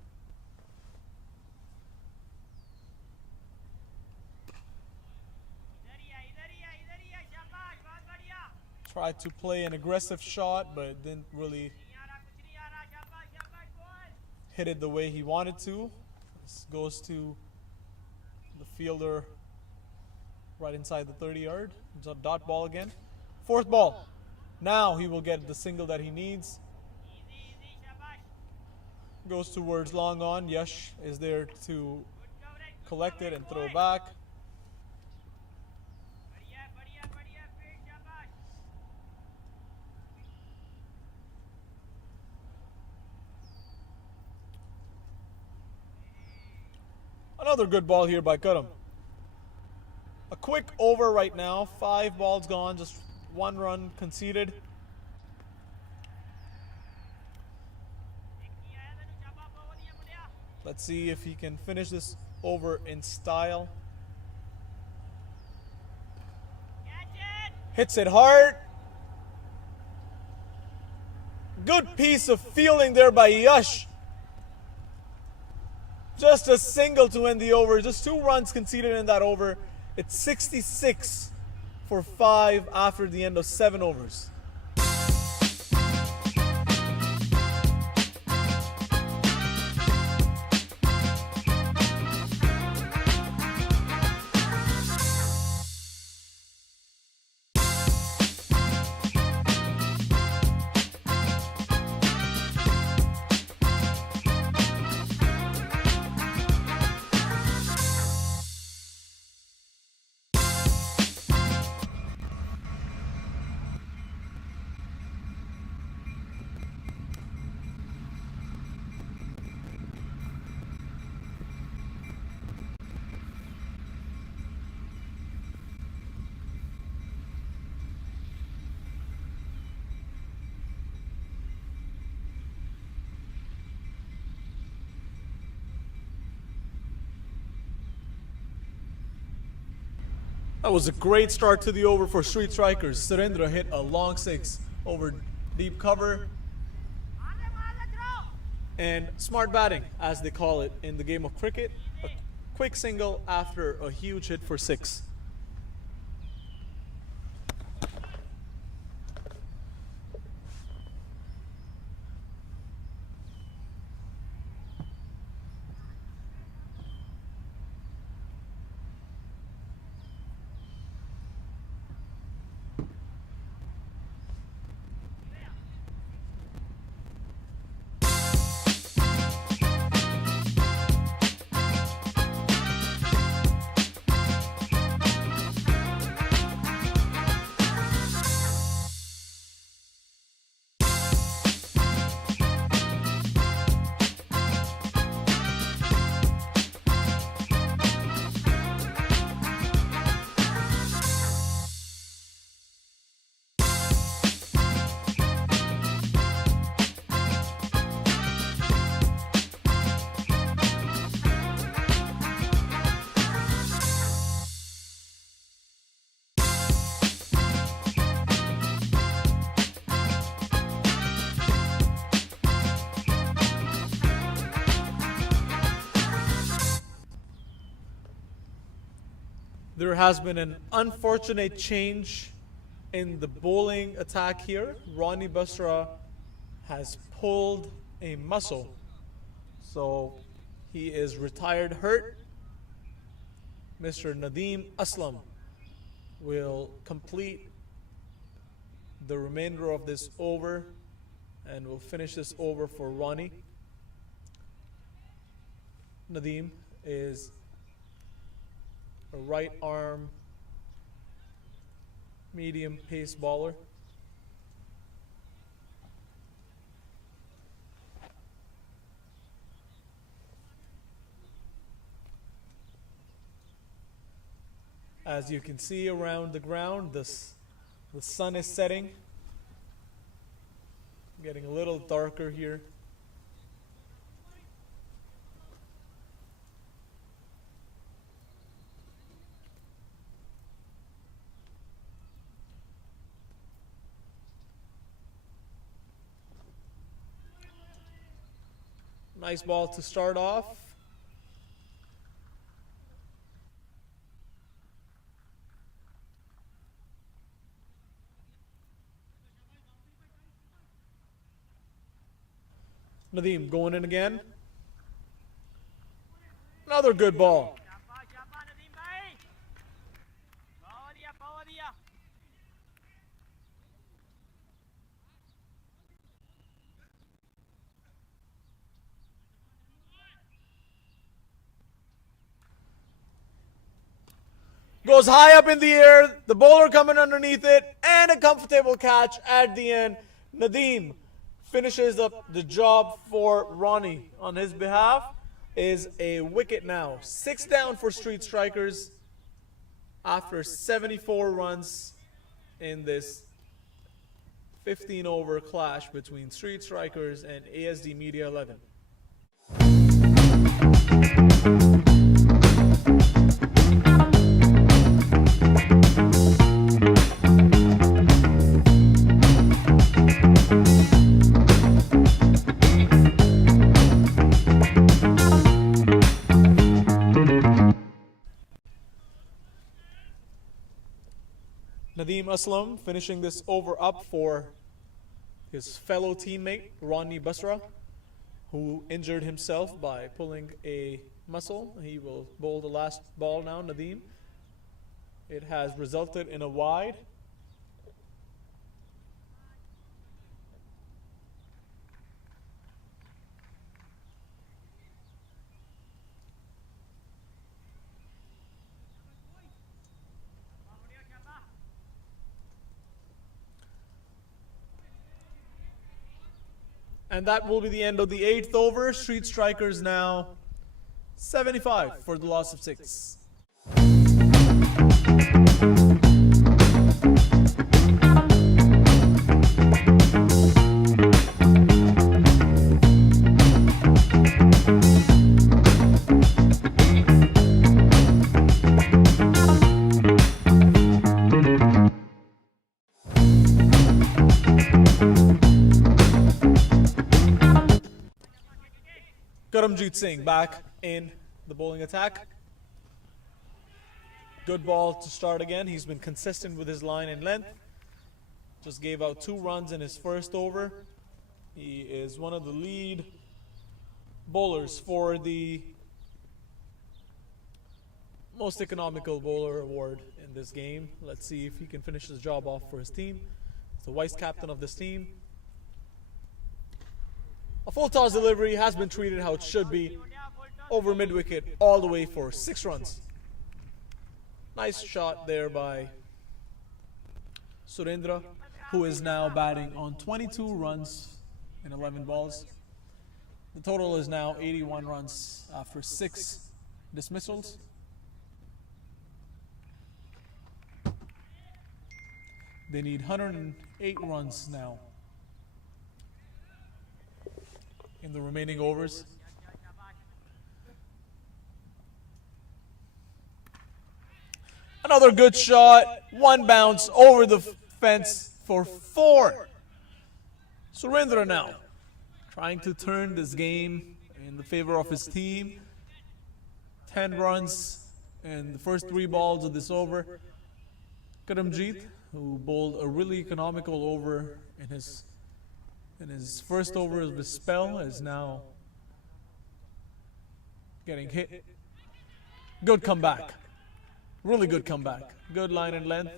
Tried to play an aggressive shot, but didn't really hit it the way he wanted to. This goes to the fielder right inside the 30-yard. It's a dot ball again. Fourth ball. Now he will get the single that he needs. Goes towards long on. Yash is there to collect it and throw back. Another good ball here by Karam. A quick over right now. 5 balls gone, just 1 run conceded. Let's see if he can finish this over in style. Hits it hard. Good piece of fielding there by Yash. Just a single to end the over. Just 2 runs conceded in that over. It's 66 for 5 after the end of 7 overs. That was a great start to the over for Street Strikers. Surendra hit a long 6 over deep cover. And smart batting, as they call it in the game of cricket. A quick single after a huge hit for 6. There has been an unfortunate change in the bowling attack here. Ronnie Basra has pulled a muscle, so he is retired hurt. Mr. Nadeem Aslam will complete the remainder of this over, and we'll finish this over for Ronnie. Nadeem is a right arm medium pace bowler. As you can see around the ground, the sun is setting, getting a little darker here. Nice ball to start off. Nadeem going in again. Another good ball. Goes high up in the air, the bowler coming underneath it, and a comfortable catch at the end. Nadeem finishes up the job for Ronnie. On his behalf is a wicket now. 6 down for Street Strikers after 74 runs in this 15-over clash between Street Strikers and ASD Media 11. Nadeem Aslam finishing this over up for his fellow teammate Ronnie Basra, who injured himself by pulling a muscle. He will bowl the last ball now, Nadeem. It has resulted in a wide. And that will be the end of the 8th over. Street Strikers now 75 for the loss of 6. Karamjit Singh back in the bowling attack. Good ball to start again. He's been consistent with his line and length. Just gave out 2 runs in his first over. He is one of the lead bowlers for the most economical bowler award in this game. Let's see if he can finish his job off for his team. He's the vice captain of this team. A full toss delivery has been treated how it should be. Over mid-wicket all the way for 6 runs. Nice shot there by Surendra, who is now batting on 22 runs in 11 balls. The total is now 81 runs after 6 dismissals. They need 108 runs now in the remaining overs. Another good shot, 1 bounce over the fence for 4. Surendra now trying to turn this game in the favor of his team. 10 runs in the first 3 balls of this over. Karamjit, who bowled a really economical over in his first over of his spell, is now getting hit. Good comeback. Really good comeback. Good line and length.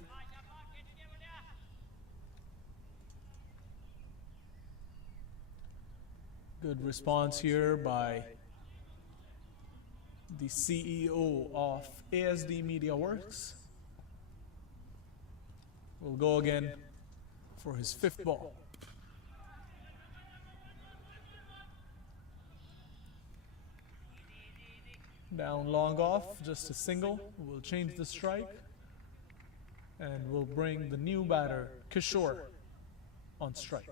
Good response here by the CEO of ASD Media Works. Will go again for his 5th ball. Down long off, just a single. We'll change the strike. And we'll bring the new batter, Kishore, on strike.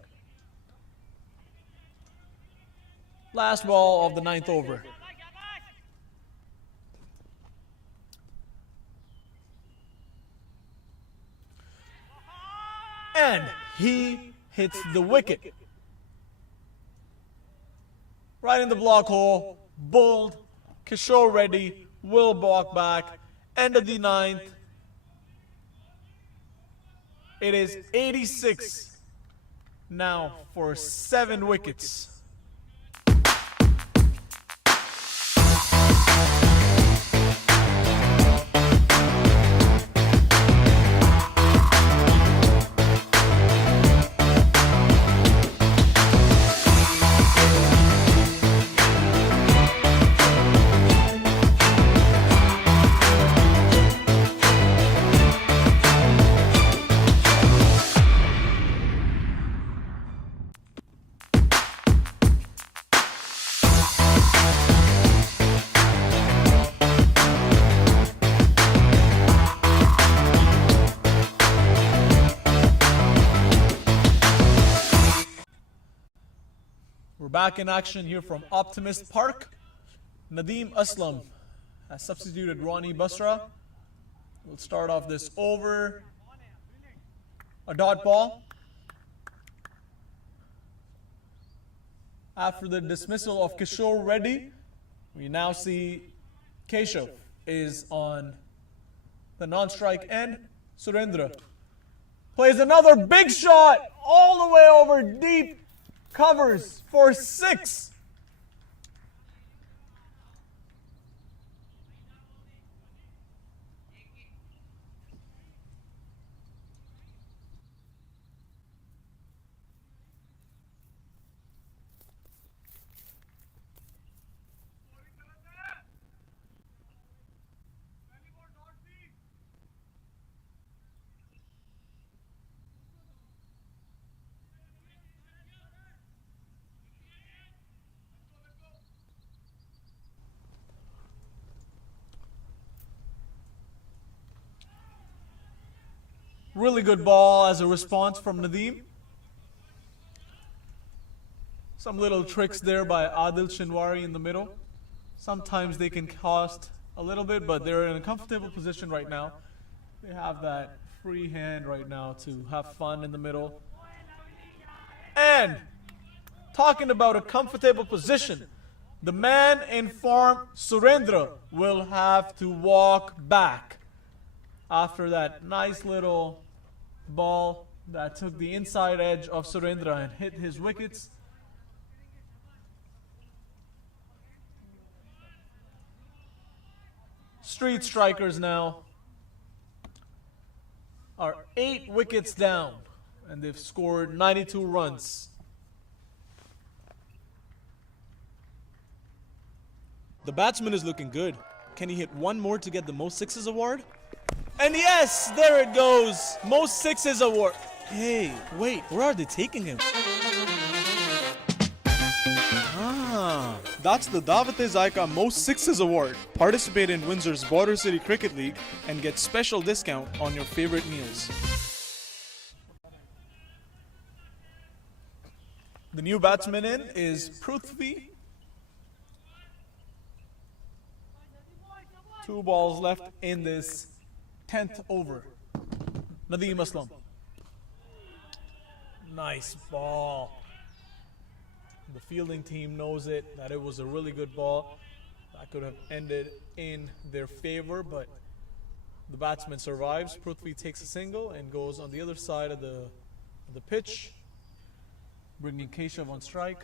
Last ball of the 9th over. And he hits the wicket. Right in the block hole, bowled. Kishore Reddy will walk back. End of the 9th. It is 86 now for 7 wickets. We're back in action here from Optimist Park. Nadeem Aslam has substituted Ronnie Basra. We'll start off this over. A dot ball. After the dismissal of Kishore Reddy, we now see Keshav is on the non-strike end. Surendra plays another big shot all the way over deep. Covers for 6. Really good ball as a response from Nadeem. Some little tricks there by Adil Shinwari in the middle. Sometimes they can cost a little bit, but they're in a comfortable position right now. They have that free hand right now to have fun in the middle. And talking about a comfortable position, the man in form, Surendra, will have to walk back after that nice little ball that took the inside edge of Surendra and hit his wickets. Street strikers now are 8 wickets down, and they've scored 92 runs. The batsman is looking good. Can he hit one more to get the most sixes award? And yes, there it goes. Most sixes award. Hey, wait, where are they taking him? That's the Dawat-e-Zaika Most Sixes Award. Participate in Windsor's Border City Cricket League and get special discount on your favorite meals. The new batsman in is Prithvi. 2 balls left in this 10th over. Nadeem Aslam. Nice ball. The fielding team knows it, that it was a really good ball. That could have ended in their favor, but the batsman survives. Prithvi takes a single and goes on the other side of the pitch, bringing Keshav on strike.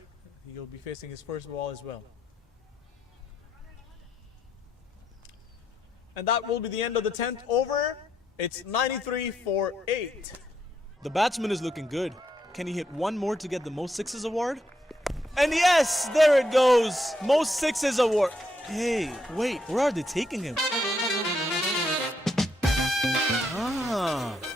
He'll be facing his first ball as well. And that will be the end of the 10th over. It's 93 for 8. The batsman is looking good. Can he hit one more to get the most sixes award? And yes, there it goes. Most sixes award. Hey, wait, where are they taking him?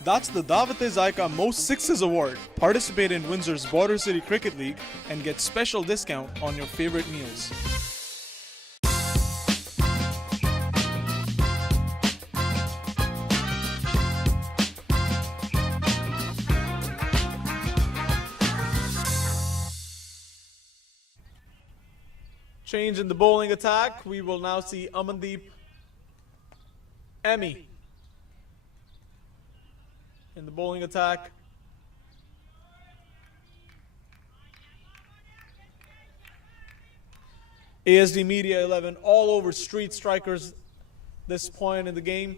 That's the Davate Zaika Most Sixes Award. Participate in Windsor's Border City Cricket League and get special discount on your favorite meals. Change in the bowling attack. We will now see Amandeep Emmy in the bowling attack. ASD Media 11 all over Street Strikers this point in the game.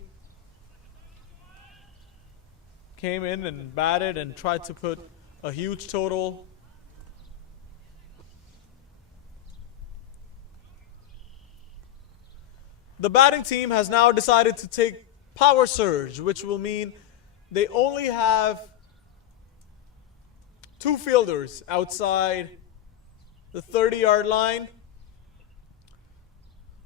Came in and batted and tried to put a huge total. The batting team has now decided to take power surge, which will mean they only have 2 fielders outside the 30-yard line.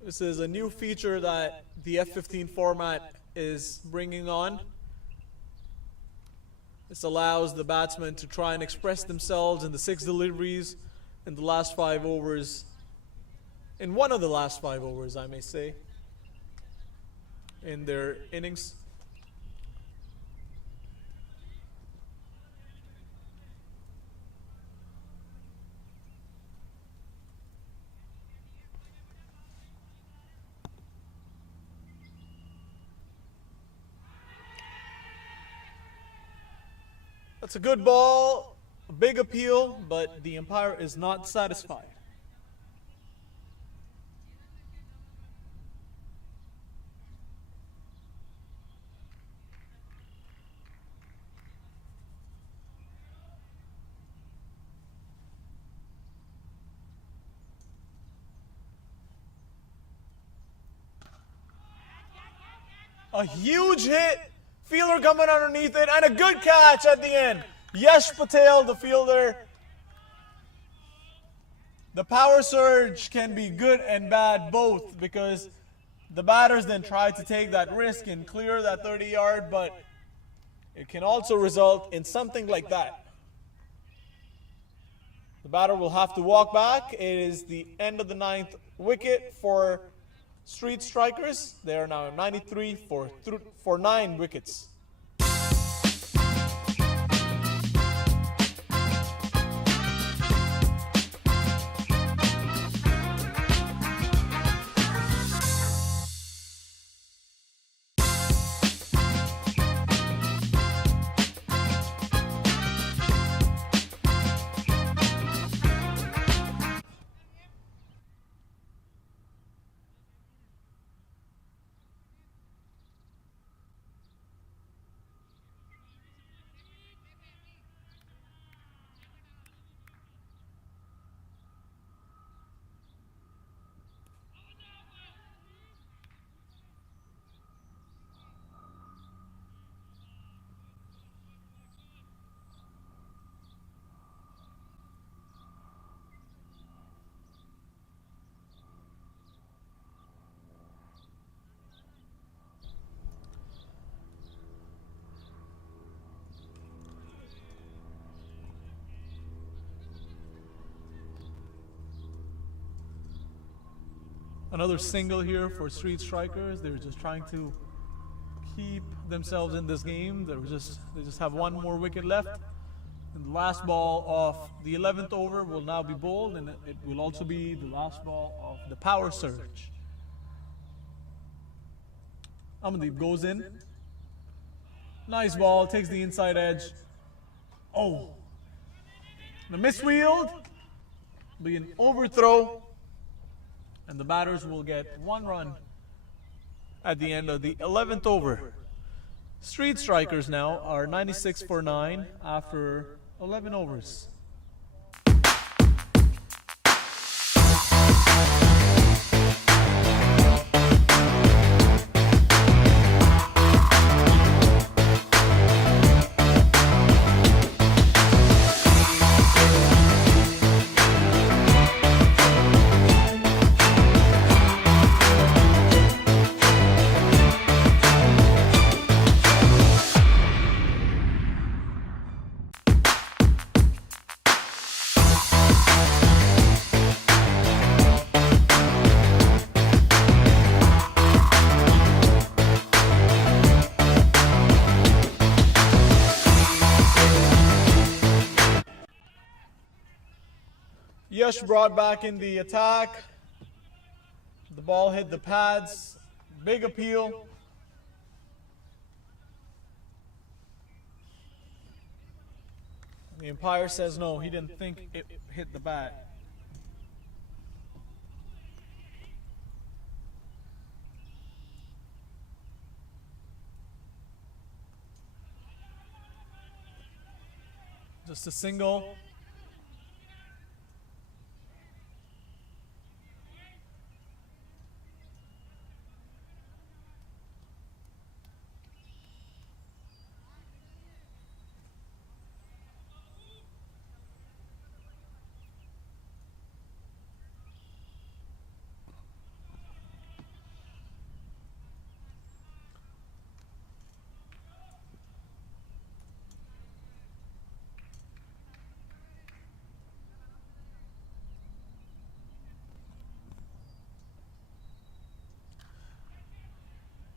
This is a new feature that the F-15 format is bringing on. This allows the batsmen to try and express themselves in the 6 deliveries in the last 5 overs. In one of the last 5 overs, I may say, in their innings. That's a good ball, a big appeal, but the umpire is not satisfied. A huge hit, fielder coming underneath it, and a good catch at the end. Yash Patel, the fielder. The power surge can be good and bad both, because the batters then try to take that risk and clear that 30-yard, but it can also result in something like that. The batter will have to walk back. It is the end of the 9th wicket for Street Strikers. They are now 93 for 9 wickets. Another single here for Street Strikers. They're just trying to keep themselves in this game. They just have one more wicket left. And the last ball of the 11th over will now be bowled, and it will also be the last ball of the power surge. Amandeep goes in. Nice ball, takes the inside edge. Oh, the miswheeled, be an overthrow. And the batters will get 1 run at the end of the 11th over. Street Strikers now are 96 for 9 after 11 overs. Yash brought back in the attack. The ball hit the pads. Big appeal. The umpire says no, he didn't think it hit the bat. Just a single.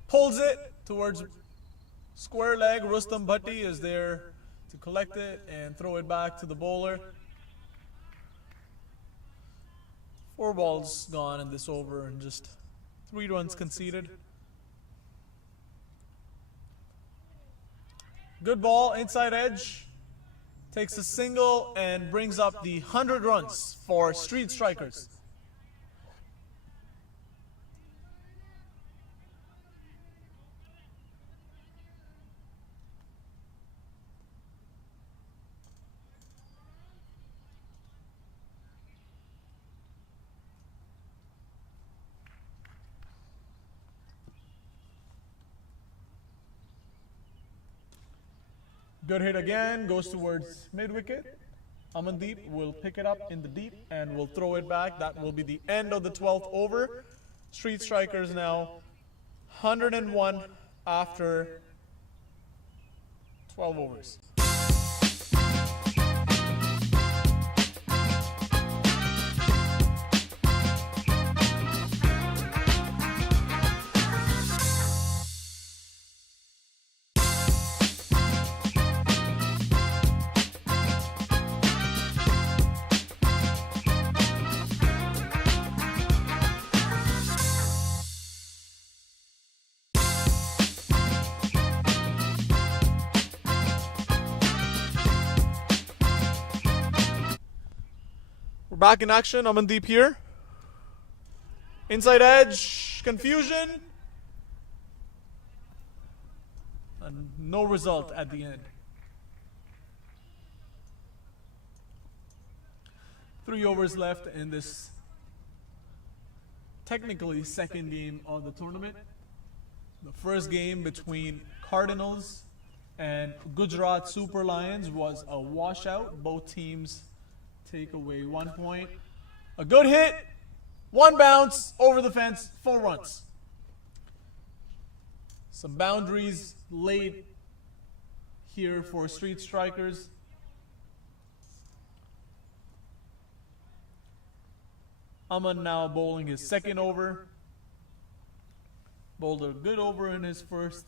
Pulls it towards square leg. Rustam Bhatti is there to collect it and throw it back to the bowler. 4 balls gone in this over and just 3 runs conceded. Good ball, inside edge. Takes a single and brings up the 100 runs for Street Strikers. Good hit again, goes towards mid-wicket. Amandeep will pick it up in the deep and will throw it back. That will be the end of the 12th over. Street Strikers now 101 after 12 overs. Back in action, Amandeep here. Inside edge, confusion. And no result at the end. 3 overs left in this technically second game of the tournament. The first game between Cardinals and Gujarat Super Lions was a washout. Both teams take away 1 point. A good hit, 1 bounce over the fence, 4 runs. Some boundaries laid here for Street Strikers. Aman now bowling his second over. Bowled a good over in his first,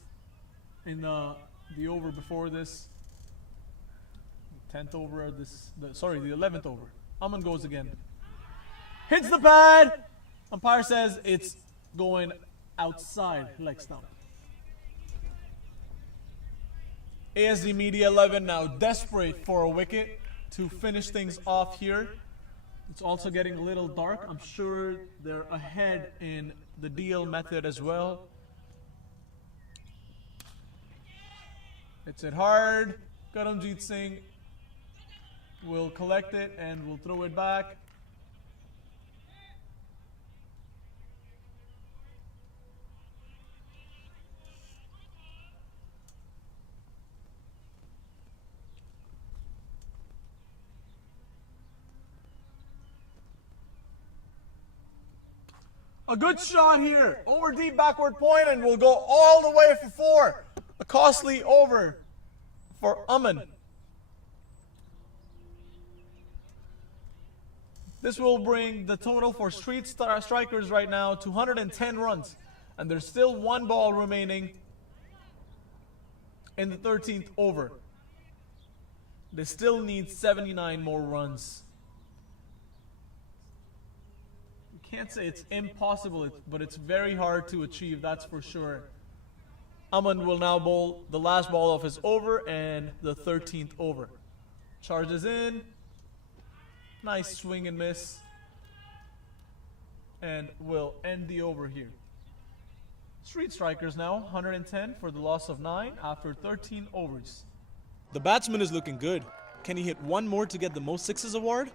in the over before this. 10th over of this, the 11th over. Aman goes again. Hits the pad. Umpire says it's going outside leg stump. ASD Media 11 now desperate for a wicket to finish things off here. It's also getting a little dark. I'm sure they're ahead in the deal method as well. Hits it hard. Karamjeet Singh will collect it and will throw it back. A good shot here, over deep backward point, and will go all the way for 4. A costly over for Aman. This will bring the total for Street Strikers right now to 110 runs. And there's still 1 ball remaining in the 13th over. They still need 79 more runs can't say it's impossible, but it's very hard to achieve, that's for sure. Aman will now bowl the last ball of his over and the 13th over. Charges in. Nice swing and miss. And will end the over here. Street Strikers now, 110 for the loss of 9 after 13 overs. The batsman is looking good. Can he hit one more to get the most sixes award?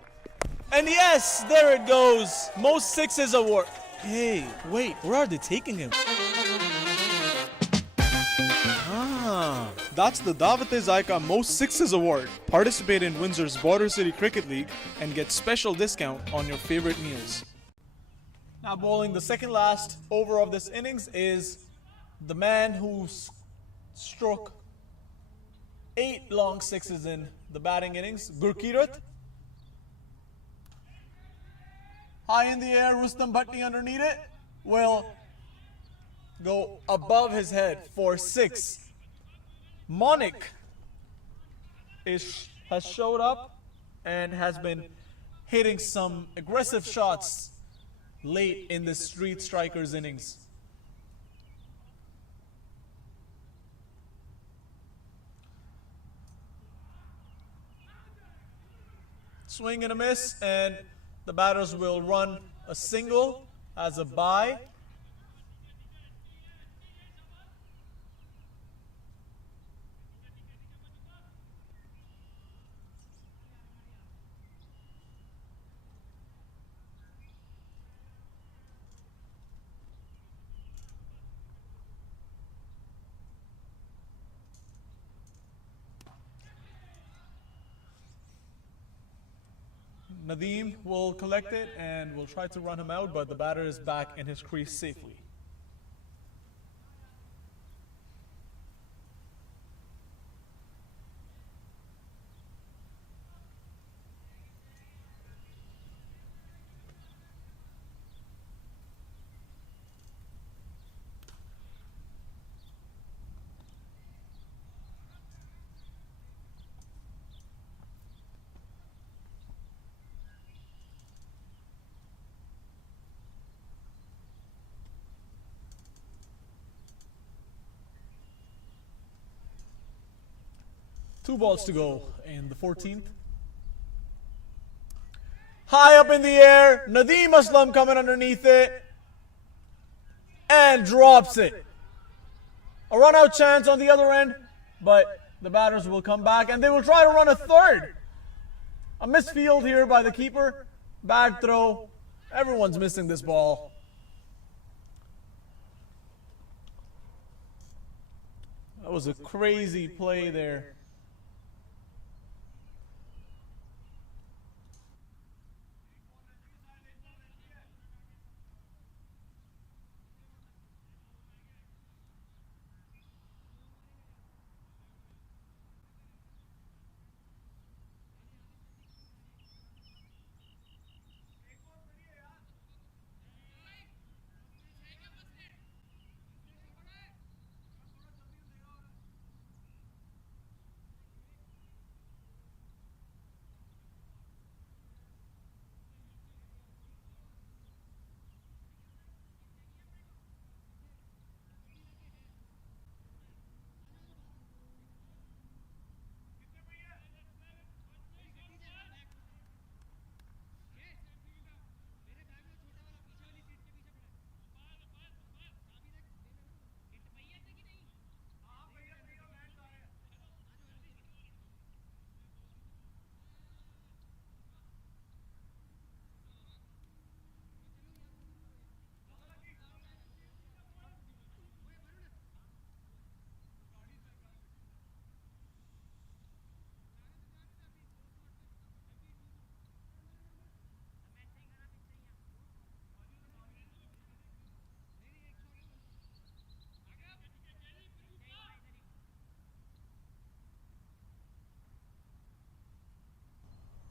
And yes, there it goes. Most sixes award. Hey, wait, where are they taking him? Ah, that's the Davate Zaika Most Sixes Award. Participate in Windsor's Border City Cricket League and get special discount on your favorite meals. Now bowling the second last over of this innings is the man who struck 8 long sixes in the batting innings, Gurkirat. High in the air, Rustam Bhatti underneath it will go above his head for 6. Monik has showed up and has been hitting some aggressive shots late in the Street Strikers innings. Swing and a miss, and the batters will run a single as a bye. Nadeem will collect it and will try to run him out, but the batter is back in his crease safely. Two balls to go in the 14th. High up in the air, Nadeem Aslam coming underneath it and drops it. A run out chance on the other end, but the batters will come back and they will try to run a third. A misfield here by the keeper. Bad throw. Everyone's missing this ball. That was a crazy play there.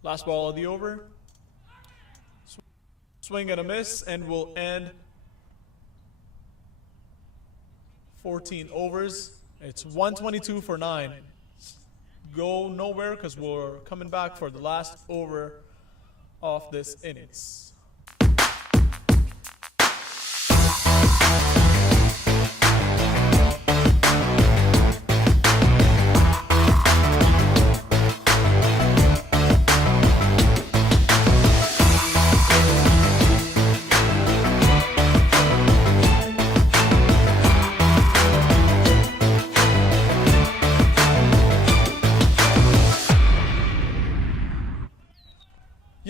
Last ball of the over. Swing and a miss, and will end 14 overs. It's 122 for 9. Go nowhere because we're coming back for the last over of this innings.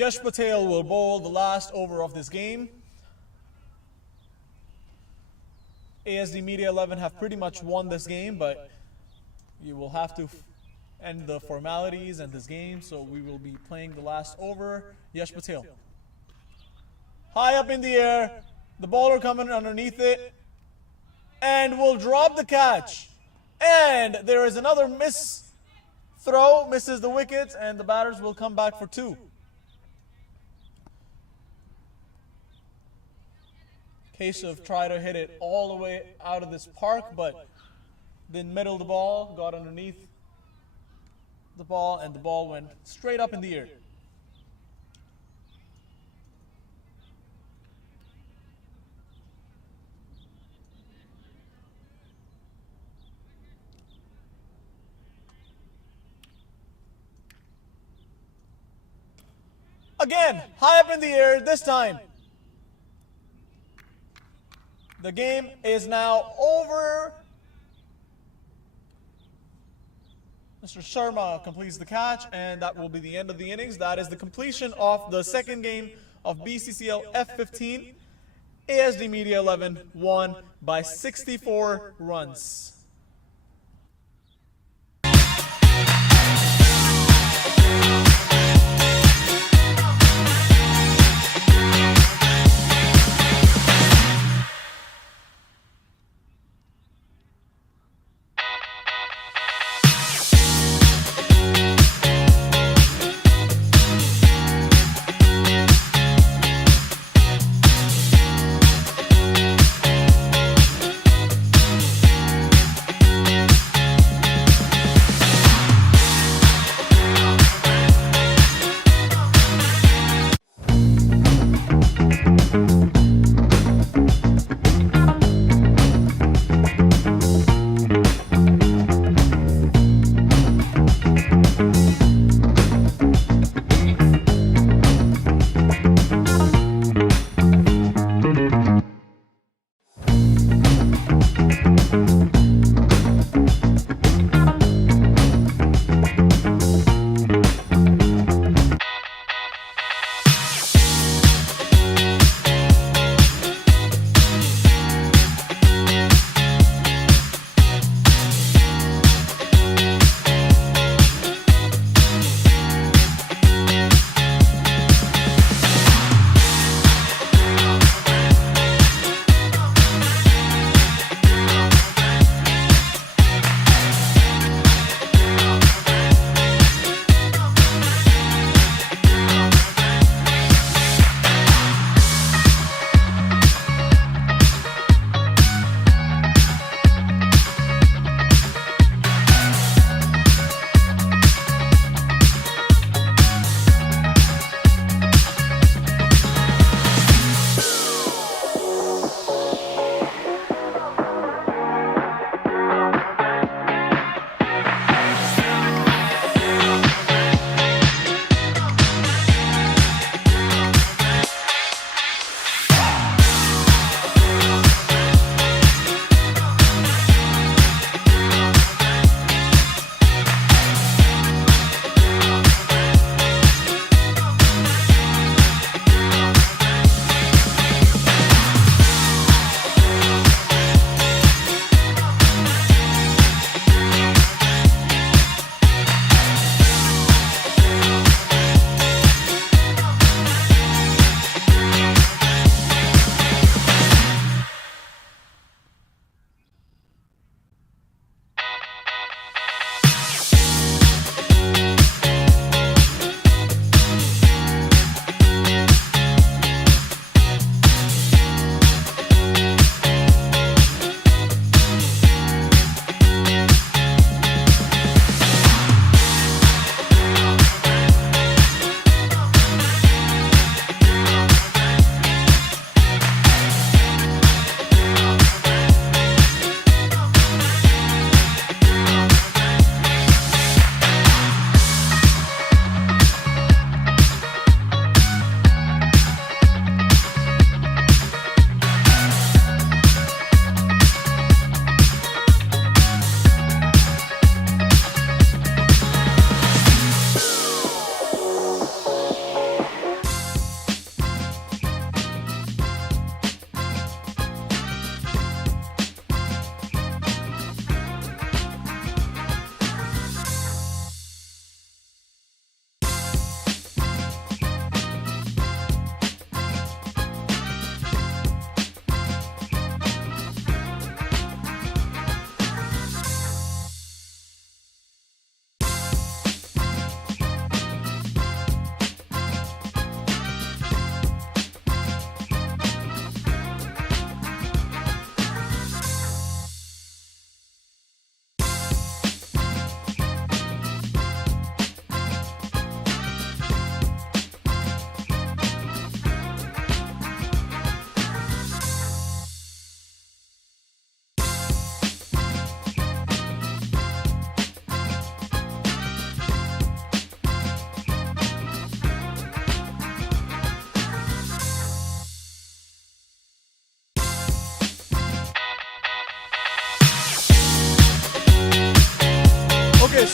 Yash Patel will bowl the last over of this game. ASD Media 11 have pretty much won this game, but you will have to end the formalities and this game, so we will be playing the last over. Yash Patel. High up in the air, the bowler coming underneath it, and will drop the catch. And there is another miss throw, misses the wickets, and the batters will come back for 2. Keshav tried to hit it all the way out of this park, but then middle the ball, got underneath the ball, and the ball went straight up in the air. Again, high up in the air this time. The game is now over. Mr. Sharma completes the catch, and that will be the end of the innings. That is the completion of the second game of BCCL F-15. ASD Media 11 won by 64 runs.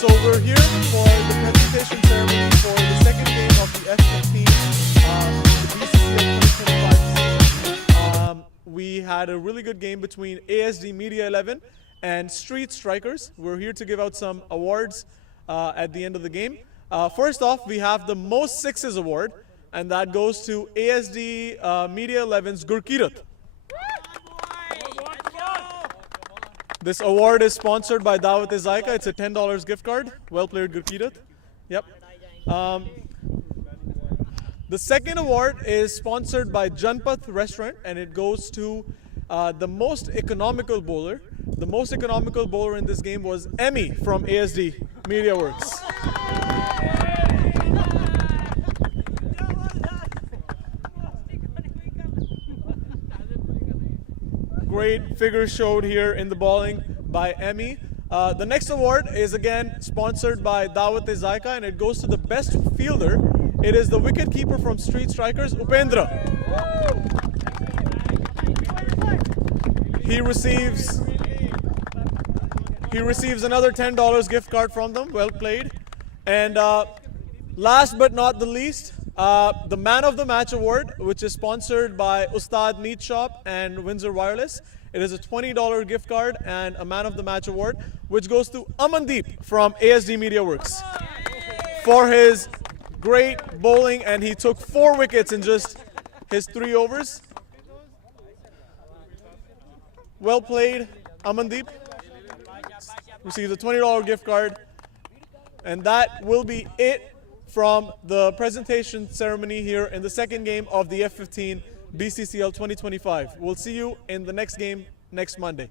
So we're here for the presentation ceremony for the second game of the F-15, the BCCL 2025 season. We had a really good game between ASD Media XI and Street Strikers. We're here to give out some awards at the end of the game. First off, we have the Most Sixes Award, and that goes to ASD Media XI's Gurkirat. This award is sponsored by Dawat Zaika. It's a $10 gift card. Well played, Gurkirat. Yep. The second award is sponsored by Janpath Restaurant, and it goes to the most economical bowler. The most economical bowler in this game was Emmy from ASD Media Works. Great figure showed here in the bowling by Emmy. The next award is again sponsored by Dawat Zaika, and it goes to the best fielder. It is the wicket keeper from Street Strikers, Upendra. He receives another $10 gift card from them. Well played. And last but not the least, the Man of the Match Award, which is sponsored by Ustad Meat Shop and Windsor Wireless. It is a $20 gift card and a Man of the Match Award, which goes to Amandeep from ASD Media Works for his great bowling, and he took 4 wickets in just his 3 overs. Well played, Amandeep. Receives a $20 gift card, and that will be it from the presentation ceremony here in the second game of the F-15 BCCL 2025. We'll see you in the next game next Monday.